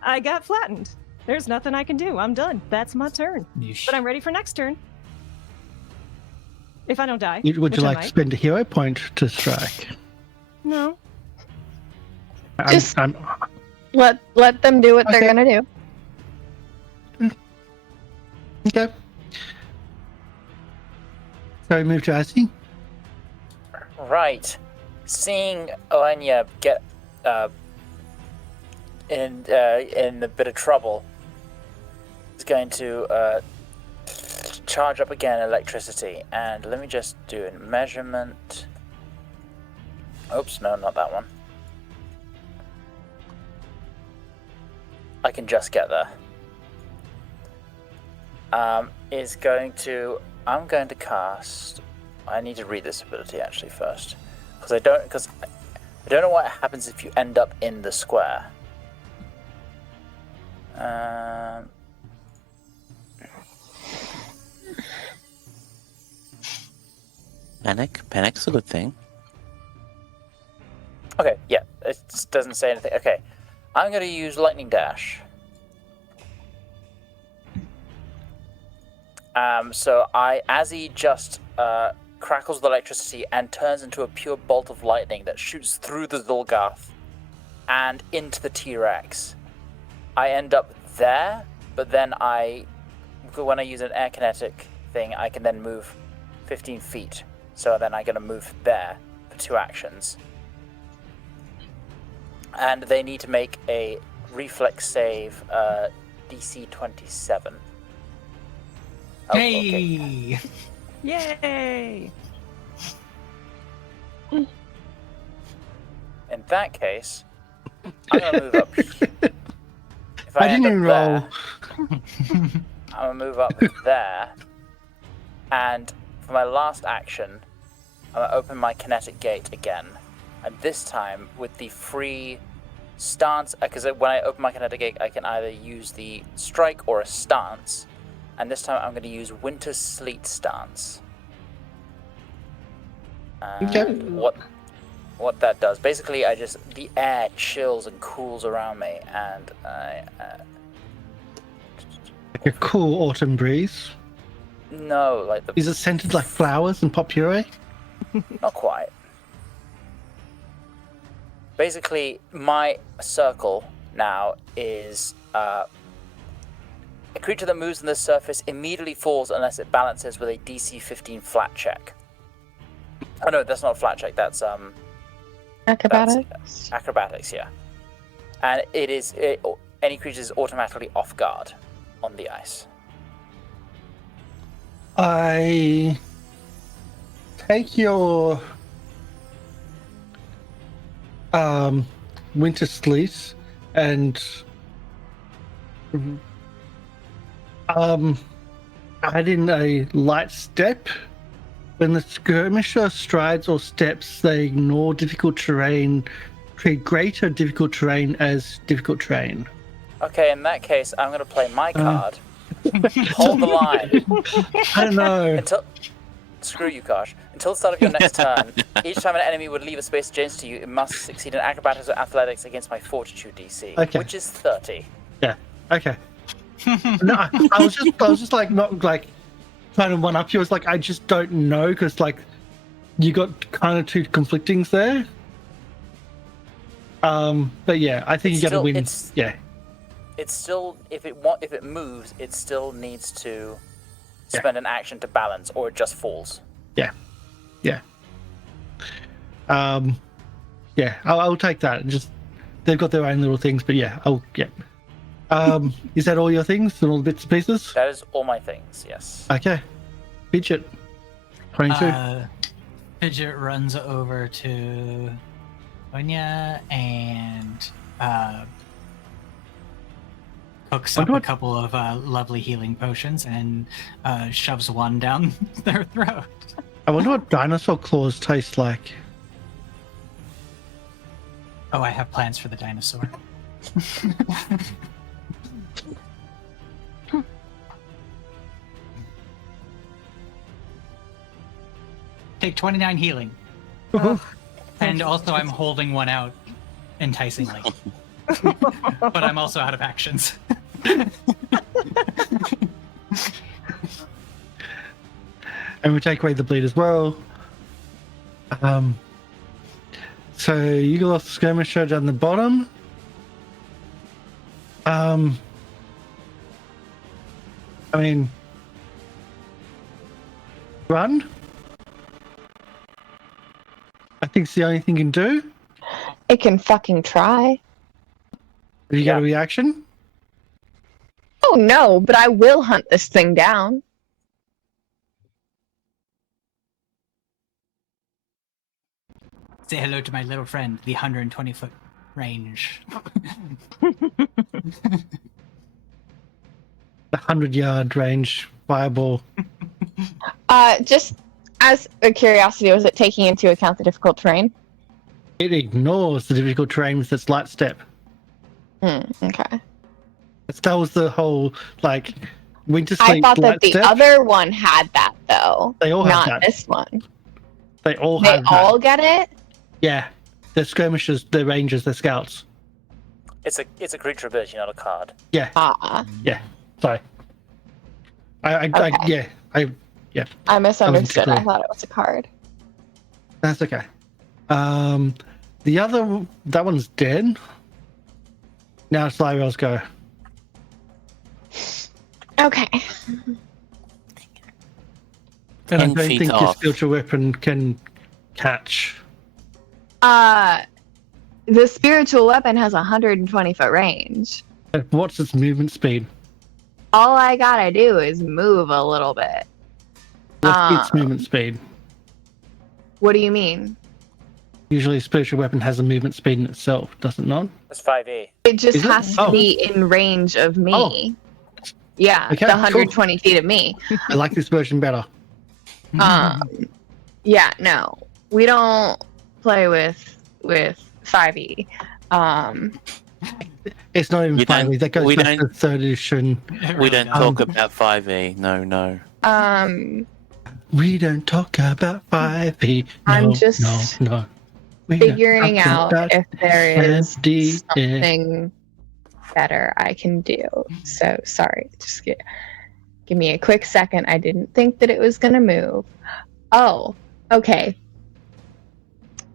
I got flattened. There's nothing I can do. I'm done. That's my turn. But I'm ready for next turn. If I don't die. Would you like to spend a hero point to strike? No. Just let them do what they're gonna do. Okay. So we move to Azzy. Right. Seeing Uaine get in a bit of trouble, is going to charge up again electricity, and let me just do a measurement. Oops, no, not that one. I can just get there. I'm going to cast. I need to read this ability actually first, because I don't know what happens if you end up in the square. Panic's a good thing. Okay, yeah, it doesn't say anything. Okay, I'm going to use Lightning Dash. So Azzy just crackles with electricity and turns into a pure bolt of lightning that shoots through the Zul'Garth and into the T-Rex. I end up there, but then when I use an air kinetic thing, I can then move 15 feet. So then I'm going to move there for 2 actions. And they need to make a reflex save, DC 27. Oh, hey! Okay. Yay! In that case, I'm going to move up. If I didn't even roll. I'm going to move up there. And for my last action, I'm going to open my kinetic gate again. And this time with the free stance, because when I open my kinetic gate, I can either use the strike or a stance. And this time I'm going to use Winter Sleet stance. And what that does, basically, the air chills and cools around me, and Like a cool autumn breeze. no, like Is it scented like flowers and pop puree? not quite. Basically, my circle now is a creature that moves on the surface immediately falls unless it balances with a DC 15 flat check. Oh no, that's not a flat check. That's Acrobatics. acrobatics, yeah. And any creature is automatically off guard on the ice. I take your winter sleet and add in a light step. When the skirmisher strides or steps, they ignore difficult terrain, treat greater difficult terrain as difficult terrain. Okay, in that case, I'm going to play my card. Hold the line. I don't know. Screw you, Karsh. Until the start of your next turn, each time an enemy would leave a space adjacent to you, it must succeed in acrobatics or athletics against my fortitude DC, which is 30. Yeah. Okay. No, I was just like not like trying to one up you. I was like, I just don't know because like you got kind of two conflictings there. But yeah, I think you got to win. Yeah. It's still if it moves, it still needs to spend an action to balance, or it just falls. Yeah. Yeah. I'll take that. Just they've got their own little things, but yeah. Is that all your things and all the bits and pieces? That is all my things. Yes. Okay. Fidget. 22. Fidget runs over to Uaine and hooks up a couple of lovely healing potions and shoves one down their throat. I wonder what dinosaur claws taste like. Oh, I have plans for the dinosaur. Take 29 healing. And also I'm holding one out enticingly. But I'm also out of actions. And we take away the bleed as well. So you lost the skirmisher down the bottom. I mean, run. I think it's the only thing you can do. It can fucking try. Have you got a reaction? Oh no, but I will hunt this thing down. Say hello to my little friend, the 120-foot range. The 100-yard range fireball. Just as a curiosity, was it taking into account the difficult terrain? It ignores the difficult terrain with its light step. Okay. That was the whole, like, winter sleep. I thought that the step. other one had that, though. They all have not that. This one. They all They have all that. get it? Yeah. The skirmishers, the rangers, the scouts. It's a creature ability, not a card. Yeah. Yeah. Sorry. I misunderstood. I clear. thought it was a card. That's okay. The other, that one's dead. Now it's Lieriel's go. Okay. And I 10 don't feet think your off. spiritual weapon can catch. The spiritual weapon has 120-foot range. What's its movement speed? All I gotta do is move a little bit. What's its movement speed? What do you mean? Usually a spiritual weapon has a movement speed in itself, does it not? That's 5e. It just Is it? has to Oh. be in range of me. Oh. Yeah, Okay, the 120 feet of me. I like this version better. Yeah, no, we don't play with 5e. It's not even We don't- 5e. That goes we back to don't- 3rd edition. It We really don't does. talk about 5e. No. We don't talk about 5e. No, I'm just no. We figuring don't talk out about if there is 5D. something better I can do. So sorry, just give me a quick second. I didn't think that it was gonna move. Oh, okay.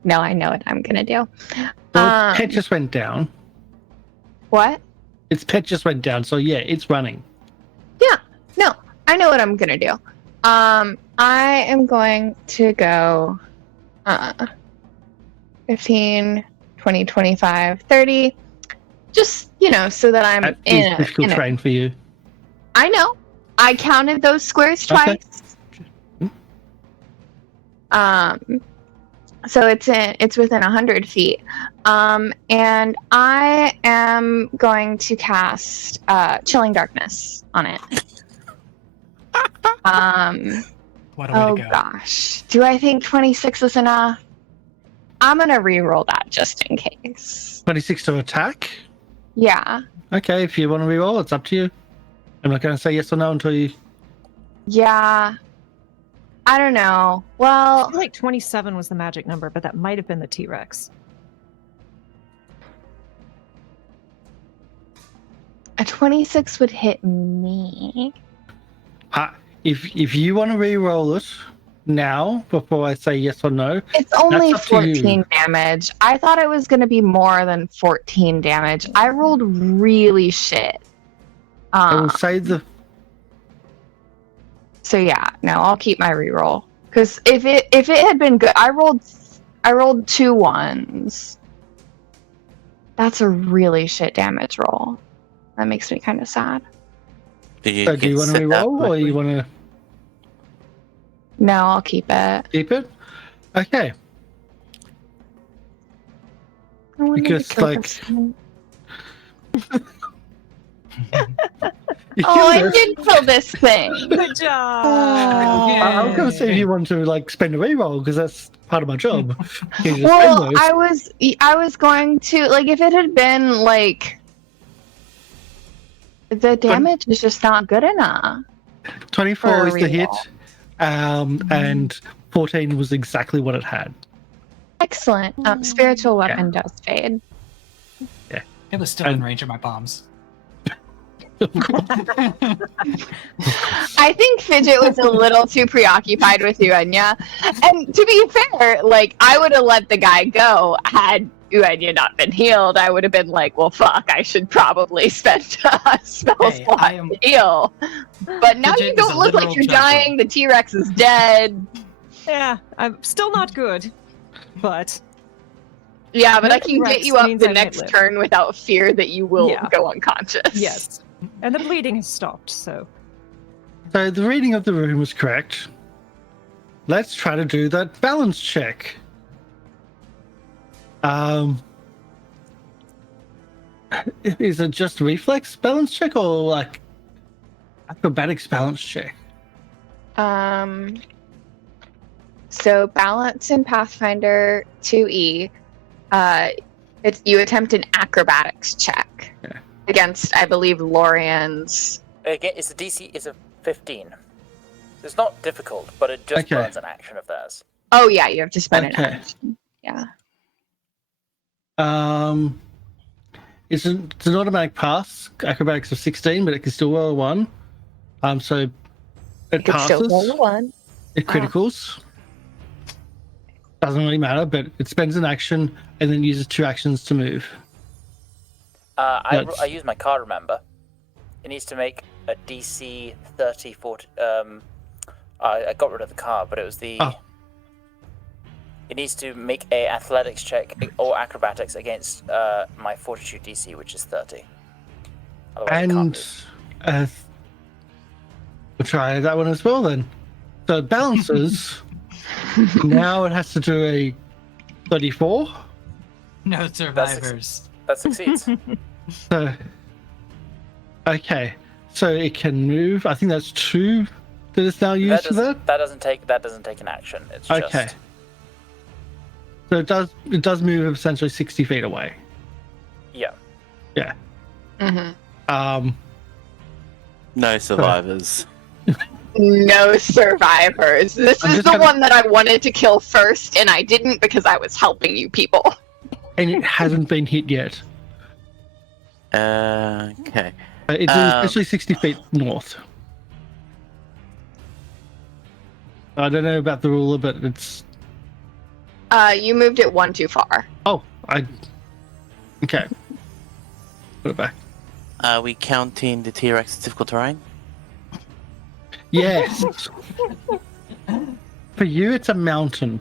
No, I know what I'm gonna do. Well, pet just went down. What? Its pet just went down, so yeah, it's running. Yeah, no, I know what I'm gonna do. I am going to go 15, 20, 25, 30. Just, so that I'm That in is difficult terrain for you. I know. I counted those squares Okay. twice. So it's within 100 feet. And I am going to cast Chilling Darkness on it. What a way Oh to go. gosh. Do I think 26 is enough? I'm gonna re-roll that just in case. 26 to attack. Yeah. Okay, if you want to reroll, it's up to you. I'm not going to say yes or no until you. Yeah. I don't know. I Well, feel like 27 was the magic number, but that might have been the T-Rex. a 26 would hit me. If you want to reroll it now before I say yes or no, It's only That's up to you. 14 damage. I thought it was going to be more than 14 damage. I rolled really shit. I will say the. So yeah, no, I'll keep my reroll. Because if it had been good, I rolled 2 1s. That's a really shit damage roll. That makes me kind of sad. Do you, So do you want to set that reroll or quickly? you want to No, I'll keep it. keep it? Okay. I wanted to Because, kill like- this thing. You Oh, I can do it. did kill this thing. Good job! I was going to say if you want to spend a reroll because that's part of my job. You just spend Well, those. I was going to if it had been the damage is just not good enough. 24 for is a the hit, reroll. and 14 was exactly what it had. Excellent. Spiritual weapon does fade. It was still in range of my bombs. I think Fidget was a little too preoccupied with Uaine. And to be fair, I would have let the guy go had Uaine not been healed. I would have been like, well, fuck, I should probably spend a spell Hey, slot I am- to heal. But now Fidget you is don't a look like literal you're champion. dying. The T-Rex is dead. Yeah, I'm still not good, but Yeah, but I Nothing can get Rex you up means the I might next live. turn without fear that you will Yeah. go unconscious. yes. And the bleeding has stopped, so So the reading of the room was correct. Let's try to do that balance check. Is it just reflex balance check or acrobatics balance check? So balance in Pathfinder 2E, it's you attempt an acrobatics check Okay. against, I believe, Lorian's. Again, it's a DC. It's a 15. It's not difficult, but it just Okay. burns an action of theirs. Oh yeah, you have to spend Okay. an action. Yeah. It's an automatic pass. Acrobatics of 16, but it can still roll a 1. So it You could passes. still roll a 1. It criticals. Doesn't really matter, but it spends an action and then uses 2 actions to move. That's- I use my card, remember. It needs to make a DC 30, 40. I got rid of the card, but it was the. Oh. It needs to make a athletics check or acrobatics against my fortitude DC, which is 30. Otherwise it can't And move. we'll try that one as well then. So it balances. Now it has to do a 34. No survivors. That succeeds. So, okay. So it can move. I think that's 2 Did it now use That for that? doesn't take an action. It's Okay. just So it does move essentially 60 feet away. yeah. Yeah. Mm-hmm. No survivors. No survivors. This I'm is just the gonna- one that I wanted to kill first, and I didn't because I was helping you people. And it hasn't been hit yet. Okay. It's essentially 60 feet north. I don't know about the ruler, but it's... You moved it one too far. Oh, okay. Put it back. Are we counting the T-Rex difficult terrain? Yes. For you, it's a mountain.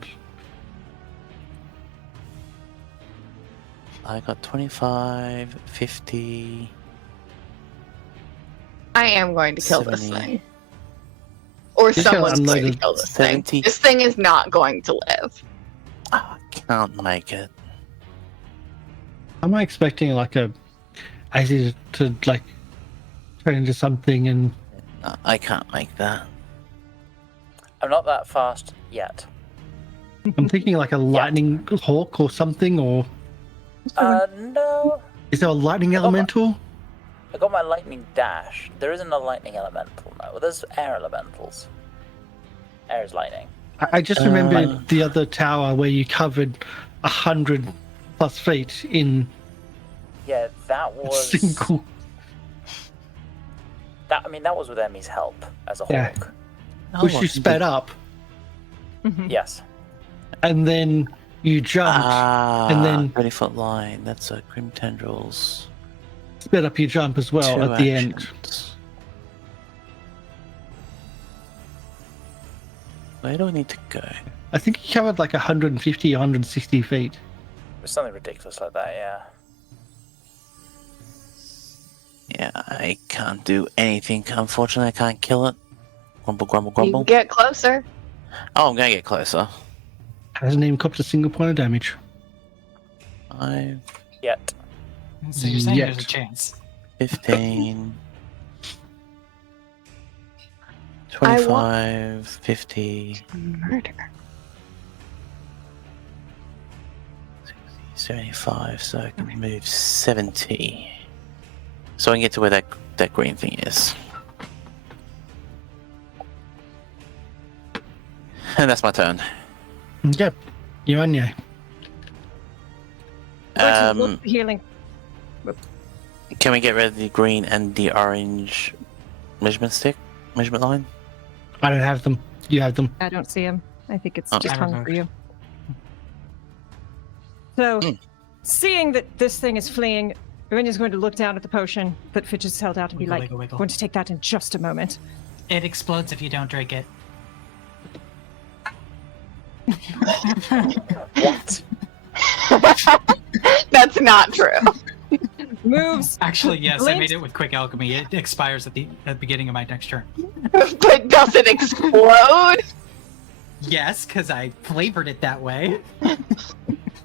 I got 25, 50... I am going to kill this 70. thing. Or Just gotta someone's going unload to it. kill this 70. thing. This thing is not going to live. I can't make it. Am I expecting like a Azzy to like turn into something and No, I can't make that. I'm not that fast yet. I'm thinking like a lightning hawk or something, or No. is there a lightning I got my- elemental? I got my lightning dash. There isn't a lightning elemental, no. Well, there's air elementals. Air is lightning. I just remembered the other tower where you covered 100 plus feet in Yeah, that a was single. that was with Emmy's help as a Yeah. hawk. Which you sped up, Yes. and then you jumped, and then 20-foot line. That's a Grim Tendrils. sped up your jump as well 2 at the end. actions. Where do I need to go? I think you covered like 150, 160 feet. It's something ridiculous like that, yeah. Yeah, I can't do anything. Unfortunately, I can't kill it. Grumble, grumble, You grumble. get closer. Oh, I'm gonna get closer. Hasn't even copped a single point of damage. 5, Yet. So you're saying there's a Yet. chance. 15, I 25, 50, Murder. 75, so I can move 70. So I can get to where that green thing is. And that's my turn. Yep, you're on you. Healing. Can we get rid of the green and the orange measurement line? I don't have them. You have them. I don't see him. I think it's Oh. just I hung revoked. for you. So, Mm. seeing that this thing is fleeing, Uaine's going to look down at the potion that Fidget's held out and be Wiggle, like, wiggle, wiggle. going to take that in just a moment. It explodes if you don't drink it. What? That's not true. Moves, Actually, yes, I Blinks. made it with quick alchemy. It expires at the beginning of my next turn. But does it explode? Yes, because I flavored it that way.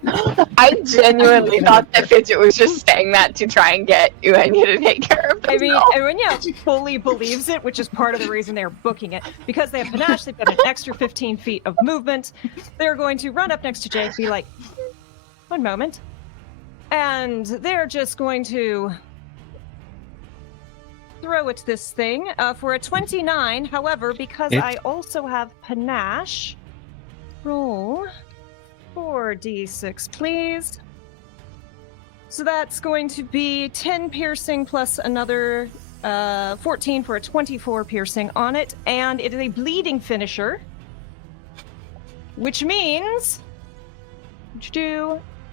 I genuinely thought that Fidget was just saying that to try and get Uaine to take care of I mean, himself. Uaine fully believes it, which is part of the reason they're booking it. Because they have panache, they've got an extra 15 feet of movement. They're going to run up next to Jake, be like, one moment. And they're just going to throw at this thing for a 29. However, because I also have panache, roll 4d6, please. So that's going to be 10 piercing plus another 14 for a 24 piercing on it. And it is a bleeding finisher, which means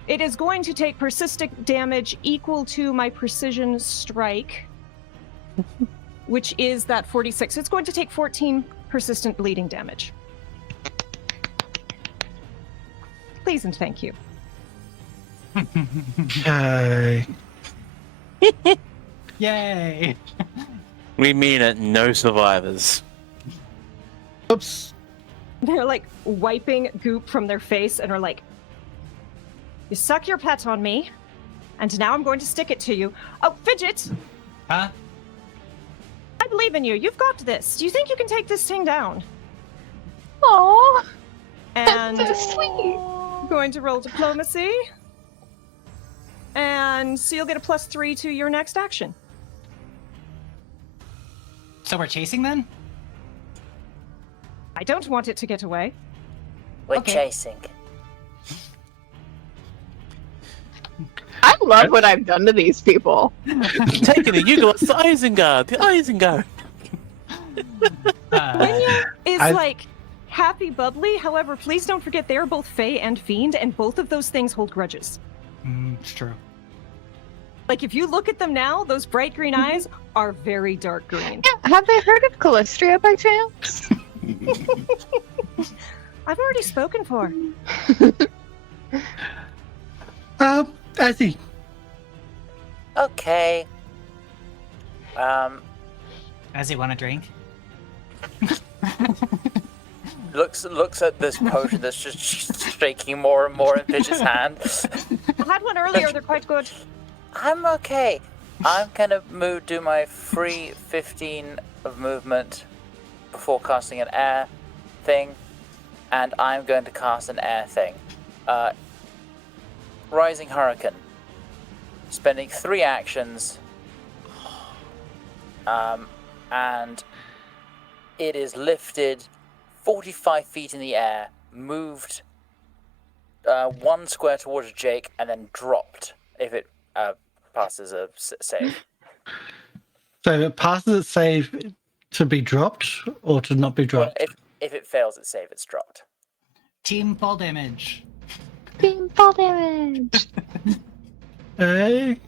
it is going to take persistent damage equal to my precision strike, which is that 46. So it's going to take 14 persistent bleeding damage. Please and thank you. Okay. Yay! We mean it, no survivors. Oops. They're like wiping goop from their face and are like, you suck your pet on me, and now I'm going to stick it to you. Oh, Fidget! Huh? I believe in you. You've got this. Do you think you can take this thing down? Aww, And that's so sweet. I'm going to roll diplomacy. And so you'll get a +3 to your next action. So we're chasing then? I don't want it to get away. We're Okay. chasing. I love what I've done to these people. Taking it, you got the Isengard. The Isengard. Is I- like happy, bubbly. However, please don't forget they are both Fae and Fiend, and both of those things hold grudges. It's true. Like if you look at them now, those bright green eyes are very dark green. Yeah, have they heard of Callistria by chance? I've already spoken for. Azzy. Okay. As you want a drink? Looks at this potion that's just shaking more and more in Fidget's hand. I had one earlier. They're quite good. I'm okay. I'm gonna do my free 15 of movement before casting an air thing, and I'm going to cast an air thing. Rising Hurricane. Spending 3 actions, and it is lifted 45 feet in the air, moved 1 square towards Jake, and then dropped if it passes a save. So if it passes its save to be dropped or to not be Well, dropped? if it fails its save, it's dropped. Team fall damage. Beam fall damage. Okay.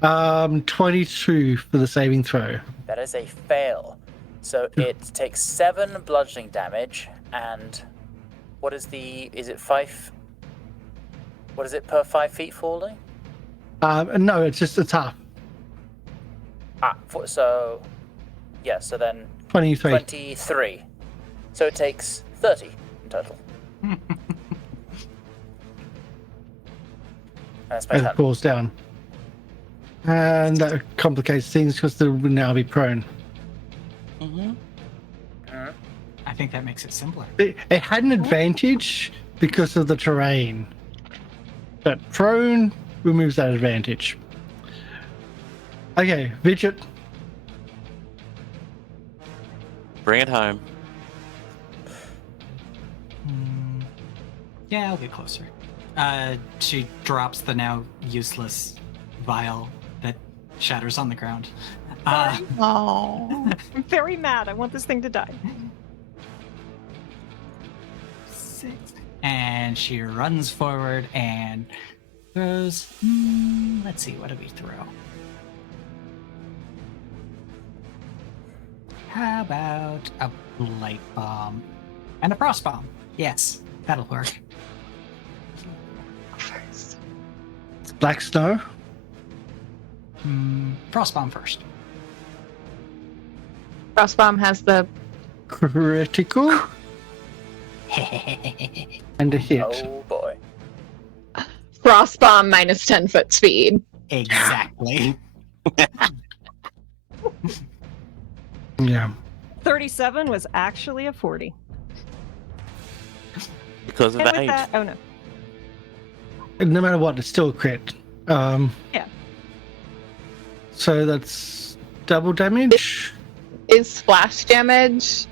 22 for the saving throw. That is a fail. So it takes 7 bludgeoning damage, and what is it 5? What is it per 5 feet falling? No, it's just a half. So then 23. 23. So it takes 30 in total. That's my As it turn. falls down. And that complicates things because they will now be prone. Mm-hmm. I think that makes it simpler. It had an advantage because of the terrain. But prone removes that advantage. Okay, Fidget. Bring it home. Yeah, I'll get closer. She drops the now useless vial that shatters on the ground. Oh. I'm very mad. I want this thing to die. 6. And she runs forward and throws. Let's see, what do we throw? How about a light bomb and a frost bomb? Yes, that'll work. Black snow. Frost bomb first. Frostbomb has the Critical. And a hit. Oh boy. Frostbomb minus 10-foot speed. Exactly. Yeah. 37 was actually a 40. Because of And the with age. that, oh no. No matter what, it's still a crit. Yeah. So that's double damage. Is splash damage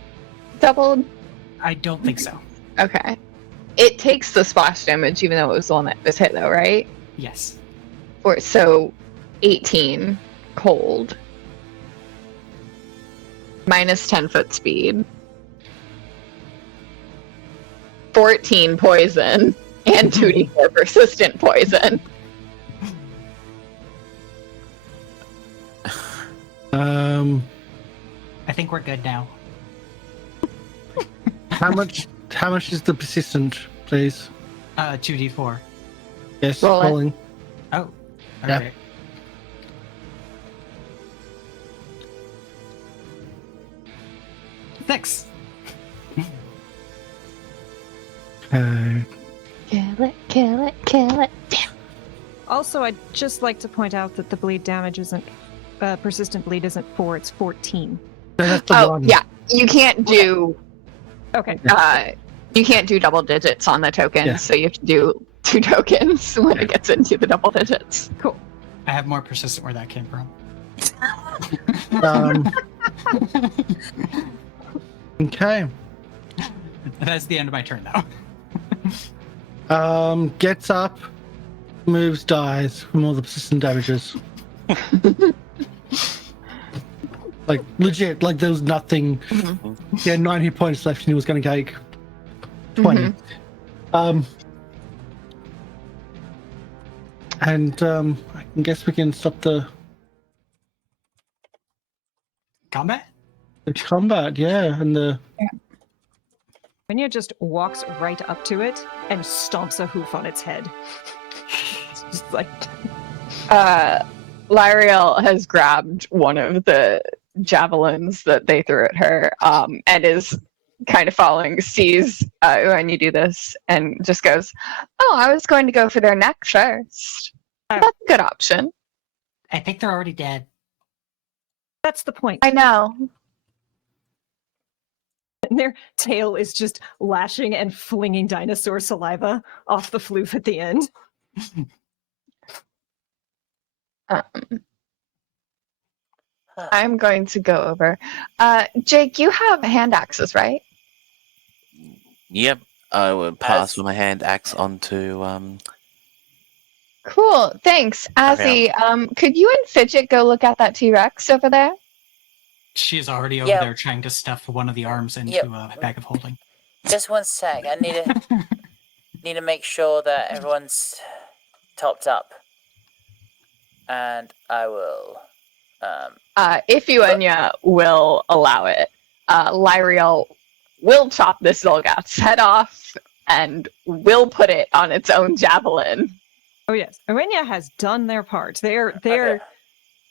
doubled? I don't think so. Okay. It takes the splash damage even though it was the one that was hit though, right? Yes. So 18 cold. Minus 10-foot speed. 14 poison. And 2d4 persistent poison. I think we're good now. How much is the persistent, please? 2d4. Yes, Roll it. rolling. Oh, Yeah. alright. Six. Okay. Kill it, kill it, kill it. Damn. Also, I'd just like to point out that the bleed damage isn't persistent bleed isn't 4, it's 14. No, that's the one. yeah. You can't do Okay. you can't do double digits on the tokens, so you have to do 2 tokens when it gets into the double digits. Cool. I have more persistent where that came from. Okay. That's the end of my turn, though. Gets up, moves, dies from all the persistent damages. Like, legit, like there was nothing. He had 9 hit points left and he was going to take 20. And I guess we can stop the Combat? combat, yeah, and the... Uaine just walks right up to it and stomps a hoof on its head. It's just like... Lieriel has grabbed one of the javelins that they threw at her, and is kind of following, sees Uaine do this, and just goes, "Oh, I was going to go for their neck first. That's a good option." I think they're already dead. That's the point. I know. And their tail is just lashing and flinging dinosaur saliva off the floof at the end. I'm going to go over. Jake, you have hand axes, right? Yep, I would pass my hand axe onto Cool, thanks. Azzy, could you and Fidget go look at that T-Rex over there? She's already over there trying to stuff one of the arms into a bag of holding. Just one sec. I need to make sure that everyone's topped up. And I will... if Uaine will allow it, Lieriel will chop this Zolgath's head off and will put it on its own javelin. Oh yes, Uaine has done their part. They're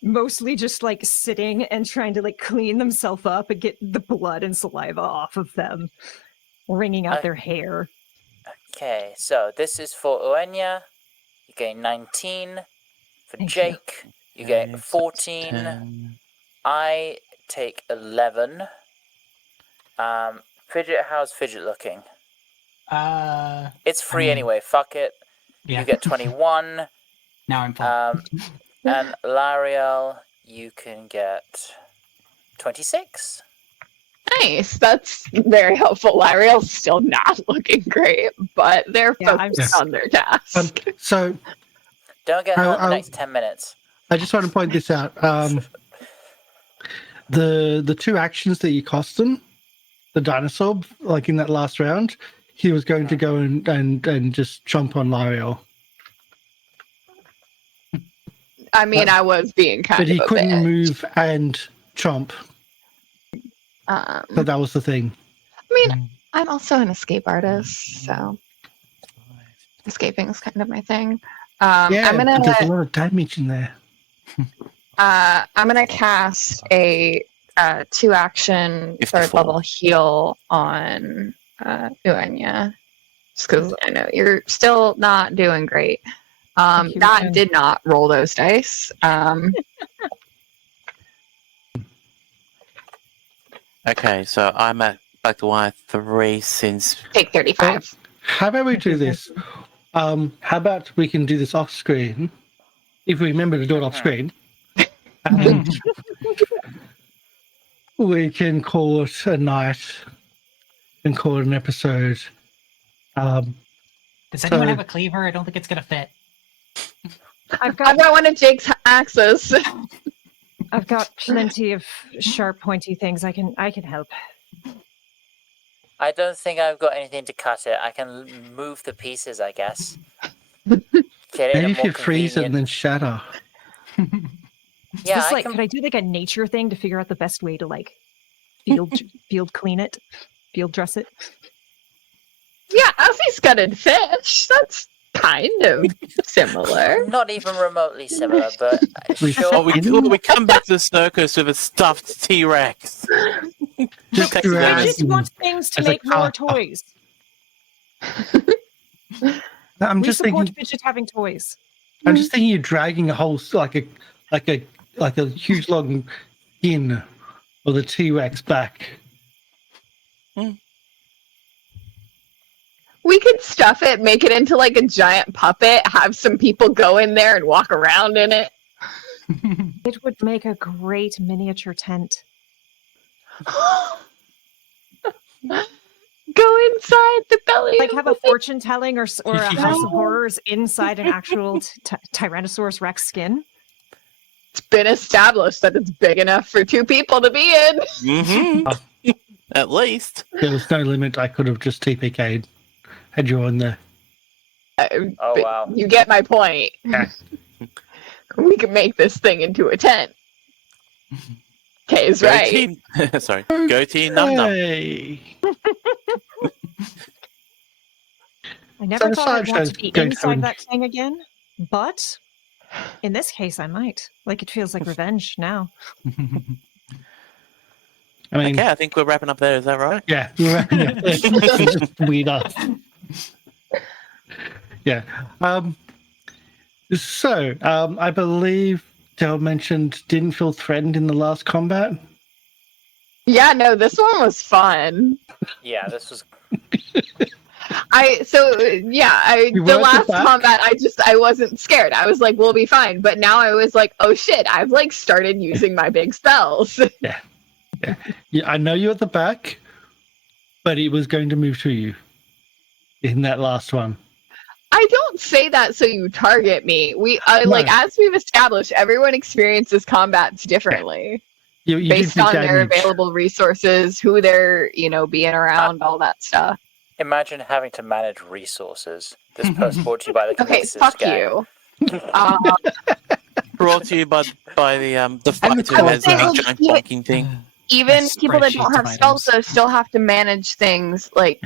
mostly just like sitting and trying to like clean themselves up and get the blood and saliva off of them, wringing out their hair. Okay, so this is for Uaine. You gain 19. For Jake, you get 14. 10. I take 11. Fidget, how's Fidget looking? It's free anyway. Fuck it. Yeah. You get 21. Now I'm full. And Lieriel, you can get 26. Nice. That's very helpful. Lieriel's still not looking great, but they're focused on their task. So don't get hurt in the next 10 minutes. I just want to point this out. The 2 actions that you cost him, the dinosaur, like in that last round, he was going to go and just chomp on Lieriel. I mean, I was being kind of But he a couldn't bitch. move and chomp. So that was the thing. I mean, I'm also an escape artist, so escaping is kind of my thing. Yeah, I'm gonna there's a lot of damage in there. I'm gonna cast a 2-action third level heal on Uaine, just because I know you're still not doing great. That did not roll those dice. Okay, so I'm at back to 103 since... Take 35. How about we do this? How about we can do this off screen, if we remember to do it off screen, and we can call it a night and call it an episode. Does anyone have a cleaver? I don't think it's gonna fit. I've got one of Jake's axes. I've got plenty of sharp, pointy things. I can help. I don't think I've got anything to cut it. I can move the pieces, I guess. Get it Maybe in a if more you freeze it and convenient... then shatter. Yeah, Just could I do like a nature thing to figure out the best way to like field clean it, field dress it? Yeah, Azzy's gutted fish. That's kind of similar. Not even remotely similar, but sure. Oh, we come back to the circus with a stuffed T-Rex. I just want things to make more toys. I'm We just support thinking. Fidget having toys. I'm just thinking you're dragging a whole like a like a huge long skin of the T-Rex back. We could stuff it, make it into like a giant puppet, have some people go in there and walk around in it. It would make a great miniature tent. Go inside the belly. Like of have the a fortune telling or a House of No. Horrors inside an actual Tyrannosaurus Rex skin. It's been established that it's big enough for 2 people to be in. Mm-hmm. At least. There was no limit. I could have just TPK'd, had you on there. Oh, But wow. You get my point. Yeah. We can make this thing into a tent. Kay's Go right. team. Sorry. Go team Num Num. Hey. I never the thought I'd want sideshow's to be going to inside have- that thing again, but in this case, I might. Like it feels like revenge now. I mean, Okay, I think we're wrapping up there. Is that right? yeah, just weed up. Yeah. So, I believe Del mentioned didn't feel threatened in the last combat. Yeah, no, this one was fun. Yeah, this was. You were The at the last back? combat, I wasn't scared. I was like, we'll be fine. But now I was like, oh shit, I've like started using my big spells. Yeah, I know you're at the back, but it was going to move to you in that last one. I don't say that so you target me. Like as we've established, everyone experiences combats differently You did based do on their damage. available resources, who they're being around, all that stuff. Imagine having to manage resources. This post brought to you by the Okay, Kinesis fuck gang. you. Brought to you by the fighter who I has would a say- giant bonking thing. Even A people that don't spreadsheet have of spells items. though still have to manage things like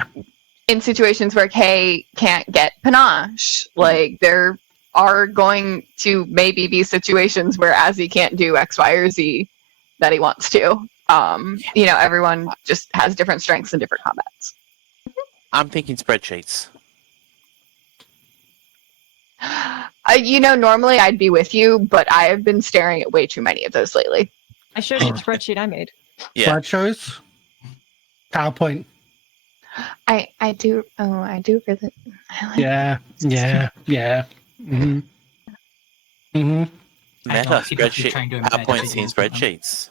in situations where Kay can't get panache. Like there are going to maybe be situations where Azzy can't do X, Y, or Z that he wants to. Everyone just has different strengths in different combats. I'm thinking spreadsheets. Normally I'd be with you, but I have been staring at way too many of those lately. I showed you the spreadsheet I made. Yeah. Slideshows, PowerPoint. I do really. I like Yeah. Mm-hmm. Meta I know, people keep spreadsheet. trying to embed PowerPoints in videos with them. spreadsheets.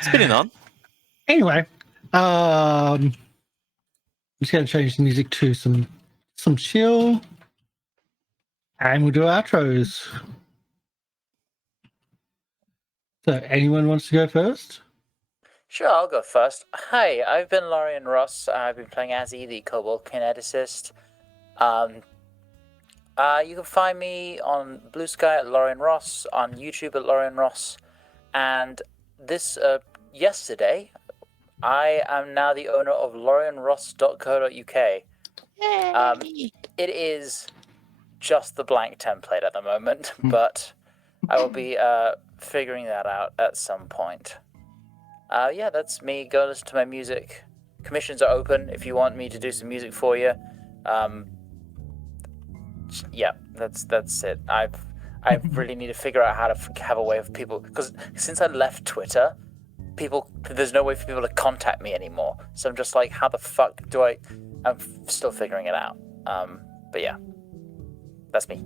Spinning on. Anyway, I'm just going to change the music to some chill, and we'll do outros. So, anyone wants to go first? Sure, I'll go first. Hi, I've been Lorian Ross. I've been playing Azzy, the Kobold Kineticist. You can find me on Blue Sky at Lorian Ross, on YouTube at Lorian Ross, and this yesterday, I am now the owner of lorianross.co.uk. It is just the blank template at the moment, but I will be figuring that out at some point. Yeah, that's me. Go listen to my music. Commissions are open if you want me to do some music for you. Yeah, that's it. I really need to figure out how to have a way of people, because since I left Twitter, there's no way for people to contact me anymore. So I'm just like, how the fuck do I'm still figuring it out. But yeah, that's me.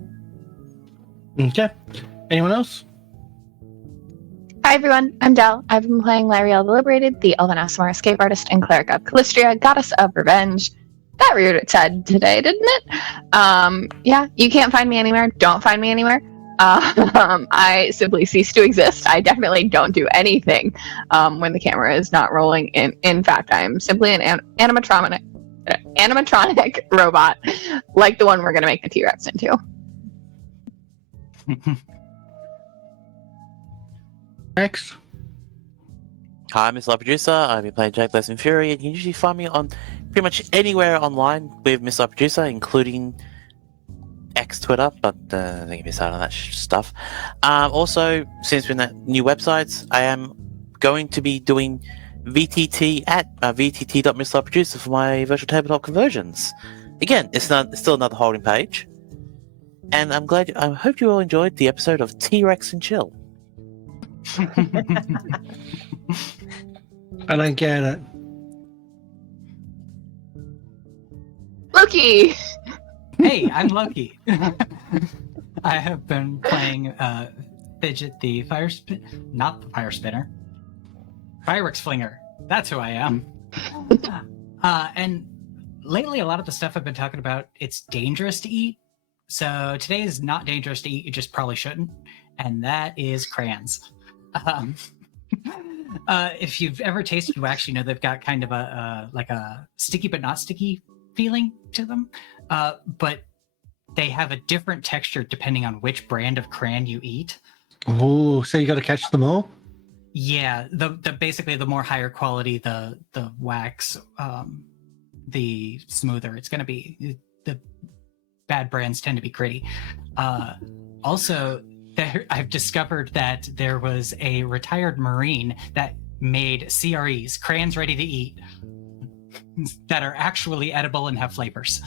Okay. Anyone else? Hi everyone, I'm Del. I've been playing Lieriel the Liberated, the Elven Asmar escape artist and cleric of Calistria, goddess of revenge. That reared its head today, didn't it? Yeah, you can't find me anywhere. Don't find me anywhere. I simply cease to exist. I definitely don't do anything when the camera is not rolling. In fact, I'm simply an animatronic robot, like the one we're going to make the T-Rex into. Next. Hi, I'm MrLiveProducer. I've been playing Jake Blazing Fury, and you can usually find me on pretty much anywhere online with MrLiveProducer, including X Twitter, but I think you miss out on that stuff. Also, since we're in that new websites, I am going to be doing VTT at vtt.MrLiveProducer for my virtual tabletop conversions. Again, it's still another holding page. And I hope you all enjoyed the episode of T-Rex and Chill. I don't get it. Loki! Hey, I'm Loki. I have been playing Fidget the not the fire spinner. Fireworks flinger. That's who I am. And lately, a lot of the stuff I've been talking about, it's dangerous to eat. So today is not dangerous to eat. You just probably shouldn't. And that is crayons. If you've ever tasted wax, you know they've got kind of a like a sticky but not sticky feeling to them. But they have a different texture depending on which brand of crayon you eat. Oh, so you got to catch them all? Yeah, the basically the more higher quality the wax, the smoother it's going to be. The bad brands tend to be gritty. Also, I've discovered that there was a retired Marine that made CREs, crayons ready to eat, that are actually edible and have flavors.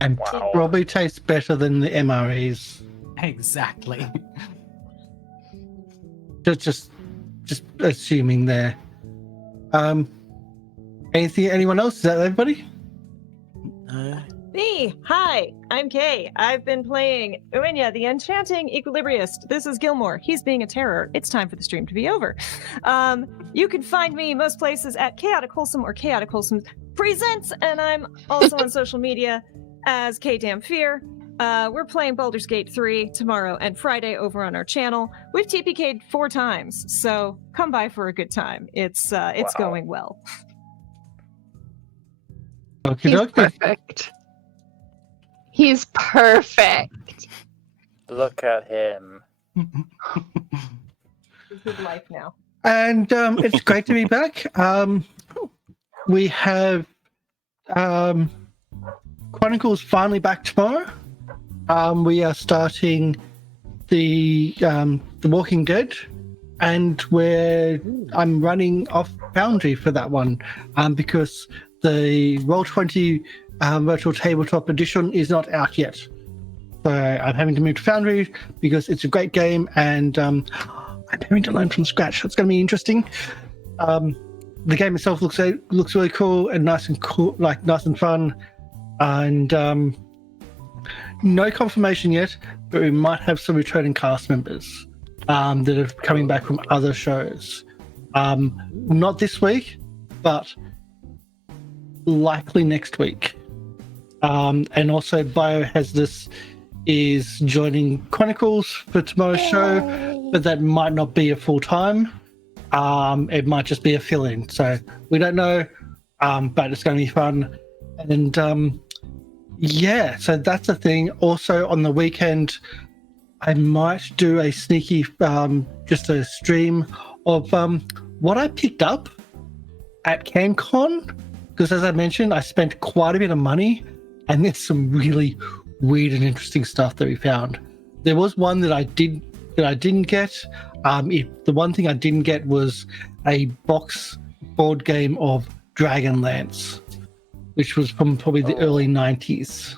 And probably taste better than the MREs. Exactly. Just assuming there. Anyone else? Is that everybody? Me! Hi, I'm Kay. I've been playing Uaine, the Enchanting Equilibriist. This is Gilmore. He's being a terror. It's time for the stream to be over. You can find me most places at Chaotic Wholesome or Chaotic Wholesome Presents, and I'm also on social media as Damphyr. We're playing Baldur's Gate 3 tomorrow and Friday over on our channel. We've TPK'd 4 times, so come by for a good time. It's going well. Okay, He's perfect. He's perfect. Look at him. Good life now. And it's great to be back. We have Chronicles finally back tomorrow. We are starting the Walking Dead, and I'm running off Foundry for that one because the Roll20 Virtual Tabletop Edition is not out yet. So I'm having to move to Foundry because it's a great game, and I'm having to learn from scratch. It's going to be interesting. The game itself looks really cool and nice and fun, and no confirmation yet, but we might have some returning cast members that are coming back from other shows. Not this week, but likely next week. And also Biohazardous is joining Chronicles for tomorrow's show, but that might not be a full time. It might just be a fill-in, so we don't know, but it's going to be fun. And yeah, so that's the thing. Also on the weekend, I might do a sneaky just a stream of what I picked up at CanCon, because as I mentioned, I spent quite a bit of money, and there's some really weird and interesting stuff that we found. There was one that I didn't get. The one thing I didn't get was a box board game of Dragonlance, which was from probably the early 90s.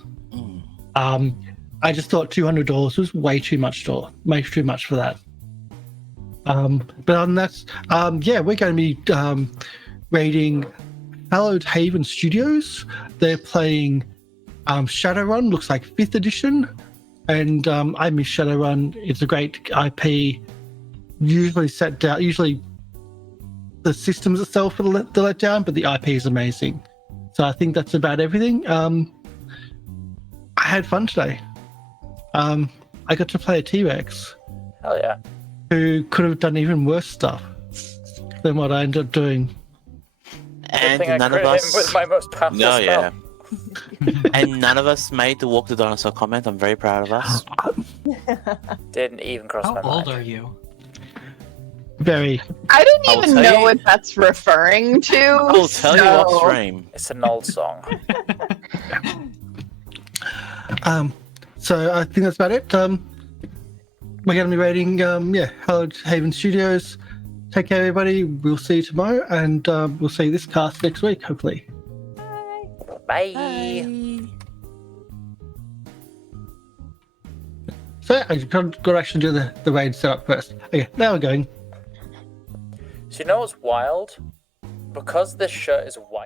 I just thought $200 was way too much for that. But on that, yeah, we're going to be raiding Hallowed Haven Studios. They're playing Shadowrun, looks like 5th edition, and I miss Shadowrun. It's a great IP. Usually the systems itself are the letdown, but the IP is amazing. So I think that's about everything. I had fun today. I got to play a T-Rex. Hell yeah. Who could have done even worse stuff than what I ended up doing. And none of us with my most powerful spell. And none of us made the Walk the Dinosaur comment. I'm very proud of us. Didn't even cross my mind. How old are you? Very. I don't even know what that's referring to. I'll tell you off stream. It's an old song. So I think that's about it. We're going to be rating, Hallowed Haven Studios. Take care, everybody. We'll see you tomorrow, and we'll see this cast next week, hopefully. Bye. Bye. So yeah, I've got to actually do the raid setup first. Okay, now we're going. So you know what's wild? Because this shirt is white.